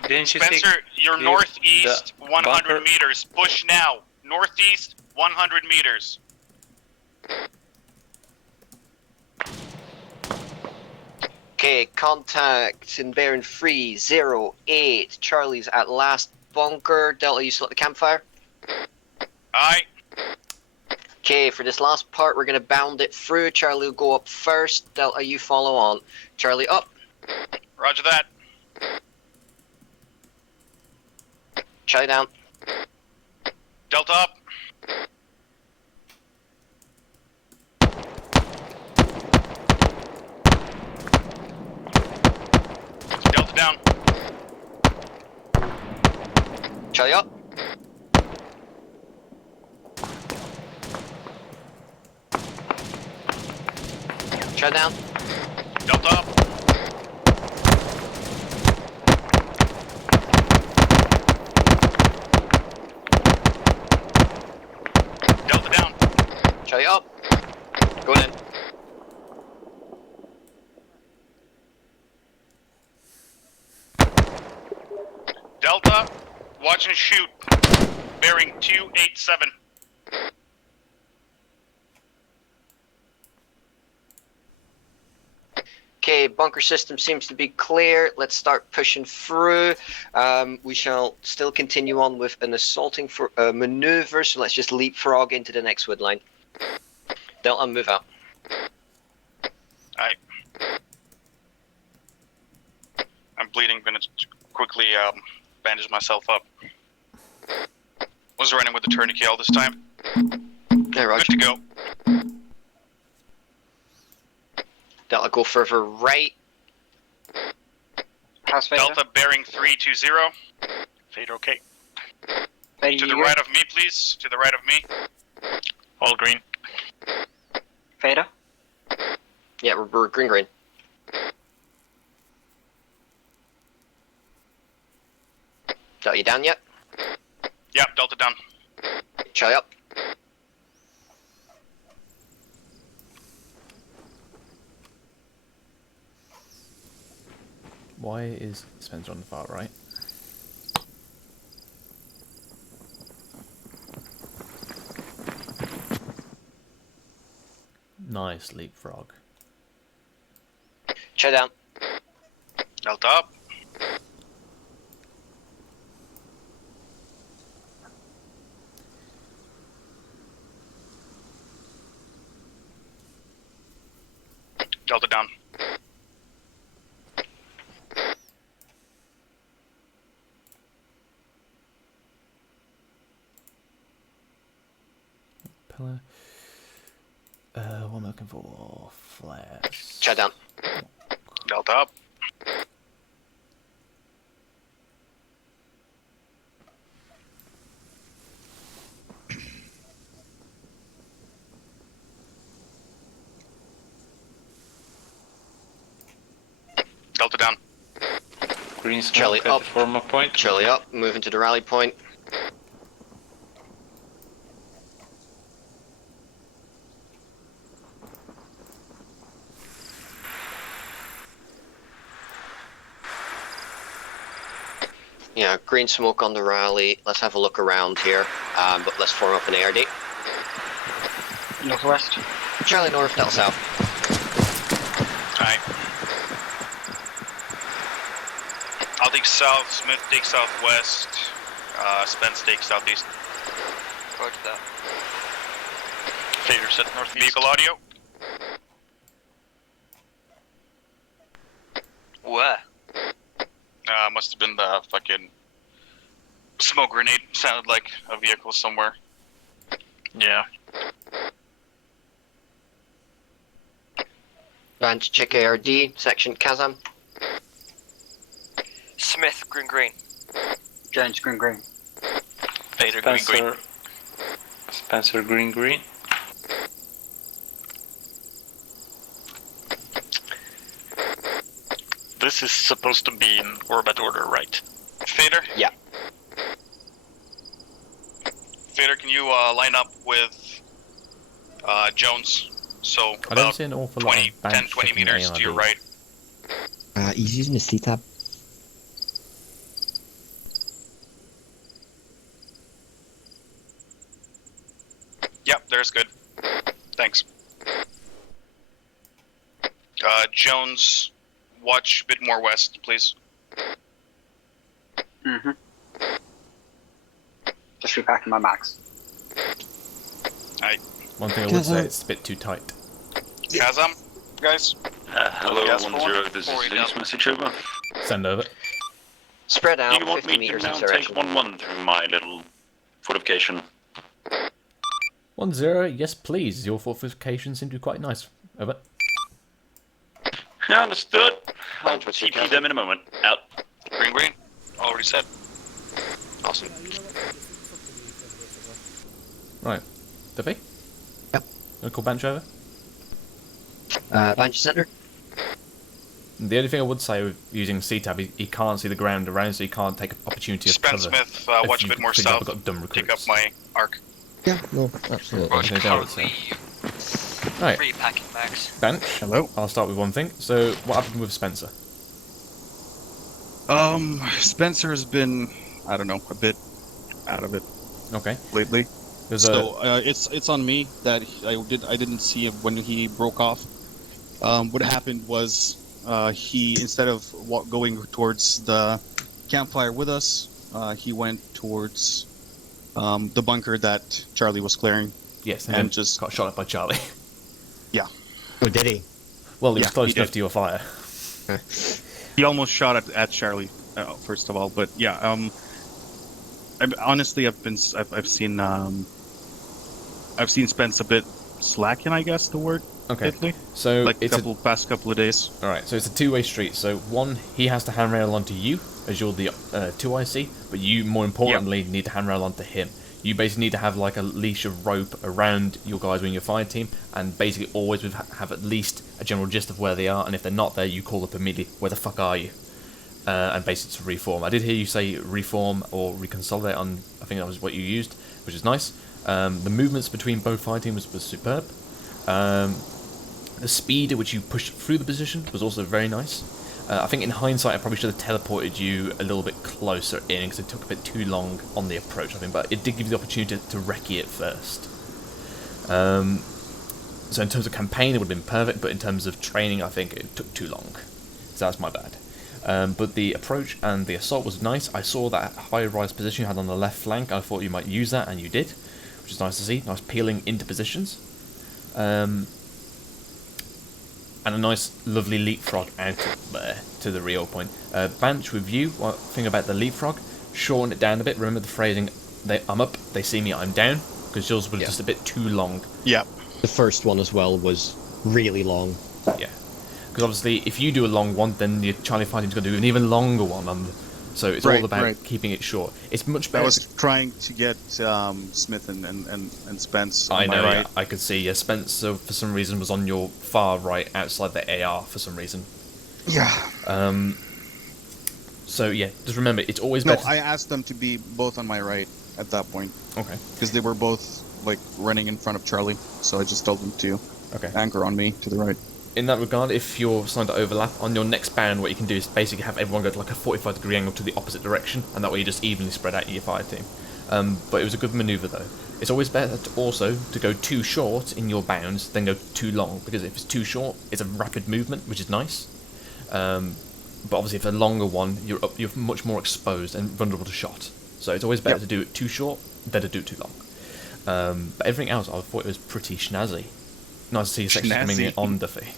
Didn't you Spencer, say you're northeast 100 bunker? meters. Push now. Northeast 100 meters. Okay, contact in bearing 308. Charlie's at last bunker. Delta, you still at the campfire? Aye. Okay, for this last part, we're going to bound it through. Charlie will go up first. Delta, you follow on. Charlie, up. Roger that. Charlie, down. Delta up. Delta down. Charlie, up. Charlie, down. Delta up. Delta down. Charlie, up. Going in. Delta, watch and shoot. Bearing 287. Okay, bunker system seems to be clear. Let's start pushing through. We shall still continue on with an assaulting for maneuver, so let's just leapfrog into the next wood line. Delta, move out. Alright. I'm bleeding, gonna quickly bandage myself up. Was running with the tourniquet all this time. Hey, Roger. Good to go. Delta, go further right. How's Vader? Delta bearing 320. Vader, okay. Vader, To the right of me, please. To the right of me. All green. Vader? Yeah, we're green. Delta, you down yet? Yep, Delta down. Charlie, up. Why is Spencer on the far right? Nice leapfrog. Charlie, down. Delta up. Delta down. Pillar. What am I looking for? Flares. Chat down. Delta up. Delta down. Green smoke Charlie at up. the former point. Charlie up. Moving to the rally point. Yeah, green smoke on the rally. Let's have a look around here, but let's form up an ARD. Northwest. Charlie north, Delta south. Alright. I'll take south, Smith take southwest, Spence take southeast. Roger that. Fader set northeast. Vehicle audio. Where? Must have been the fucking smoke grenade. Sounded like a vehicle somewhere. Yeah. Branch check ARD, section Kazam. Smith, green. Jones, green. Fader, Spencer, green. Spencer, green. This is supposed to be in orbit order, right? Fader? Yeah. Fader, can you line up with Jones? So I don't about see an awful lot 20, of bank 10, 20 checking meters to your ARD. right. He's using the C-tab. Yep, there's good. Thanks. Jones, watch a bit more west, please. Mm-hmm. Just repacking my max. Alright. One thing I would say, it's a bit too tight. Kazam, guys? Hello, Gas 1-0, this is Lee's message over. Send over. Spread out, Do you want 50 me to meters now each take direction. 1-1 through my little fortification? 1-0, yes please. Your fortifications seem to be quite nice. Over. Understood. I'll What's your TP them in a moment. Out. Green. Already said. Awesome. Right. Duffy? Yep. Wanna call Banch over? Banch center. The only thing I would say with using C-tab, he can't see the ground around, so he can't take opportunity of Spence cover. Smith, watch a bit more For example, south. got dumb Take recruits. up my arc. Yeah, no, absolutely. Roger, currently Right. Repacking max. Bench. Hello. I'll start with one thing. So, what happened with Spencer? Spencer has been, I don't know, a bit out of it. Okay. Lately. There's So it's on me that I didn't see it when he broke off. What happened was he, instead of going towards the campfire with us, he went towards the bunker that Charlie was clearing. Yes, and just got shot at by Charlie. Yeah. Oh, did he? Well, he was Yeah, close he enough did. to your fire. He almost shot at Charlie, first of all. But yeah, honestly, I've seen Spence a bit slacking, I guess the word. Okay. Lately. So like it's past couple of days. All right. So it's a two-way street. So one, he has to handrail onto you as you're the 2IC, but you, more importantly, need to handrail onto him. You basically need to have like a leash of rope around your guys when you're fire team, and basically always have at least a general gist of where they are. And if they're not there, you call up immediately. Where the fuck are you? And basically to reform. I did hear you say reform or reconsolidate on. I think that was what you used, which is nice. The movements between both fire teams was superb. The speed at which you pushed through the position was also very nice. I think in hindsight I probably should have teleported you a little bit closer in because it took a bit too long on the approach, I think, but it did give you the opportunity to recce it first. So in terms of campaign it would have been perfect, but in terms of training I think it took too long. So that's my bad. But the approach and the assault was nice. I saw that high-rise position you had on the left flank. I thought you might use that, and you did, which is nice to see. Nice peeling into positions. and a nice, lovely leapfrog out there to the real point. Banch, with you, one thing about the leapfrog, shorten it down a bit. Remember the phrasing, I'm up, they see me, I'm down, because yours was just a bit too long. Yeah. The first one as well was really long. Yeah. Because obviously, if you do a long one, then your Charlie Fighting's going to do an even longer one. So it's all about keeping it short. It's much better. I was trying to get Smith and Spence on I know, my right. yeah, I could see. Yeah, Spence, for some reason, was on your far right, outside the AR for some reason. Yeah. So yeah, just remember, it's always No, better. I asked them to be both on my right at that point. Okay. Because they were both like running in front of Charlie, so I just told them to anchor on me to the right. In that regard, if you're starting to overlap, on your next band, what you can do is basically have everyone go to like a 45-degree angle to the opposite direction, and that way you just evenly spread out your fire team. But it was a good manoeuvre though. It's always better to go too short in your bounds than go too long, because if it's too short, it's a rapid movement, which is nice. But obviously, if it's a longer one, you're much more exposed and vulnerable to shot. So it's always better to do it too short than to do it too long. But everything else, I thought it was pretty snazzy. Nice to see sections coming in on Duffy.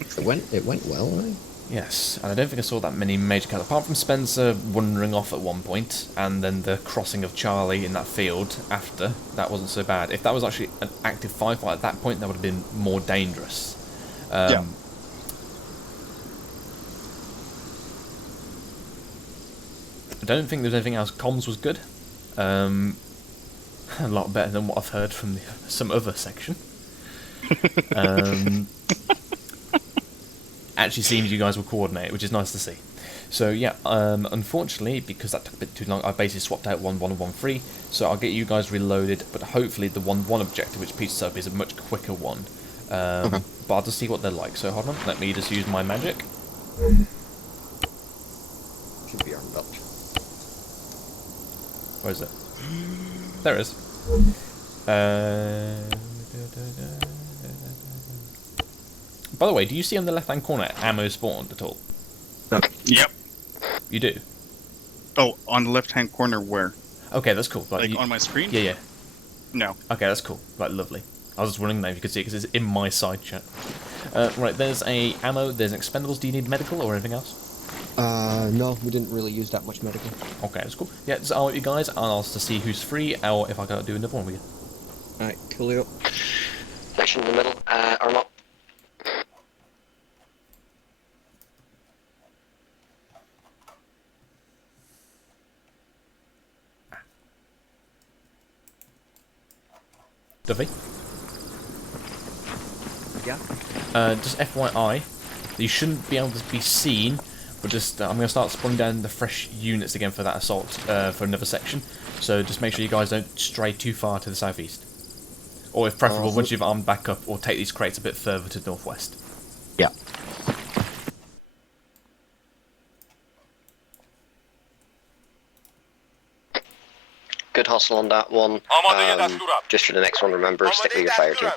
It went well, right? Yes, and I don't think I saw that many major characters, apart from Spencer wandering off at one point, and then the crossing of Charlie in that field after. That wasn't so bad. If that was actually an active firefight at that point, that would have been more dangerous. Yeah. I don't think there's anything else. Comms was good. A lot better than what I've heard from some other section. Actually seems you guys will coordinate, which is nice to see. So yeah, unfortunately, because that took a bit too long, I basically swapped out 1-1 and 1-3, so I'll get you guys reloaded, but hopefully the 1-1 objective, which Pete's up, is a much quicker one. But I'll just see what they're like, so hold on, let me just use my magic. Should be armed up. Where is it? There it is. By the way, do you see on the left-hand corner ammo spawned at all? Yep. You do? Oh, on the left-hand corner where? Okay, that's cool. Like on my screen? Yeah, yeah. No. Okay, that's cool. Like, lovely. I was just wondering if you could see it, because it's in my side chat. Right, there's a ammo, there's expendables. Do you need medical or anything else? No, we didn't really use that much medical. Okay, that's cool. Yeah, so I'll let you guys, and I'll just see who's free, or if I gotta do another one with you. Alright, coolio. Section in the middle, ArmA. Duffy? Yeah? Just FYI, you shouldn't be able to be seen, but just I'm going to start spawning down the fresh units again for that assault for another section, so just make sure you guys don't stray too far to the southeast. Or if preferable, once you've armed back up, or take these crates a bit further to the northwest. Yeah. Good hustle on that one. Just for the next one, remember, stick with your fire team.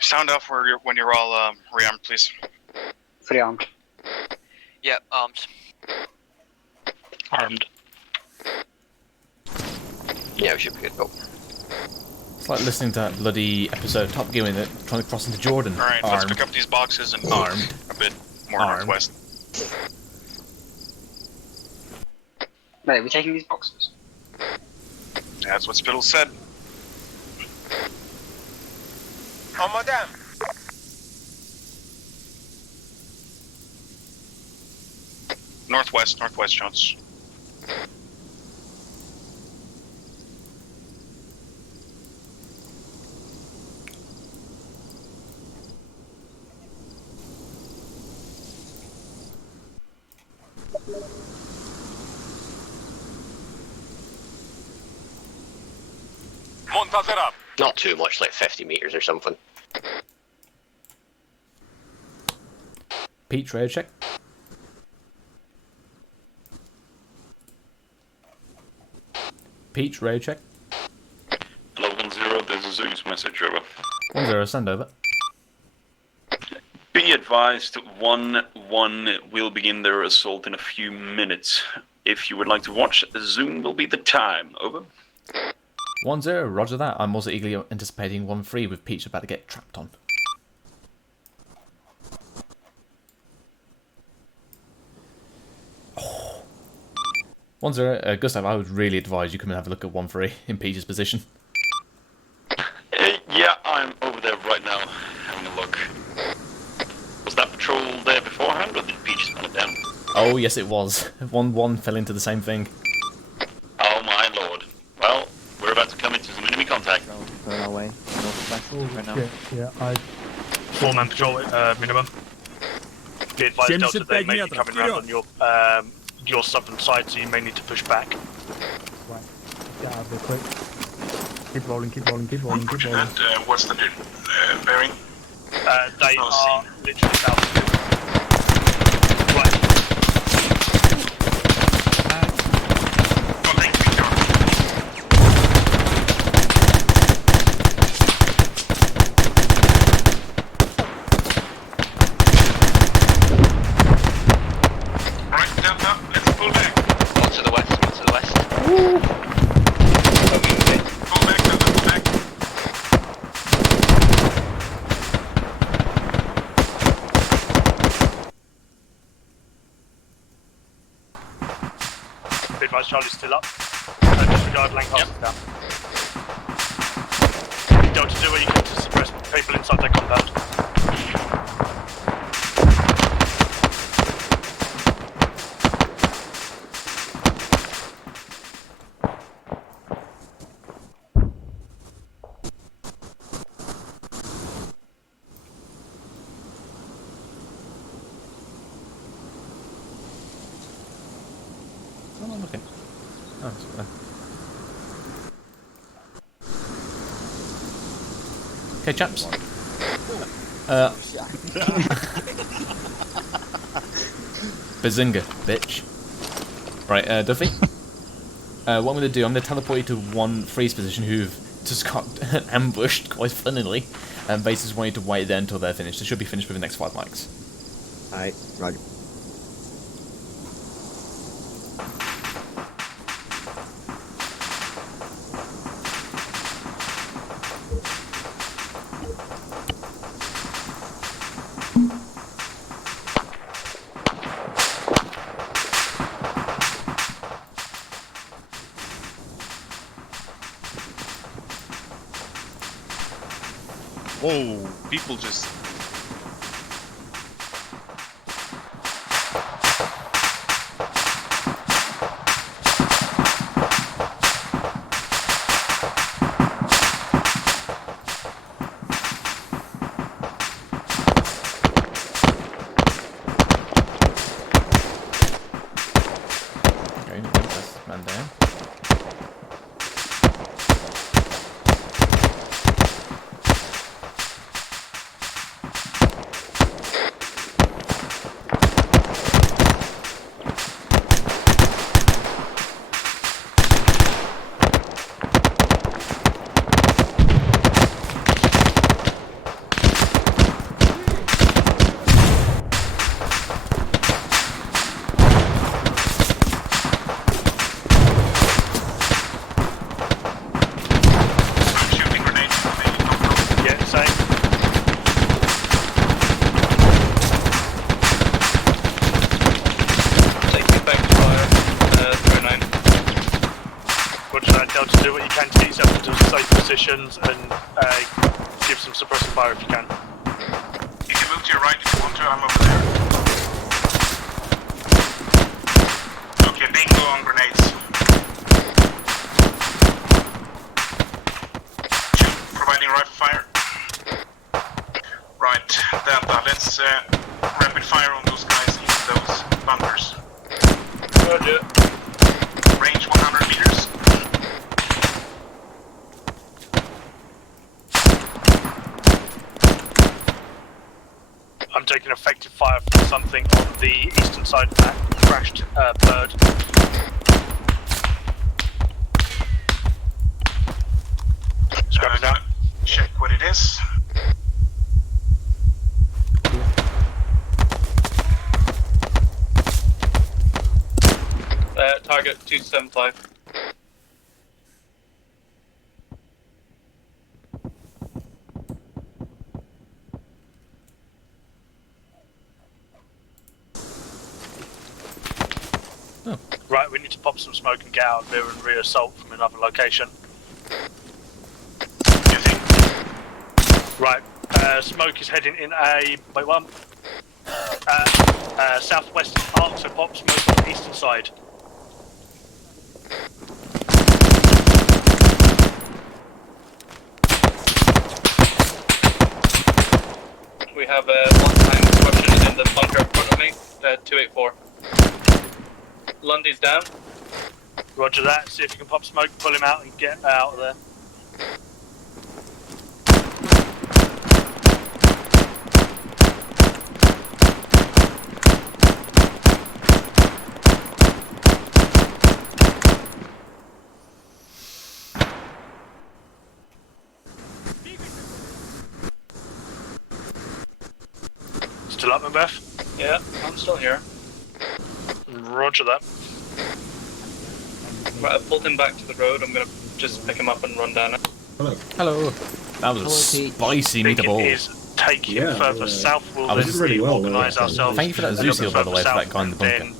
Sound off when you're all rearmed, please. Fully armed. Yeah, armed. Armed. Yeah, we should be good. Go. It's like listening to that bloody episode of Top Gear when they're trying to cross into Jordan. Alright, let's pick up these boxes and move a bit more northwest. Wait, are we taking these boxes? Yeah, that's what Spittle said. Oh, madame. Northwest, Jones. Not too much, like 50 meters or something. Pete, radio check. Pete, radio check. Hello, 1-0, there's a Zeus message over. 1-0, send over. Be advised, 1-1 will begin their assault in a few minutes. If you would like to watch, Zoom will be the time. Over. 1-0, roger that. I'm also eagerly anticipating 1-3 with Peach about to get trapped on. Oh. 1-0, Gustav, I would really advise you come and have a look at 1-3 in Peach's position. Yeah, I'm over there right now, having a look. Was that patrol there beforehand, or did Peach spell it down? Oh, yes it was. 1-1 fell into the same thing. Oh my lord. Well, we're about to come into some enemy contact. Going our way. North special right now. Yeah, I... 4-man patrol minimum. Be advised, Delta, they may be coming around on your southern side, so you may need to push back. Right, get out of there quick. Keep rolling, keep rolling, keep rolling, keep rolling. And what's the bearing? They are literally south. Right. Right, Delta, let's pull back. One to the west, one to the west. Pull back, Delta, pull back. Be advised, Charlie's still up. Disregard Lancaster's down. Delta, do what you can to suppress people inside their compound. Oh, okay. Oh, it's there. Okay, chaps. Bazinga, bitch. Right, Duffy. What I'm going to do, I'm going to teleport you to 1-3's position, who've just got ambushed, quite funnily, and base is wanting to wait there until they're finished. They should be finished within the next 5 mics. Alright, roger. Whoa, people just... Okay, that's man down. Delta, do what you can to get yourself into safe positions and give some suppressive fire if you can. You can move to your right if you want to, I'm over there. Okay, bingo on grenades. Two, providing rifle fire. Right, Delta, let's rapid fire on those guys in those bunkers. Roger. Range 100 meters. I'm taking effective fire from something on the eastern side of that crashed bird. Scrap it out. Check what it is. Target 275. Right, we need to pop some smoke and get out of here and re-assault from another location. Right, smoke is heading in a southwest arc, so pop smoke on the eastern side. We have one time Russian in the bunker in front of me, 284. Lundy's down. Roger that, see if you can pop smoke, pull him out and get out of there. Still up, Macbeth? Yeah, I'm still here. Roger that. Right, I've pulled him back to the road. I'm gonna just pick him up and run down it. Hello. Hello. That was a spicy meatball. Take him further south. We'll did really well. organise ourselves. Thank you for that zoo seal, by the way, for that guy in the bunker.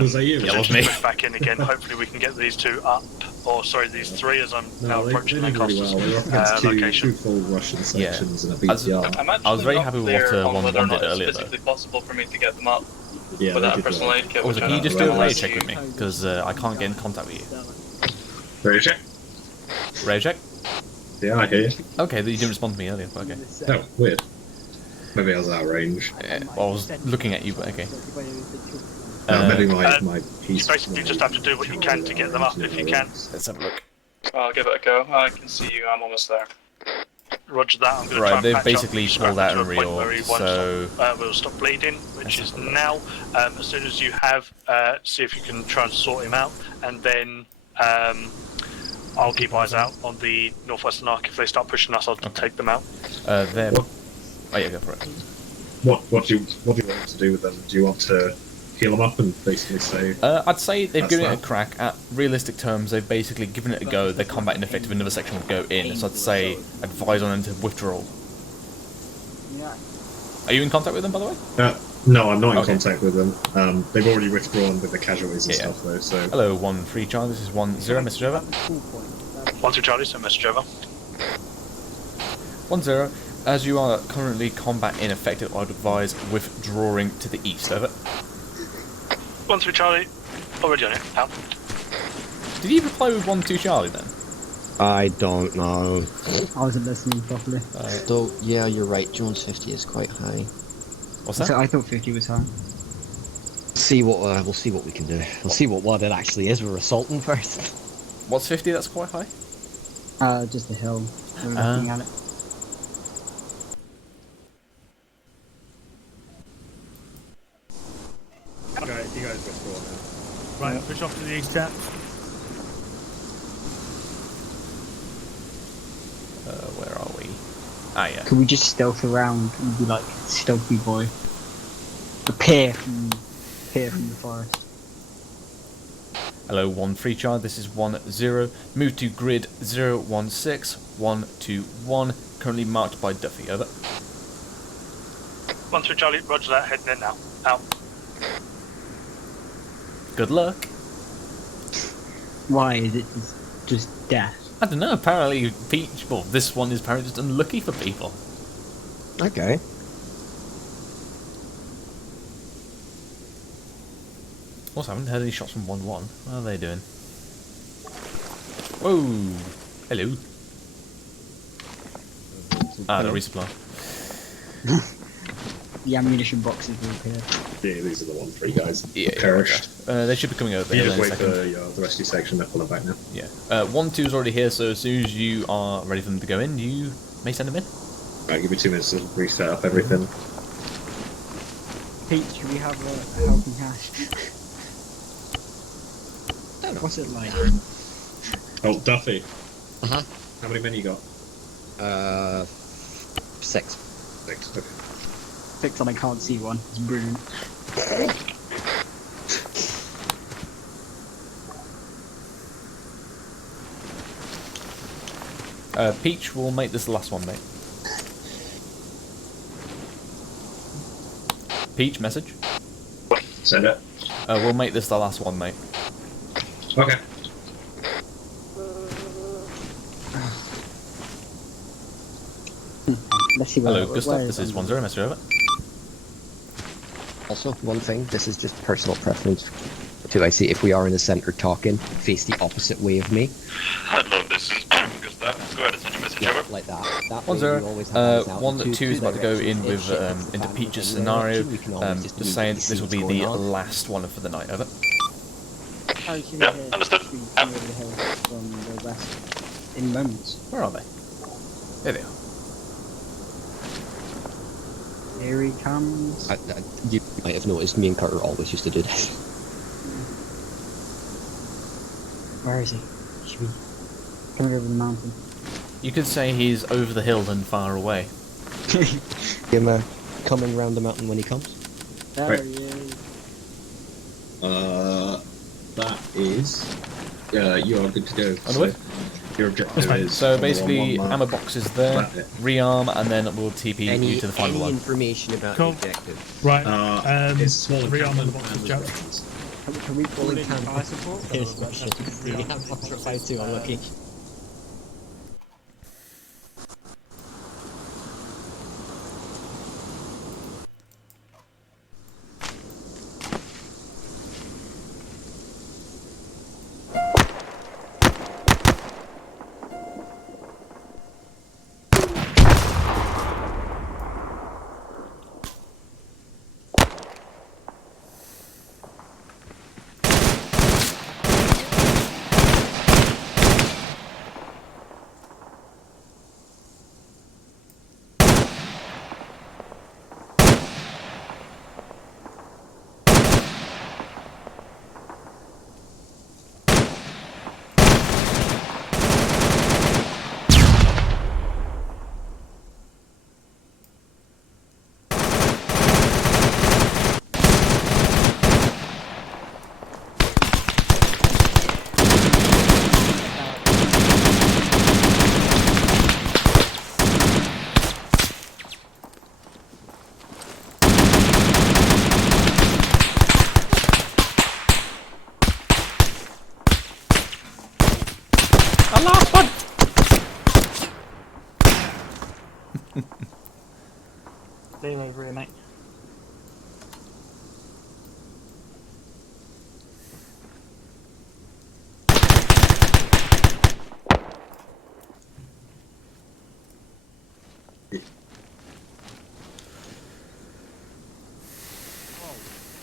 Was that you? Yeah, it was me. Push back in again. Hopefully we can get these two up, or sorry, these three as I'm now approaching they the did really well. They were up against location. two full Russian sections and a BTR. I'm I was very happy with what clear on 1-1 whether or not did it's earlier, though. physically possible for me to get them up Yeah, without they a did personal well. aid kit. Also, which can I you just don't do a know. raid check with me? Because I can't get in contact with you. Raid check? Raid check? Yeah, I hear you. Okay, you didn't respond to me earlier, but okay. Oh, weird. Maybe I was out of range. Well, I was looking at you, but okay. Maybe my piece. You basically just have to do what you can to get them up if you can. Let's have a look. I'll give it a go. I can see you. I'm almost there. Roger that. I'm going to try Right, and they've patch basically up Scrap pulled out to a a point where he reorg, won't so... will stop bleeding, which is now. As soon as you have, see if you can try and sort him out, and then I'll keep eyes out on the northwestern arc. If they start pushing us, I'll take them out. They're... Oh yeah, go for it. What do you want to do with them? Do you want to heal them up and basically say... I'd say they've That's given it a that. crack. At realistic terms, they've basically given it a go. Their combat ineffective, another section will go in. So I'd say advise on them to withdraw. Are you in contact with them, by the way? No, I'm not in Okay. contact with them. They've already withdrawn with the casualties and stuff, though, so... Hello, 1-3 Charlie, this is 1-0, message over. 1-2 Charlie, so message over. 1-0, as you are currently combat ineffective, I'd advise withdrawing to the east, over. 1-3 Charlie, already on it. Out. Did you reply with 1-2 Charlie then? I don't know. I wasn't listening properly. Though, yeah, you're right. Jones 50 is quite high. What's that? I thought 50 was high. See what we'll see what we can do. We'll see what it actually is. We're assaulting first. What's 50? That's quite high. Just the hill. We're looking at it. Right, you guys withdraw now. Right, push off to the east, chaps. Where are we? Ah, yeah. Could we just stealth around and be like stealthy boy? Appear from the forest. Hello, 1-3 Charlie, this is 1-0. Move to grid 016-121, currently marked by Duffy, over. 1-3 Charlie, roger that, heading in now. Out. Good luck. Why is it just death? I don't know, apparently Peach, well, this one is apparently just unlucky for people. Okay. Also, I haven't heard any shots from 1-1. What are they doing? Whoa! Hello. Ah, the resupply. the ammunition boxes will appear. Yeah, these are the 1-3 guys. Yeah, Perished. They should be coming over You here just in a wait second. for the rest of your section, they're pulling back now. Yeah. 1-2 is already here, so as soon as you are ready for them to go in, you may send them in. Right, give me 2 minutes to reset up everything. Pete, should we have a helping hand? What's it like? Oh, Duffy. Uh-huh. How many men you got? 6. 6, okay. 6 and I can't see one. It's brilliant. Peach will make this the last one, mate. Peach, message. Send it. We'll make this the last one, mate. Okay. Let's see Hello, Gustav. This is 1-0. Message over. Also, one thing, this is just personal preference. Too, I see if we are in the centre talking, face the opposite way of me. Hello, this is Gustav. Go ahead and send your message over. Like that. That 1-0. 1-2 is about to go in with into Peach's scenario. Just saying this will be the last one for the night. Over. Yeah, understood. Over the hill from the west in moments. Where are they? There they are. Here he comes. You might have noticed me and Carter always used to do this. Where is he? Should we coming over the mountain? You could say he's over the hill and far away. Give him a coming round the mountain when he comes. There Right. he is. That is... you are good to go. On the way? Your objective is... So basically, on the 1-1 ammo box is there, rearm, and then we'll TP you to the final one. Information about Cool. the objective? Right. it's small rearm on the encampment boxes, and Jack. weapons. Can we call in Can't fire support? Here's my shit. We have 1-5-2, unlucky. A last one! Game over here, mate.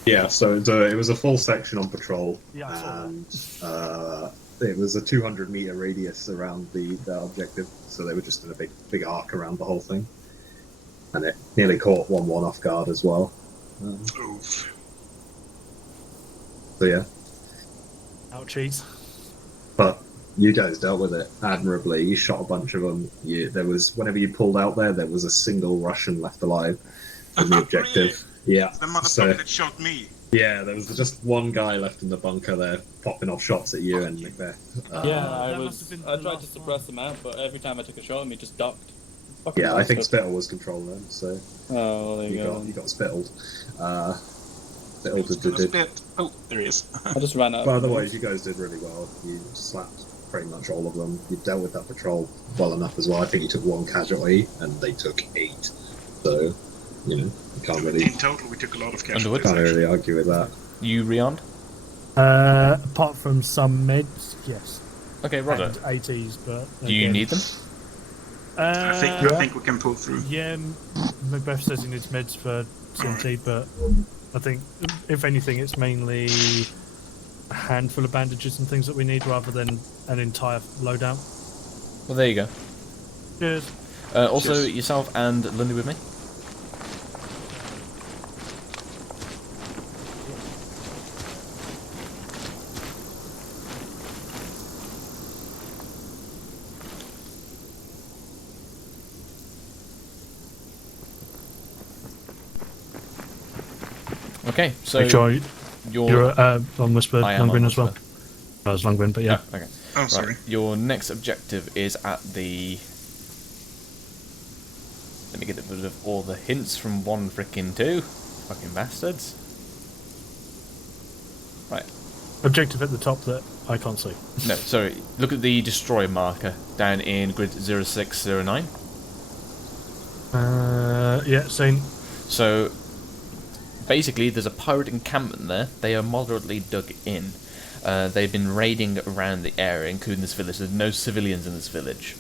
Yeah, so it was a full section on patrol, Yeah, I saw and it was a 200-meter radius around the objective, so they were just in a big arc around the whole thing, and it nearly caught 1-1 off guard as well. So yeah, Ouchies. but you guys dealt with it admirably. You shot a bunch of them. There was, whenever you pulled out there was a single Russian left alive from the objective. Yeah, The motherfucker that shot me. Yeah, there was just one guy left in the bunker there, popping off shots at you and Macbeth. I tried to suppress him out, but every time I took a shot, he just ducked. Fucking Yeah, I think bastard. Spittle was control then, so Oh, there you go. you got spittled. Spittled did. Oh, there he is. I just ran out. But otherwise, you guys did really well. You slapped pretty much all of them. You dealt with that patrol well enough as well. I think you took 1 casualty, and they took 8. So, you can't really. In total, we took a lot of casualties. Can't really argue with that. You rearmed? Apart from some meds, yes. Okay, Roger. And ATs, but Do you need them? I think we can pull through. Yeah, Macbeth says he needs meds for TNT, but I think if anything, it's mainly a handful of bandages and things that we need rather than an entire loadout. Well, there you go. Cheers. Also, Cheers. yourself and Lundy with me. Okay, so Make sure you're on Whisper I am Longren on as well. Whisper. I was Longren, but yeah. Oh, okay. Oh, sorry. Right. Your next objective is at the. Let me get rid of all the hints from 1 frickin' 2. Fucking bastards. Right. Objective at the top that I can't see. No, sorry. Look at the destroyer marker down in grid 0609. Yeah, same. So, basically, there's a pirate encampment there. They are moderately dug in. They've been raiding around the area, including this village. There's no civilians in this village.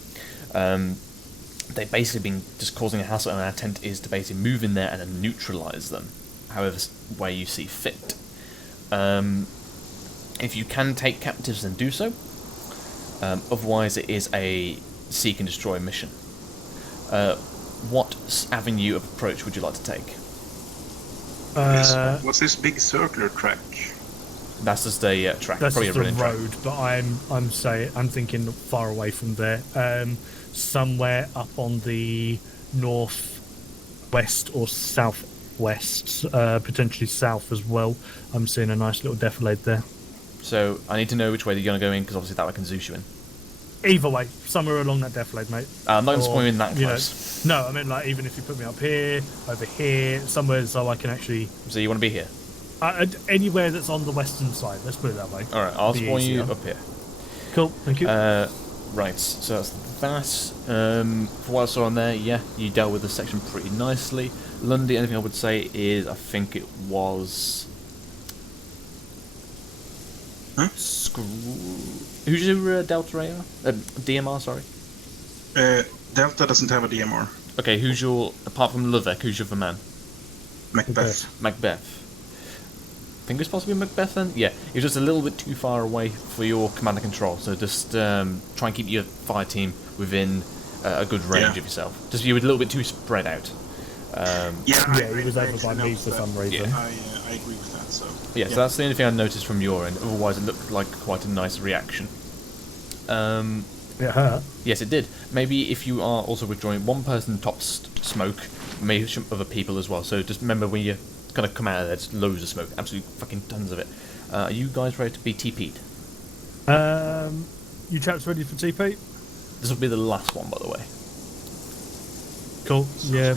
They've basically been just causing a hassle, and our intent is to basically move in there and then neutralise them, however way you see fit. If you can take captives, then do so. Otherwise, it is a seek and destroy mission. What avenue of approach would you like to take? What's this big circular track? That's just a track. That's probably just a a running track. road, but I'm thinking far away from there. Somewhere up on the northwest or southwest, potentially south as well. I'm seeing a nice little defilade there. So I need to know which way you're going to go in, because obviously that way can Zeus you in. Either way, somewhere along that defilade, mate. I'm not going to Or, spawn you in that you close. know, no, I mean like even if you put me up here, over here, somewhere so I can actually. So you want to be here? Anywhere that's on the western side. Let's put it that way. All right, I'll Be spawn you easier. up here. Cool, thank you. Right, so that's that. For what I saw on there, yeah, you dealt with the section pretty nicely. Lundy, anything I would say is, I think it was. Huh? Who's your Delta AR? DMR, sorry. Delta doesn't have a DMR. Okay, who's your, apart from Lovek, who's your other man? Macbeth. Macbeth. I think it was possibly Macbeth then? Yeah, he was just a little bit too far away for your command and control, so just try and keep your fire team within a good range of yourself. Just you were a little bit too spread out. He was over by me for some reason. I agree with that, so... Yeah, so that's the only thing I noticed from your end, otherwise it looked like quite a nice reaction. It hurt. Yes, it did. Maybe if you are also withdrawing, one person tops smoke, maybe some other people as well, so just remember when you kind of come out of there, just loads of smoke, absolutely fucking tons of it. Are you guys ready to be TP'd? You chaps ready for TP? This will be the last one, by the way. Cool, yeah.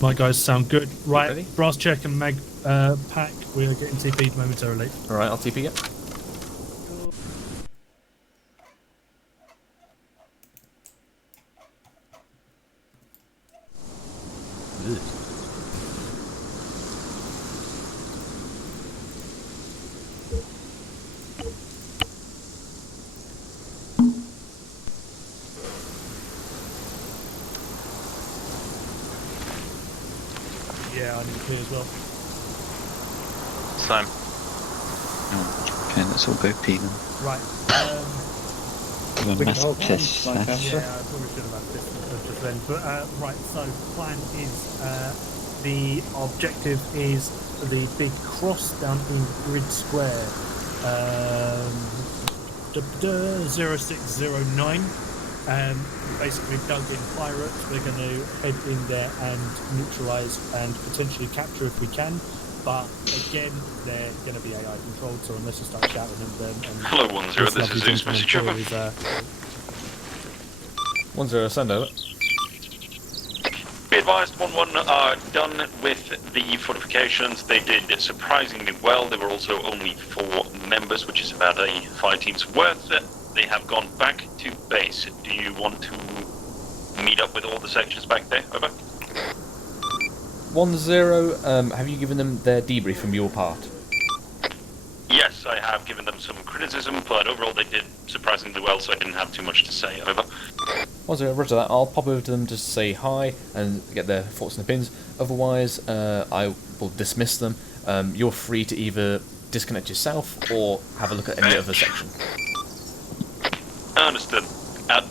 My guys sound good. Right, Brass Check and Mag Pack, we are getting TP'd momentarily. Alright, I'll TP it. Yeah, I need to clear as well. Same. Okay, let's all go pee then. Right. We must piss. Yeah, I probably should have had this just then. But right, so plan is the objective is the big cross down in Grid Square, 0609. Basically dug in pirates. We're going to head in there and neutralise and potentially capture if we can. But again, they're going to be AI controlled, so unless you start shouting at them. And Hello, 10, this is Zeus, message over. 10, send over. Be advised, 1-1 are done with the fortifications. They did surprisingly well. There were also only 4 members, which is about a fire team's worth. They have gone back to base. Do you want to meet up with all the sections back there? Over. 10, have you given them their debrief from your part? Yes, I have given them some criticism, but overall they did surprisingly well, so I didn't have too much to say. Over. Roger that. I'll pop over to them just to say hi and get their thoughts and opinions. Otherwise, I will dismiss them. You're free to either disconnect yourself or have a look at any other section. Understood. Out.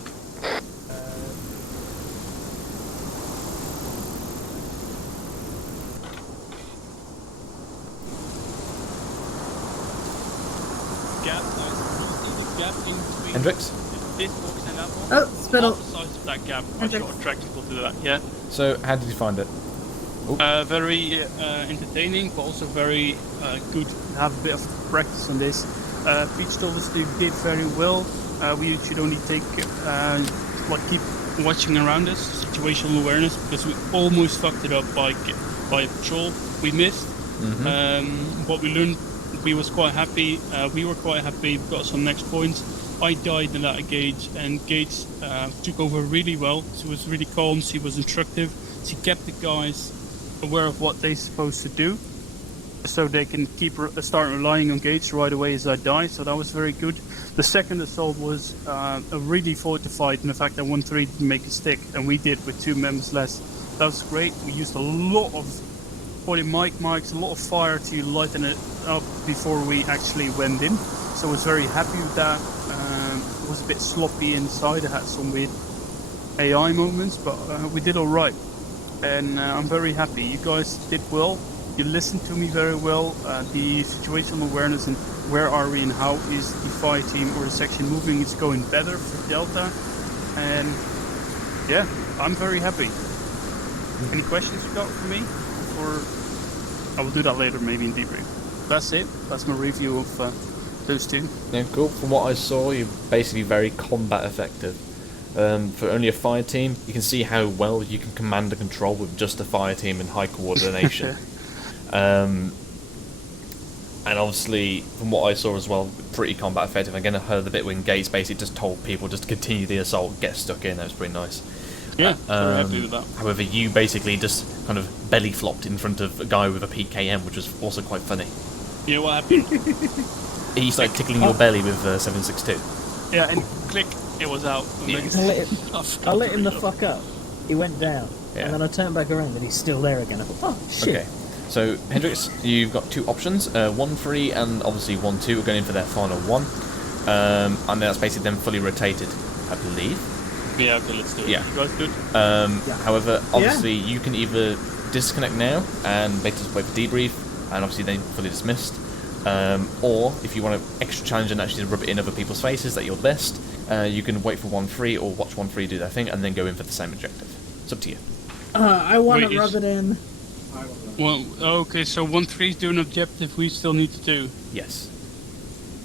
Hendrix? This box and that box. Oh, spittle. Half the size of that gap. I shot a tractable to that, yeah. So, how did you find it? Very entertaining, but also very good to have a bit of practice on this. Peach told us to did very well. We should only take, keep watching around us, situational awareness, because we almost fucked it up by a patrol. We missed. What we learned, we was quite happy. We were quite happy. We got some next points. I died in that engage, and Gates took over really well. She was really calm. She was instructive. She kept the guys aware of what they're supposed to do, so they can start relying on Gates right away as I die. So that was very good. The second assault was really fortified in the fact that 1-3 didn't make a stick, and we did with 2 members less. That was great. We used a lot of mics, a lot of fire to lighten it up before we actually went in. So I was very happy with that. It was a bit sloppy inside. I had some weird AI moments, but we did all right. And I'm very happy. You guys did well. You listened to me very well. The situational awareness and where are we and how is the fire team or the section moving is going better for Delta. And yeah, I'm very happy. Any questions you got for me? Or I will do that later, maybe in debrief. That's it. That's my review of those two. Yeah, cool. From what I saw, you're basically very combat effective. For only a fire team, you can see how well you can command and control with just a fire team in high coordination. And obviously, from what I saw as well, pretty combat effective. Again, I heard the bit when Gates basically just told people just to continue the assault, get stuck in. That was pretty nice. Yeah, very happy with that. However, you basically just kind of belly flopped in front of a guy with a PKM, which was also quite funny. You know what happened? He started tickling your belly with 7.62. Yeah, and click, it was out. I lit him the fuck up. He went down, and then I turned back around and he's still there again. I thought, oh shit. Okay, so Hendrix, you've got 2 options. 1-3 and obviously 1-2 are going in for their final one. And then that's basically them fully rotated, I believe. Yeah, okay, let's do it. Yeah. You guys good? However, obviously you can either disconnect now and basically just wait for debrief, and obviously then fully dismissed. Or if you want an extra challenge and actually rub it in other people's faces that you're the best, you can wait for 1-3 or watch 1-3 do their thing and then go in for the same objective. It's up to you. I want to rub it in. Well, okay, so 1-3 do an objective we still need to do. Yes.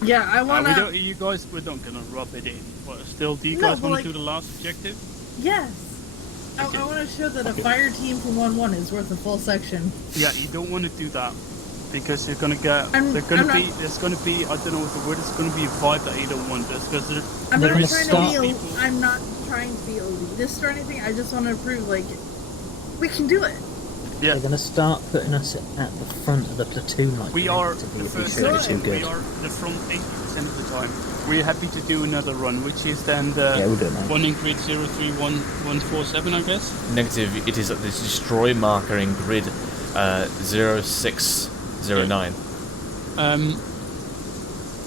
Yeah, I want to... You guys, we're not going to rub it in. But still, do you guys want to do the last objective? Yes. Okay. I want to show that a fire team from 1-1 is worth a full section. Yeah, you don't want to do that. Because you're gonna get, there's gonna be, I don't know what the word is, gonna be a vibe that you don't want. Because I'm not trying to be elitist or anything. I just want to prove, like, we can do it. Yeah. They're gonna start putting us at the front of the platoon, like we are the first section. We are the front 80% of the time. We're happy to do another run, which is then the one in grid 031147, I guess. Negative. It is at the destroy marker in grid 0609.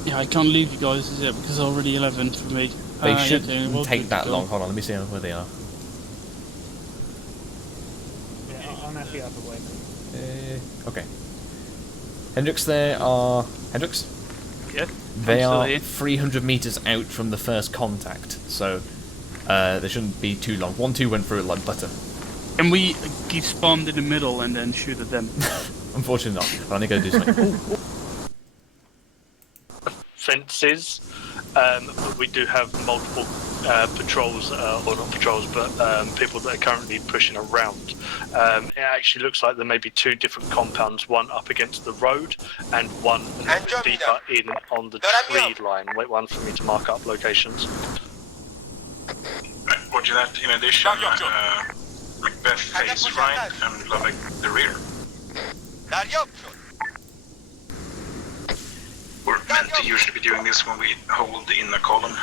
Yeah, I can't leave you guys, is it? Because it's already 11 for me. They shouldn't take that long. Hold on, let me see where they are. Yeah, I'm happy either way. Okay. Hendrix, Hendrix? Yeah. They are 300 meters out from the first contact, so they shouldn't be too long. 1-2 went through it like butter. Can we get spawned in the middle and then shoot at them? Unfortunately not. But I need to go do something. Fences, but we do have multiple patrols, or not patrols, but people that are currently pushing around. It actually looks like there may be 2 different compounds, one up against the road and one a little bit deeper in on the tree line. Wait one for me to mark up locations. Roger that. In addition, Macbeth face right and Lovick the rear. We're meant to usually be doing this when we hold in the column.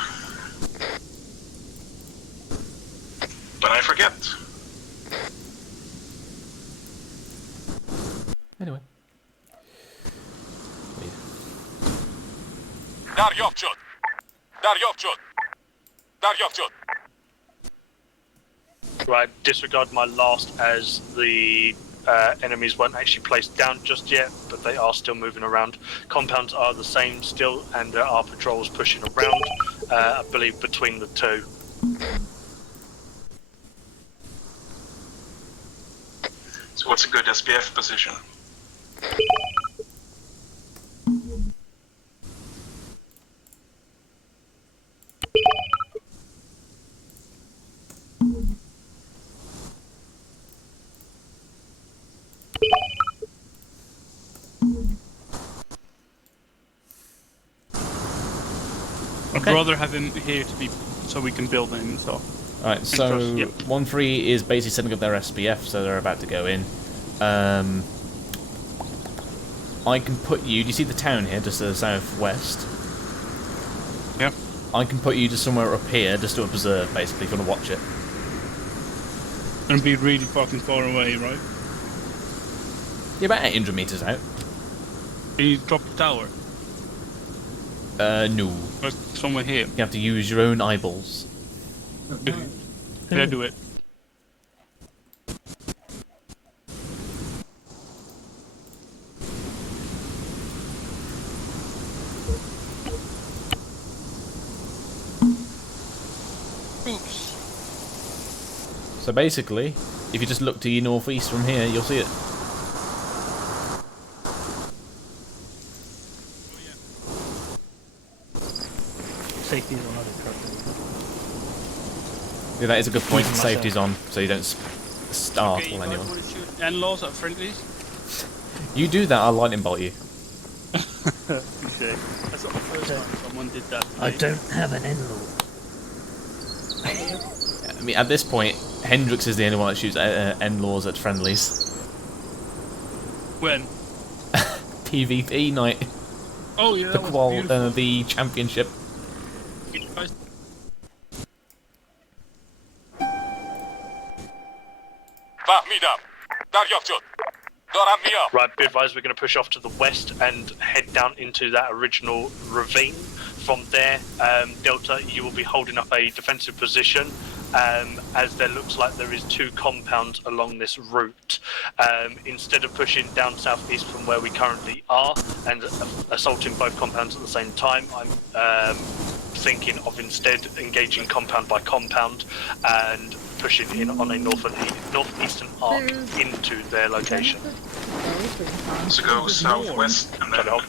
Then I forget. Anyway. Right, disregard my last as the enemies weren't actually placed down just yet, but they are still moving around. Compounds are the same still, and there are patrols pushing around, I believe, between the two. So what's a good SPF position? I'd rather have him here to be so we can build him and stuff. Alright, so Yep. 1-3 is basically setting up their SPF, so they're about to go in. I can put you... Do you see the town here, just to the southwest? Yeah. I can put you just somewhere up here, just to observe, basically, if you want to watch it. And be really fucking far away, right? You're about 800 metres out. Can you drop the tower? No. Or somewhere here. You have to use your own eyeballs. Can I do it? Oops. So basically, if you just look to your northeast from here, you'll see it. Safety's on other truck. Yeah, that is a good point. Safety's on, so you don't startle anyone. And laws at friendlies? You do that, I'll lightning bolt you. Appreciate it. That's not the first time someone did that to me. I don't have an in-law. I mean, at this point, Hendrix is the only one that shoots N-laws at friendlies. When? PvP night. Oh yeah, that was beautiful. The championship. Right, be advised we're going to push off to the west and head down into that original ravine. From there, Delta, you will be holding up a defensive position, as there looks like there is two compounds along this route. Instead of pushing down southeast from where we currently are and assaulting both compounds at the same time, I'm thinking of instead engaging compound by compound and pushing in on a northeastern arc into their location. So go southwest and then up.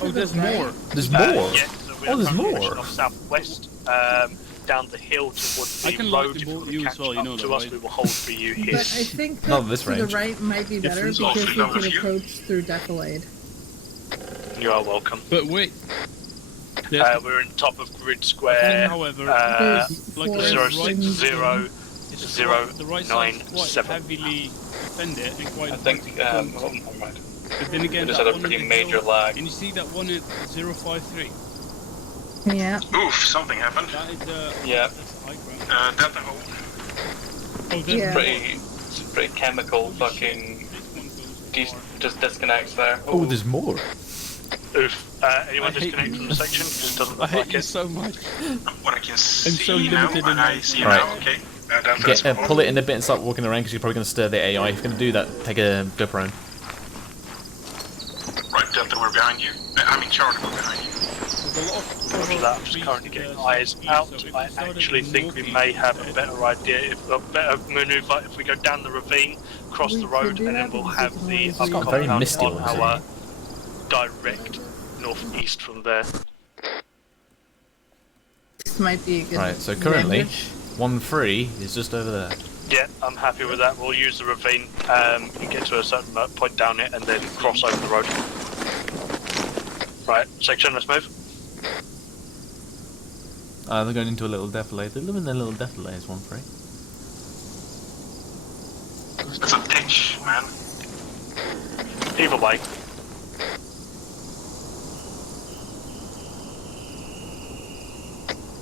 Oh, there's more. There's more? Yeah, so we Oh, are there's currently more. pushing off southwest, down the hill towards I the can road. light the If you boat want you to as catch well, you up know to that, us, right? we will hold for you here. But I think Not that this to the range. right might be better Different because zones. we Awfully could number approach through Defilade. You are welcome. But wait. We're in top of grid square. However, There's like four the things. 060 the right side is quite 097. heavily defended and quite. I think, difficult. oh, never mind. But then again, We just that had a one pretty at the major hill- lag. And you see that one at 053? Yeah. Oof, something happened. That is Yeah. that's high ground. Delta hold. Oh, Yeah. It's pretty chemical fucking. Just disconnects there. Oh, there's more. Oof. Anyone I hate disconnect you. from the section? Just doesn't I look hate like you it. so much. What I can see so now, limited in and I my- see Right. now, okay. Delta's Pull it in a bit and start walking around because you're probably going to stir the AI. If you're going to do that, take a go prone. Right, Delta, we're behind you. I mean, Charlie, we're behind you. After that, I'm just currently getting eyes out. I actually think we may have a better idea, a better maneuver if we go down the ravine, cross the road, and then we'll have the upper got very compound misty on ones, our direct northeast from there. This might be a good. Right, so currently, ambush. 1-3 is just over there. Yeah, I'm happy with that. We'll use the ravine and get to a certain point down it and then cross over the road. Right, section, let's move. They're going into a little defilade. They live in their little defilades, 1-3. It's a ditch, man. Either way.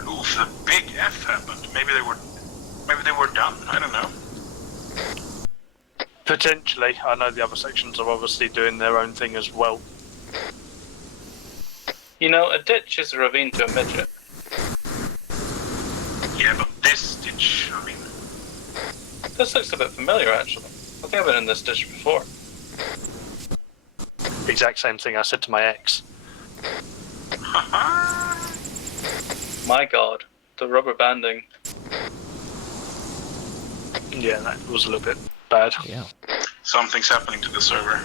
Oof, the big F happened. Maybe they were done. I don't know. Potentially. I know the other sections are obviously doing their own thing as well. You know, a ditch is a ravine to a midget. Yeah, but this ditch, I mean... This looks a bit familiar, actually. I think I've been in this ditch before. Exact same thing I said to my ex. My god, the rubber banding. Yeah, that was a little bit bad. Yeah. Something's happening to the server.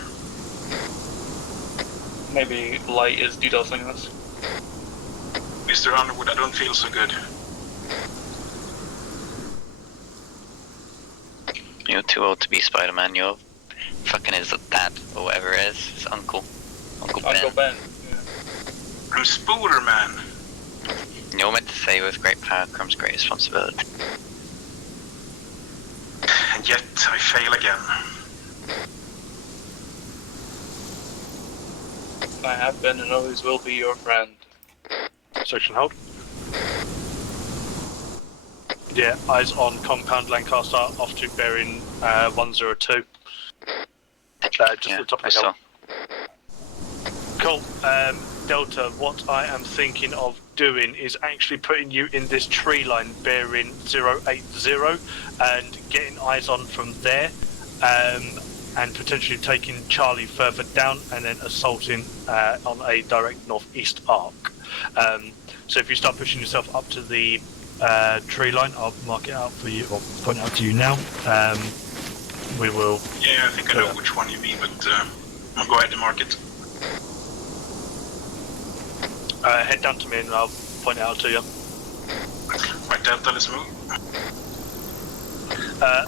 Maybe Light is DDoSing us. Mr. Underwood, I don't feel so good. You're too old to be Spider-Man. You're fucking his dad or whatever it is. His uncle. Uncle Ben. Uncle Ben. Yeah. I'm Spooler Man. You're meant to say with great power comes great responsibility. And yet I fail again. I have been and always will be your friend. Section hold. Yeah, eyes on compound Lancaster off to bearing 102. Just yeah, the top of the hill. Cool. Delta, what I am thinking of doing is actually putting you in this tree line bearing 080 and getting eyes on from there, and potentially taking Charlie further down and then assaulting on a direct northeast arc. So if you start pushing yourself up to the tree line, I'll mark it out for you, or point it out to you now. We will... Yeah, I think I know which one you mean, but I'll go ahead and mark it. Head down to me and I'll point it out to you. Right, Delta, let's move.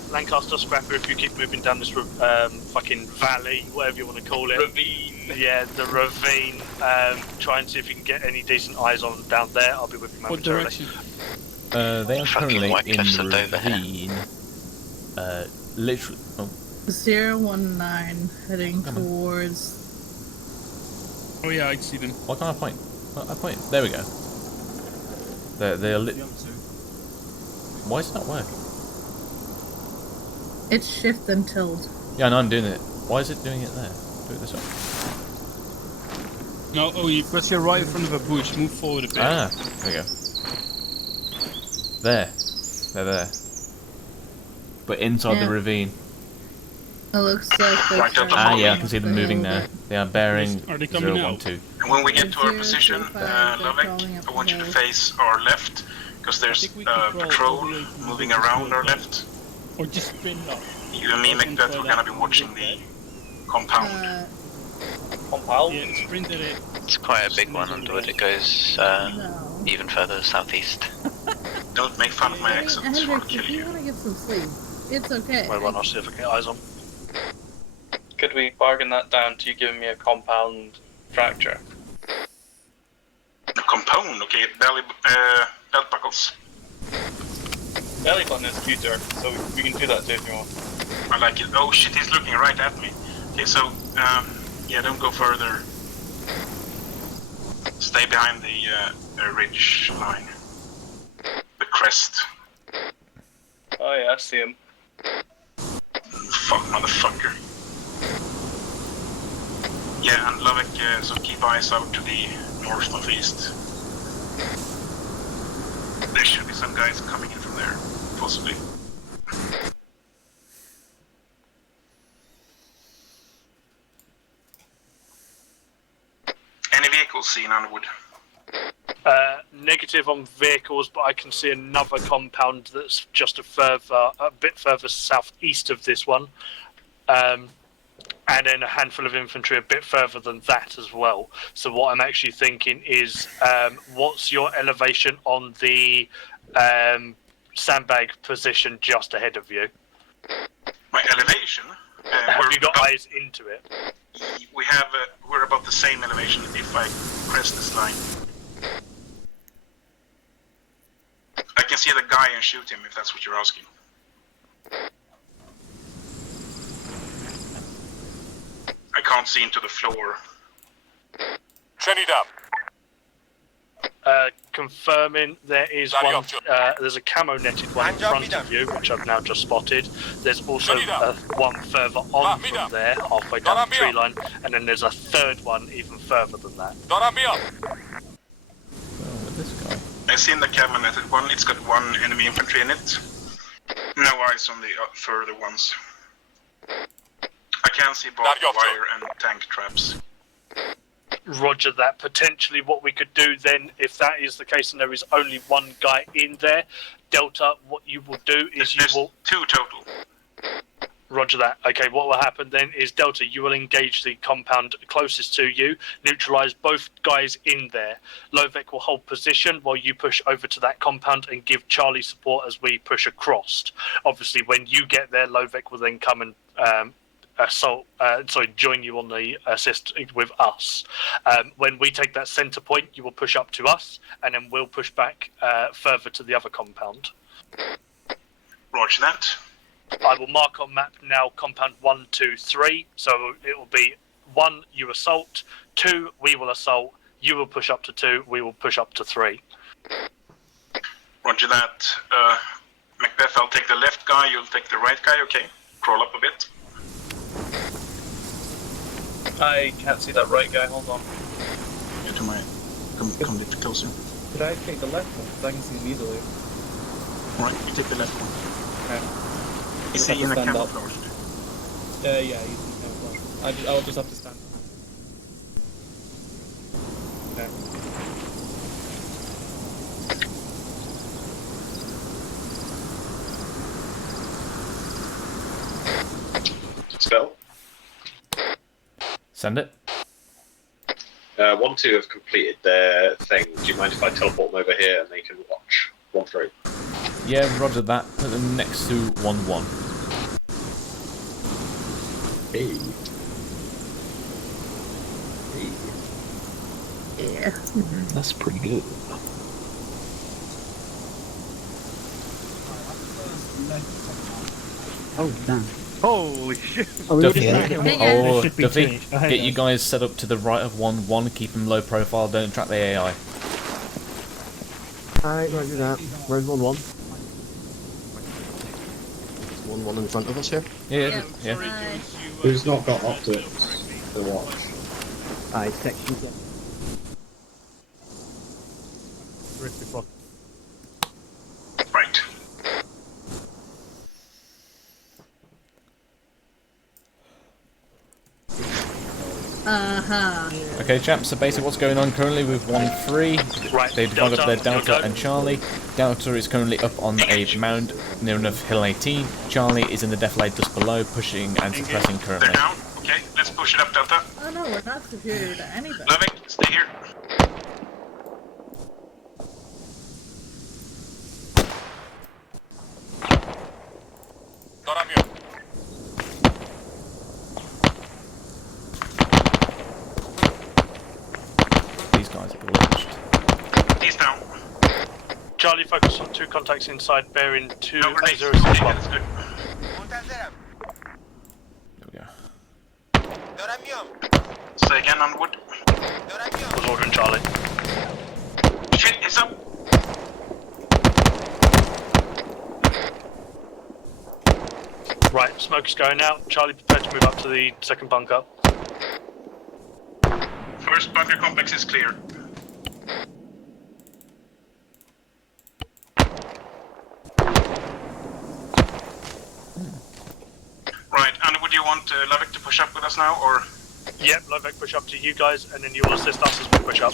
Lancaster, Scrapper, if you keep moving down this fucking valley, whatever you want to call it. Ravine. Yeah, the ravine. Try and see if you can get any decent eyes on them down there. I'll be with you momentarily. What direction? They are currently white in cliffs the of Dover here. ravine. Literally. Oh, 019 heading Come on. towards. Oh yeah, I can see them. why can't I point? I point. There we go. They are lit. Why is it not working? It's shift and tilt. Yeah, no, I'm doing it. Why is it doing it there? Do it this way. No, oh, you press your right in front of a bush, move forward a bit. Ah, there we go. There. They're there. But inside the Yeah. ravine. It looks like they're Ah, yeah, I can see them moving now. They are bearing Are they coming out? 012. And when we get to our 025, position, they're Lovek, crawling up I want you to the face our left, because there's think we a can crawl patrol all the way from the moving village around to our the- left. Or just spin up. You and me, Macbeth, we're gonna be watching the compound. Compound? Yeah, sprint at it. It's quite a big one, Underwood. It goes No. even further southeast. Don't make fun of my I mean, accent, or I'll Hendrix, kill if you you. want to get some sleep, it's okay. Wait, I'll see if I can get eyes on. Could we bargain that down to you giving me a compound fracture? A compound, okay, belt buckles. Belly button is cuter, so we can do that too if you want. I like it. Oh shit, he's looking right at me. Okay, so, yeah, don't go further. Stay behind the ridge line. The crest. Oh yeah, I see him. Fuck, motherfucker. Yeah, and Lovek, so keep eyes out to the north-northeast. There should be some guys coming in from there, possibly. Any vehicles seen, Underwood? Negative on vehicles, but I can see another compound that's just a bit further southeast of this one. And then a handful of infantry a bit further than that as well. So what I'm actually thinking is, what's your elevation on the sandbag position just ahead of you? My elevation? Have you got eyes into it? We're about the same elevation if I press this line. I can see the guy and shoot him if that's what you're asking. I can't see into the floor. Send it up. Confirming there is one. There's a camo netted one in front of you, which I've now just spotted. There's also one further on from there, halfway down the tree line, and then there's a third one even further than that. I've seen the camo netted one. It's got one enemy infantry in it. No eyes on the further ones. I can see barbed wire and tank traps. Roger that. Potentially what we could do then, if that is the case and there is only one guy in there, Delta, what you will do is you will... two total. Roger that. Okay, what will happen then is, Delta, you will engage the compound closest to you, neutralise both guys in there. Lovek will hold position while you push over to that compound and give Charlie support as we push across. Obviously, when you get there, Lovek will then come and join you on the assist with us. When we take that centre point, you will push up to us, and then we'll push back further to the other compound. Roger that. I will mark on map now compound 1, 2, 3. So it will be 1, you assault. 2, we will assault. You will push up to 2. We will push up to 3. Roger that. Macbeth, I'll take the left guy. You'll take the right guy. Okay. Crawl up a bit. I can't see that right guy. Hold on. Get to my. Come a bit closer. Could I take the left one? Because I can see him easily. Right, you take the left one. Okay. Is he in a camouflage? Yeah, he's in camouflage. I'll just have to stand. Okay. Spell. Send it. 1-2 have completed their thing. Do you mind if I teleport them over here and they can watch 1-3? Yeah, roger that. Put them next to 1-1. Hey. Yeah. That's pretty good. Oh, damn. Holy shit! Duffy, Duffy, get you guys set up to the right of 1-1, keep them low profile, don't attract the AI. Alright, right, do that. Where's 1-1? 1-1 in front of us here? Yeah. Who's not got optics to watch? Aye, section 7. Right. Okay, chaps, so basically what's going on currently with 1-3, they divided up their Delta and Charlie. Delta is currently up on a mound near enough Hill 18. Charlie is in the defilade just below, pushing and suppressing currently. They're down. Okay, let's push it up, Delta. Oh no, we're not superior to anybody. Lovik, stay here. These guys are launched. He's down. Charlie, focus on 2 contacts inside, bearing 2-0-6-1. There we go. Say again on wood. Was ordering Charlie. Shit, it's up. Right, smoke is going out. Charlie, prepare to move up to the second bunker. First bunker complex is clear. Right, and would you want Lovik to push up with us now, or? Yep, Lovek push up to you guys, and then you will assist us as we push up.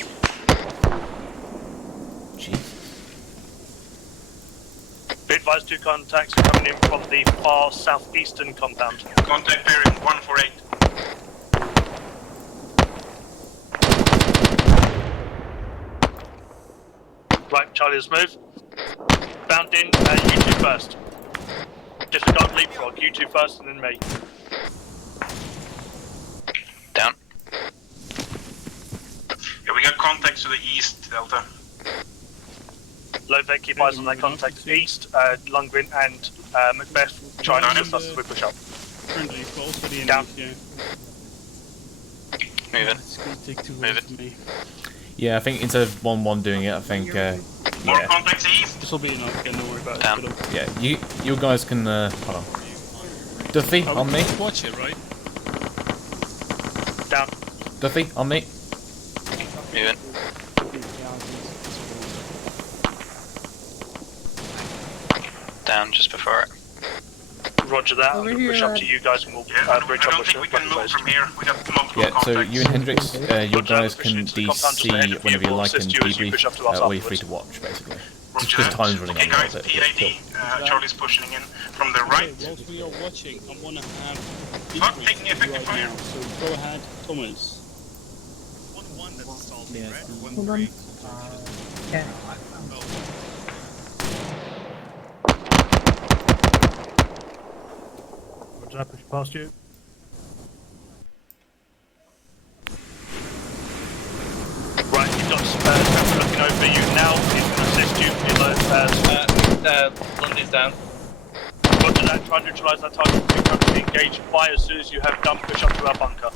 Be advised, 2 contacts are coming in from the far southeastern compound. Contact bearing 148. Right, Charlie, let's move. Bound in, you 2 first. Disregard leapfrog, you 2 first, and then me. Down. Yeah, we got contacts to the east, Delta. Lovek, keep eyes on that contact east. Lundgren and Macbeth, try and assist us as we push up. Friendly, but also the Down. enemies, yeah. Moving. It's going to take too long Move it. for me. Yeah, I think instead of 1-1 doing it, I think. More Yeah. contacts east. This will be enough. Again, don't worry about it. Yeah, you guys can. Hold on. Duffy, on me. Watch it, right? Down. Duffy, on me. Moving. Down just before it. Roger that. Over I'm here, gonna push up to you guys and we'll bridge I up don't think we can move from here. We got multiple Yeah, so contacts. you and Hendrix, you guys can DC whenever you like and debrief, or you're free to watch, basically. Just because time's running out a guys, little bit. PID. Charlie's pushing in from the right. Whilst we are watching, I want to have. Fuck, taking effective fire. So go ahead, Thomas. Hold on. Okay. Roger that, push past you. Right, you've got Trevor looking over you now. He's going to assist you. Lundy's down. Roger that. Try and neutralise that target. You're going to be engaged fire as soon as you have done. Push up to our bunker.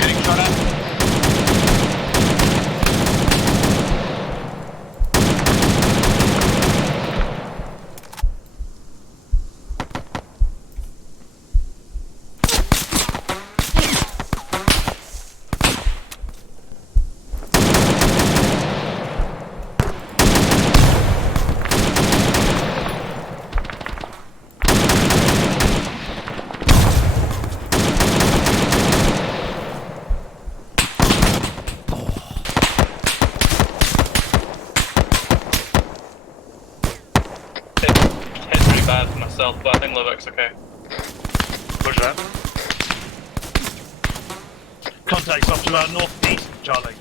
Getting shot at. Bad for myself, but I think Lovek's okay. Roger that. Contacts up to our northeast, Charlie.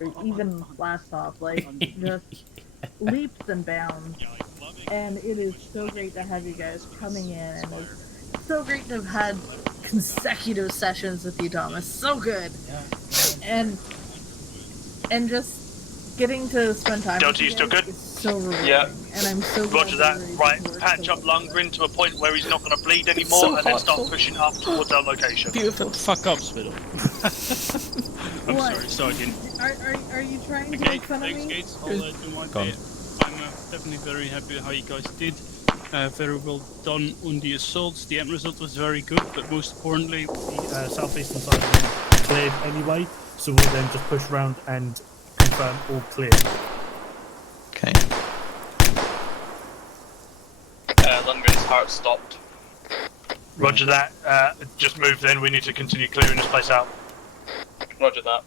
Or even blast off, like, just leaps and bounds. And it is so great to have you guys coming in, and it's so great to have had consecutive sessions with you, Thomas. So good. And just getting to spend time Delta, with you you still guys good? is so rewarding. Yeah. And I'm so glad Roger that. we're able Right, to work patch so up well. Lundgren to a point where he's not going to bleed anymore, So and then start heartful. pushing up towards our location. Beautiful. Fuck up, Spittle. I'm What? sorry, start again. Are you trying to Okay, make fun of thanks, me? Gates. I'll do my Gone. bit. I'm definitely very happy with how you guys did. Very well done on the assaults. The end result was very good, but most importantly, The southeastern side of the cleared anyway, so we'll then just push around and confirm all clear. Okay. Lundgren's heart stopped. Roger that. Just move then. We need to continue clearing this place out. Roger that.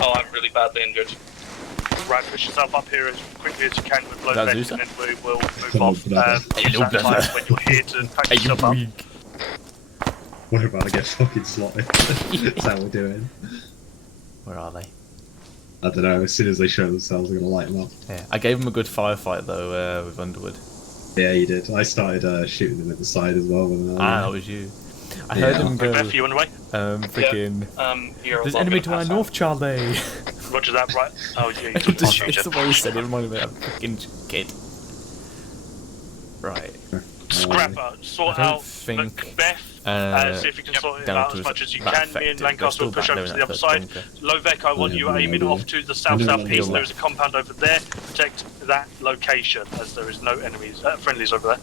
Oh, I'm really badly injured. Right, push yourself up here as quickly as you can with low That vent, Zusa? and then we will move Hello, off. brother. Hello, At that time brother. when you're here to patch Are you yourself up. weak? We're about to get fucking slotted. Is that what we're doing? Where are they? I don't know, as soon as they show themselves, we're gonna light them up. Yeah, I gave them a good firefight though with Underwood. Yeah, you did. I started shooting them at the side as well. When, That was you. I heard Yeah. them go. Beth, you on the way? Freaking. Here, There's I'm enemy gonna to our pass north, Charlie. Roger that, right? Oh, yeah, It's the way you said it reminded me of a freaking kid. Right. Scrapper, sort I don't out think, Macbeth. See if you can sort it down out to as much as you that can. Me and effective. They're Lancaster will still push back over there to in the that other first side. bunker. Lovek, I want you aiming off to the south-southeast. There is a compound over there. Protect that location, as there is no enemies, friendlies over there.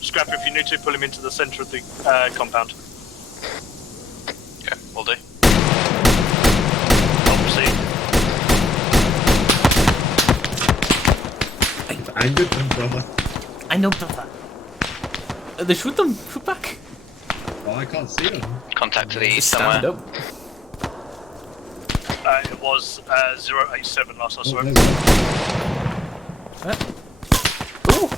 Scrapper, if you need to, pull him into the centre of the compound. Okay, will do. I good them, brother. I know, brother. They shoot them. Shoot back. Oh, I can't see them. Contact to the east Stand somewhere. up. It was 087 last I saw him. Ooh.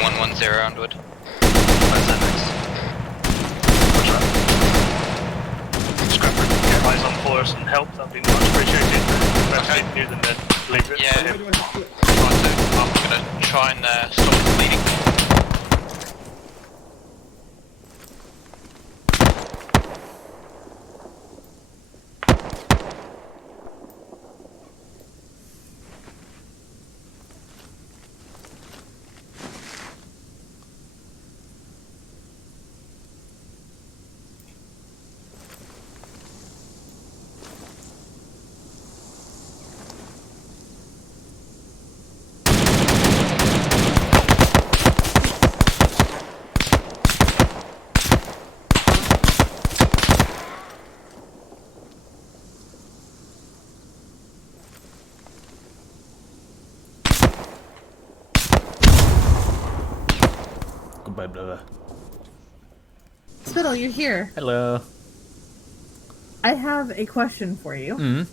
110 Underwood. Scrapper, get eyes on for us and help. Whatever. Spittle, you're here. Hello. I have a question for you. Mm.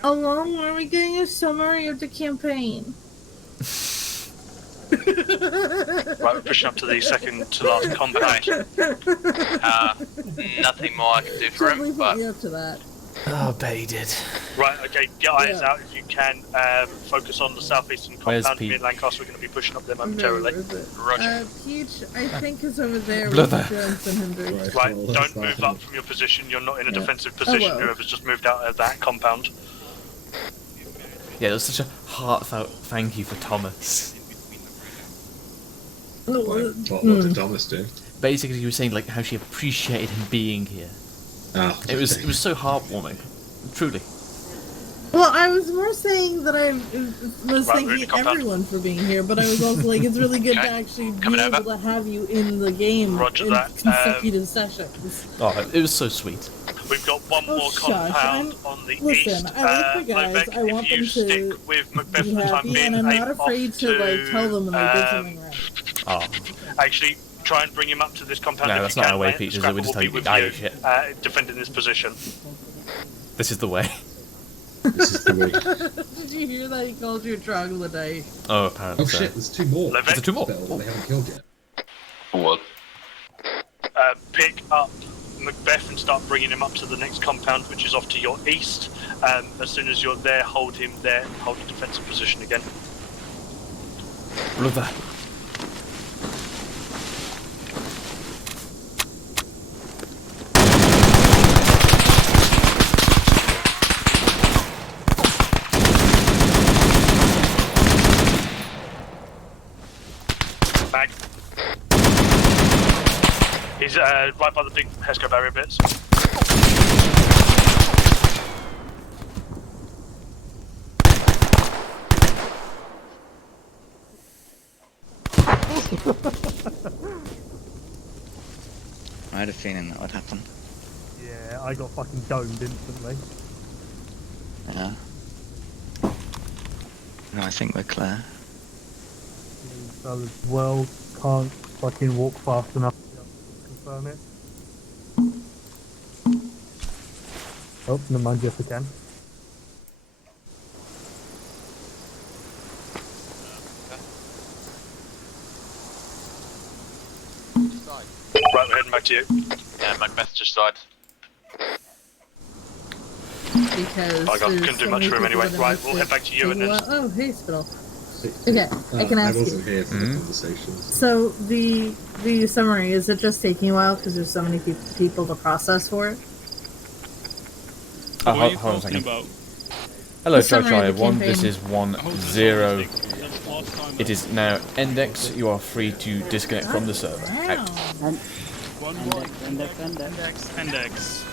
How long are we getting a summary of the campaign? Right, we're pushing up to the second to last compound. Nothing more I can do for Totally him, put but me up to that. Oh, bet he did. Right, okay, get eyes Yeah. out if you can. Focus on the southeastern Where's compound. Pete? Me and Lancaster are going to be pushing up there momentarily. Peach, I think, is over there Blither. with Jones and Hendrix. Right, don't move up from your position. You're not in a defensive position. well. Whoever's just moved out of that compound. Yeah, that's such a heartfelt thank you for Thomas. What did Thomas do? Basically, you were saying like how she appreciated him being here. Ah, It was so heartwarming, truly. Well, I was more saying that I was Right, we're in the thanking compound. everyone for being here, but I was also like, it's really good to actually be able to have you in the game Roger in that. consecutive sessions. Oh, it was so sweet. We've got one more shush, compound on the Listen, east. I like the guys. Lovek, I want if you them to stick with Macbeth be for the time happy, being, and I'm aim not afraid off to like tell them when they did something right. Oh. Actually, try and bring him up to this compound. No, if that's you not can, our way, mate. Peach, is it? Scrapper We just will tell be you with to die you, of shit. defending this position. This is the way. This is the way. Did you hear that? He called you a troglodyte. Oh, apparently. Oh so. shit, there's two more. Is there two more? They haven't killed yet. What? Pick up Macbeth and start bringing him up to the next compound, which is off to your east. As soon as you're there, hold him there and hold a defensive position again. Brother. Back. He's right by the big Hesco barrier bits. I had a feeling that would happen. Yeah, I got fucking domed instantly. Yeah. No, I think we're clear. So as well, can't fucking walk fast enough to confirm it. Oh, never mind, yes I can. Right, we're heading back to you. yeah, Macbeth just died. Because I there's couldn't do so much many for him people anyway. that Right, missed we'll it. head back to you and then. Well, oh, hey, Spittle. Okay, I can ask I wasn't you. here for the conversation. So the summary, is it just taking a while because there's so many people to process for it? Oh, What are you hold on a talking second. about? Hello, The summary of the Try1. campaign. This is 1-0. It is now Index. You are free to disconnect from the server. Out. Index.